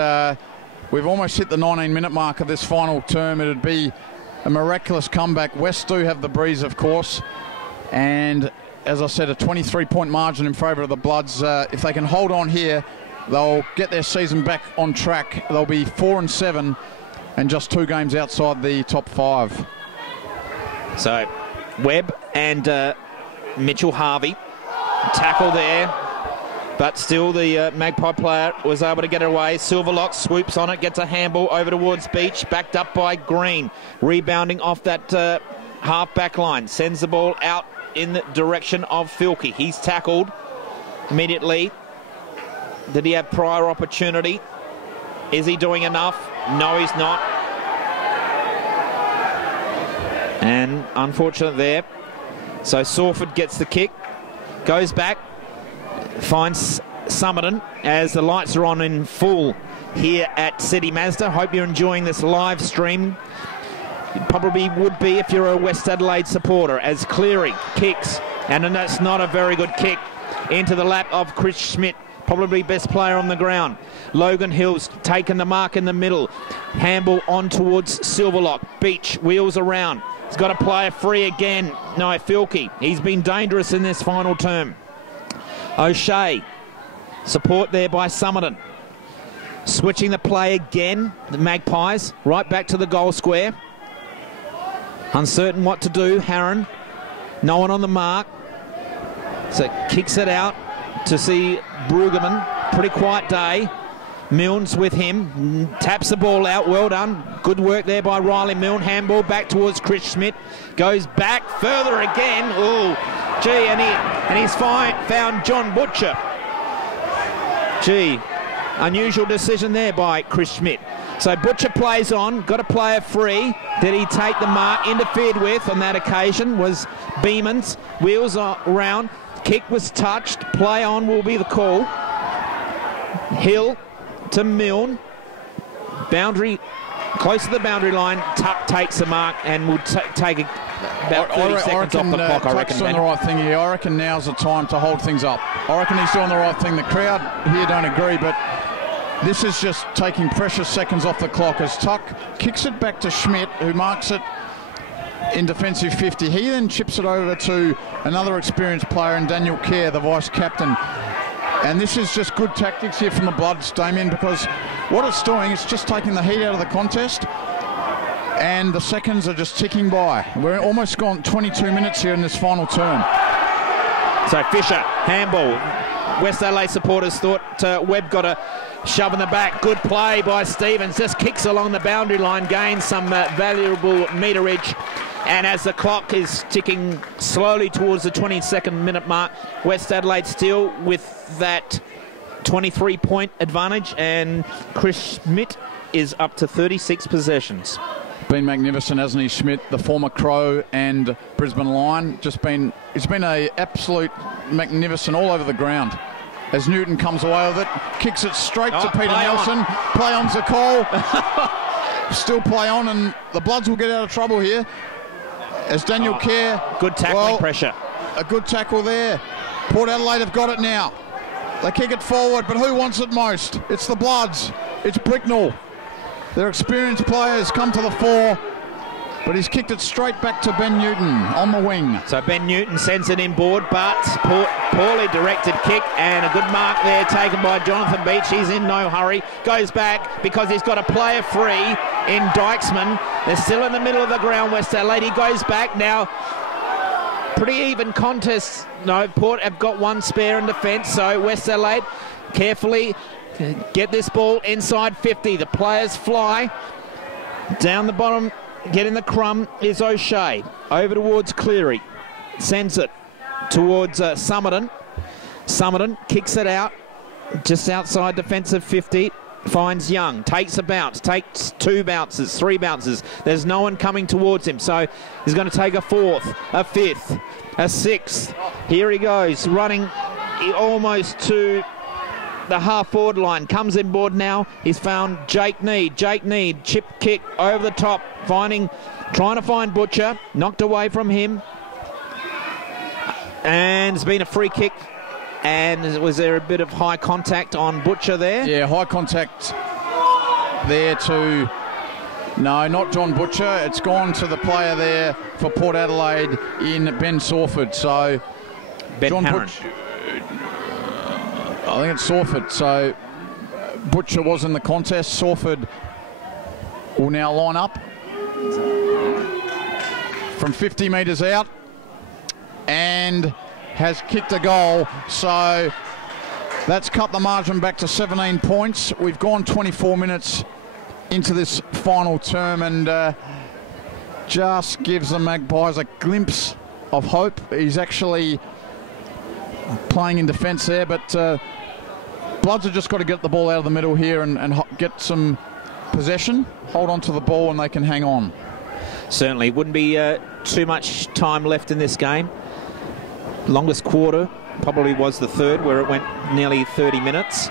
we've almost hit the 19-minute mark of this final term. It'd be a miraculous comeback. West do have the breeze, of course, and as I said, a 23-point margin in favour of the Bloods. If they can hold on here, they'll get their season back on track. They'll be 4-7. And just 2 games outside the top 5. So Webb and Mitchell Harvey. Tackle there. But still the Magpie player was able to get it away. Silverlock swoops on it, gets a handball over towards Beach, backed up by Green. Rebounding off that half-back line. Sends the ball out in the direction of Filkey. He's tackled immediately. Did he have prior opportunity? Is he doing enough? No, he's not. And unfortunate there. So Sawford gets the kick. Goes back. Finds Summerton as the lights are on in full here at City Mazda. Hope you're enjoying this live stream. You probably would be if you're a West Adelaide supporter, as Cleary kicks, and that's not a very good kick, into the lap of Chris Schmidt, probably best player on the ground. Logan Hill's taken the mark in the middle. Handball on towards Silverlock. Beach wheels around. He's got a player free again. No, Filkey. He's been dangerous in this final term. O'Shea, support there by Summerton. Switching the play again, the Magpies, right back to the goal square. Uncertain what to do, Harron. No one on the mark. So kicks it out to see Brueggemann. Pretty quiet day. Milne's with him. Taps the ball out. Well done. Good work there by Riley Milne. Handball back towards Chris Schmidt. Goes back further again. Oh, gee, and he's found John Butcher. Gee, unusual decision there by Chris Schmidt. So Butcher plays on. Got a player free. Did he take the mark? Interfered with on that occasion was Beamans. Wheels around. Kick was touched. Play on will be the call. Hill to Milne. Boundary, close to the boundary line. Tuck takes the mark and will take about 30 seconds off the clock, I reckon. On the right thing here. I reckon now's the time to hold things up. I reckon he's doing the right thing. The crowd here don't agree, but this is just taking precious seconds off the clock as Tuck kicks it back to Schmidt, who marks it in defensive 50. He then chips it over to another experienced player in Daniel Kerr, the vice-captain. And this is just good tactics here from the Bloods, Damien, because what it's doing is just taking the heat out of the contest, and the seconds are just ticking by. We're almost gone 22 minutes here in this final term. So Fisher, handball. West Adelaide supporters thought Webb got a shove in the back. Good play by Stevens. Just kicks along the boundary line, gains some valuable meterage. And as the clock is ticking slowly towards the 22nd minute mark, West Adelaide still with that 23-point advantage, and Chris Schmidt is up to 36 possessions. Been magnificent, hasn't he, Schmidt, the former Crow and Brisbane Lion. It's been a absolute magnificent all over the ground. As Newton comes away with it, kicks it straight to Peter Nelson. Play on's the call. Still play on, and the Bloods will get out of trouble here. As Daniel Kerr. Good tackling pressure. A good tackle there. Port Adelaide have got it now. They kick it forward, but who wants it most? It's the Bloods. It's Bricknell. Their experienced players come to the fore, but he's kicked it straight back to Ben Newton on the wing. So Ben Newton sends it inboard, but poorly directed kick, and a good mark there taken by Jonathan Beach. He's in no hurry. Goes back because he's got a player free in Dykesman. They're still in the middle of the ground, West Adelaide. He goes back now. Pretty even contest. No, Port have got one spare in defence, so West Adelaide carefully get this ball inside 50. The players fly. Down the bottom, getting the crumb is O'Shea. Over towards Cleary. Sends it towards Summerton. Summerton kicks it out. Just outside defensive 50. Finds Young. Takes a bounce. Takes two bounces. Three bounces. There's no one coming towards him. So he's going to take a fourth, a fifth, a sixth. Here he goes. Running almost to the half-forward line. Comes inboard now. He's found Jake Need. Jake Need, chip kick over the top. Trying to find Butcher. Knocked away from him. And it's been a free kick. And was there a bit of high contact on Butcher there? Yeah, high contact there to... No, not John Butcher. It's gone to the player there for Port Adelaide in Ben Sawford. So Ben John Harron. Butcher... I think it's Sawford. So Butcher was in the contest. Sawford will now line up from 50 metres out. And has kicked a goal. So that's cut the margin back to 17 points. We've gone 24 minutes into this final term, and just gives the Magpies a glimpse of hope. He's actually playing in defence there, but Bloods have just got to get the ball out of the middle here and get some possession, hold on to the ball, and they can hang on. Certainly wouldn't be too much time left in this game. Longest quarter probably was the third, where it went nearly 30 minutes.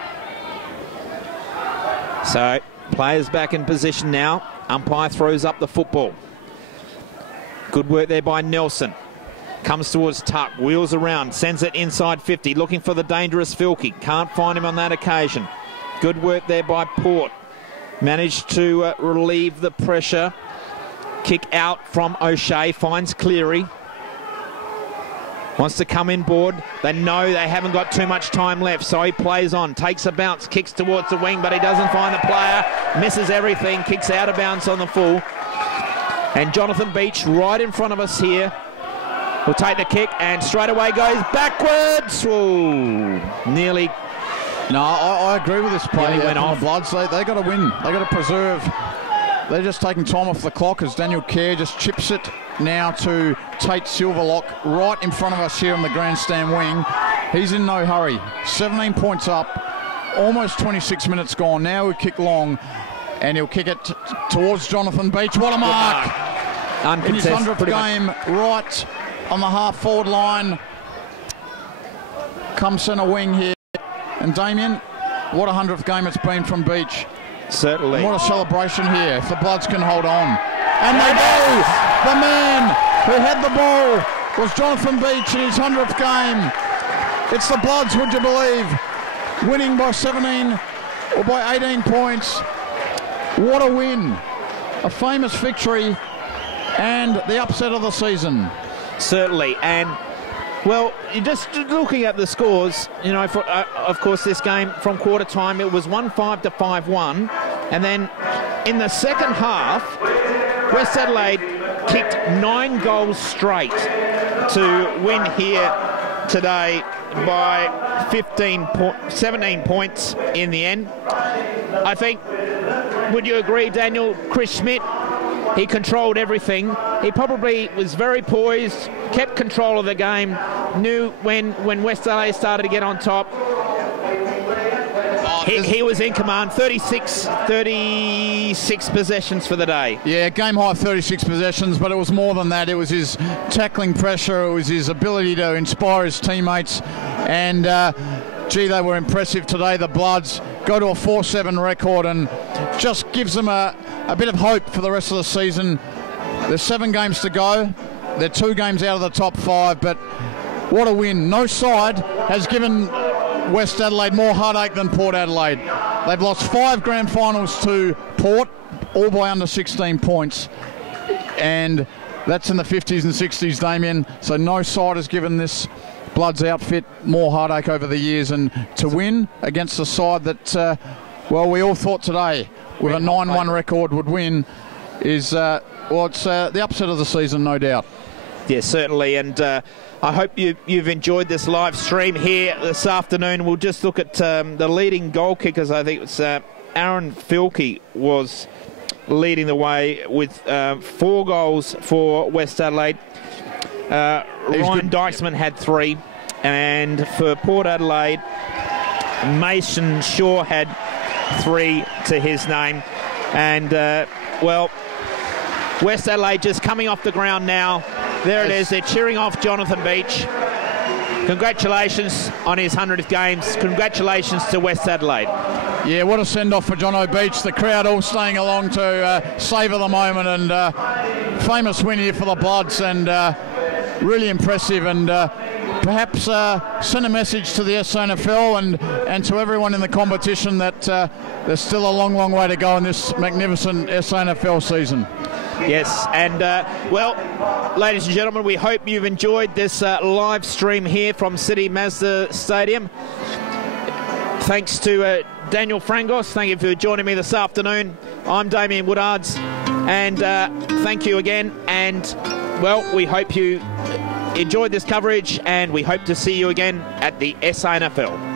So players back in position now. Umpire throws up the football. Good work there by Nelson. Comes towards Tuck, wheels around, sends it inside 50, looking for the dangerous Filkey. Can't find him on that occasion. Good work there by Port. Managed to relieve the pressure. Kick out from O'Shea, finds Cleary. Wants to come in board. They know they haven't got too much time left, so he plays on, takes a bounce, kicks towards the wing, but he doesn't find the player, misses everything, kicks out of bounds on the full. And Jonathan Beach right in front of us here will take the kick and straight away goes backwards. Ooh, nearly. No, I agree with this play. Went off. The Bloods, they got to win. They got to preserve. They're just taking time off the clock as Daniel Kerr just chips it now to Tate Silverlock right in front of us here on the grandstand wing. He's in no hurry. 17 points up, almost 26 minutes gone. Now we kick long, and he'll kick it towards Jonathan Beach. What a mark! In his 100th game, right on the half-forward line. Come centre wing here. And Damien, what a 100th game it's been from Beach. Certainly. And what a celebration here, if the Bloods can hold on. And they do! The man who had the ball was Jonathan Beach in his 100th game. It's the Bloods, would you believe? Winning by 17 or by 18 points. What a win. A famous victory and the upset of the season. Certainly. And well, just looking at the scores, you know, for, of course, this game from quarter time, it was 1-5 to 5-1. And then in the second half, West Adelaide kicked 9 goals straight to win here today by 17 points in the end. I think, would you agree, Daniel? Chris Schmidt, he controlled everything. He probably was very poised, kept control of the game, knew when West Adelaide started to get on top. He was in command. 36 possessions for the day. Yeah, game high 36 possessions, but it was more than that. It was his tackling pressure, it was his ability to inspire his teammates, and gee, they were impressive today. The Bloods go to a 4-7 record and just gives them a bit of hope for the rest of the season. There's 7 games to go. They're 2 games out of the top 5, but what a win. No side has given West Adelaide more heartache than Port Adelaide. They've lost 5 grand finals to Port, all by under 16 points. And that's in the 50s and 60s, Damien. So no side has given this Bloods outfit more heartache over the years. And to win against a side that, well, we all thought today with a 9-1 record would win is, well, it's the upset of the season, no doubt. Yeah, certainly, and I hope you've enjoyed this live stream here this afternoon. We'll just look at the leading goal kickers. I think it's Aaron Filkey was leading the way with 4 goals for West Adelaide. Ryan Dykesman had 3, and for Port Adelaide, Mason Shaw had 3 to his name. And, well, West Adelaide just coming off the ground now. There it is. They're cheering off Jonathan Beach. Congratulations on his 100th games. Congratulations to West Adelaide. Yeah, what a send-off for Jono Beach. The crowd all staying along to savour the moment, and famous win here for the Bloods, and really impressive, and perhaps send a message to the SANFL and to everyone in the competition that there's still a long, long way to go in this magnificent SANFL season. Yes, and well, ladies and gentlemen, we hope you've enjoyed this live stream here from City Mazda Stadium. Thanks to Daniel Frangos. Thank you for joining me this afternoon. I'm Damien Woodards, and thank you again. And, well, we hope you enjoyed this coverage, and we hope to see you again at the SANFL.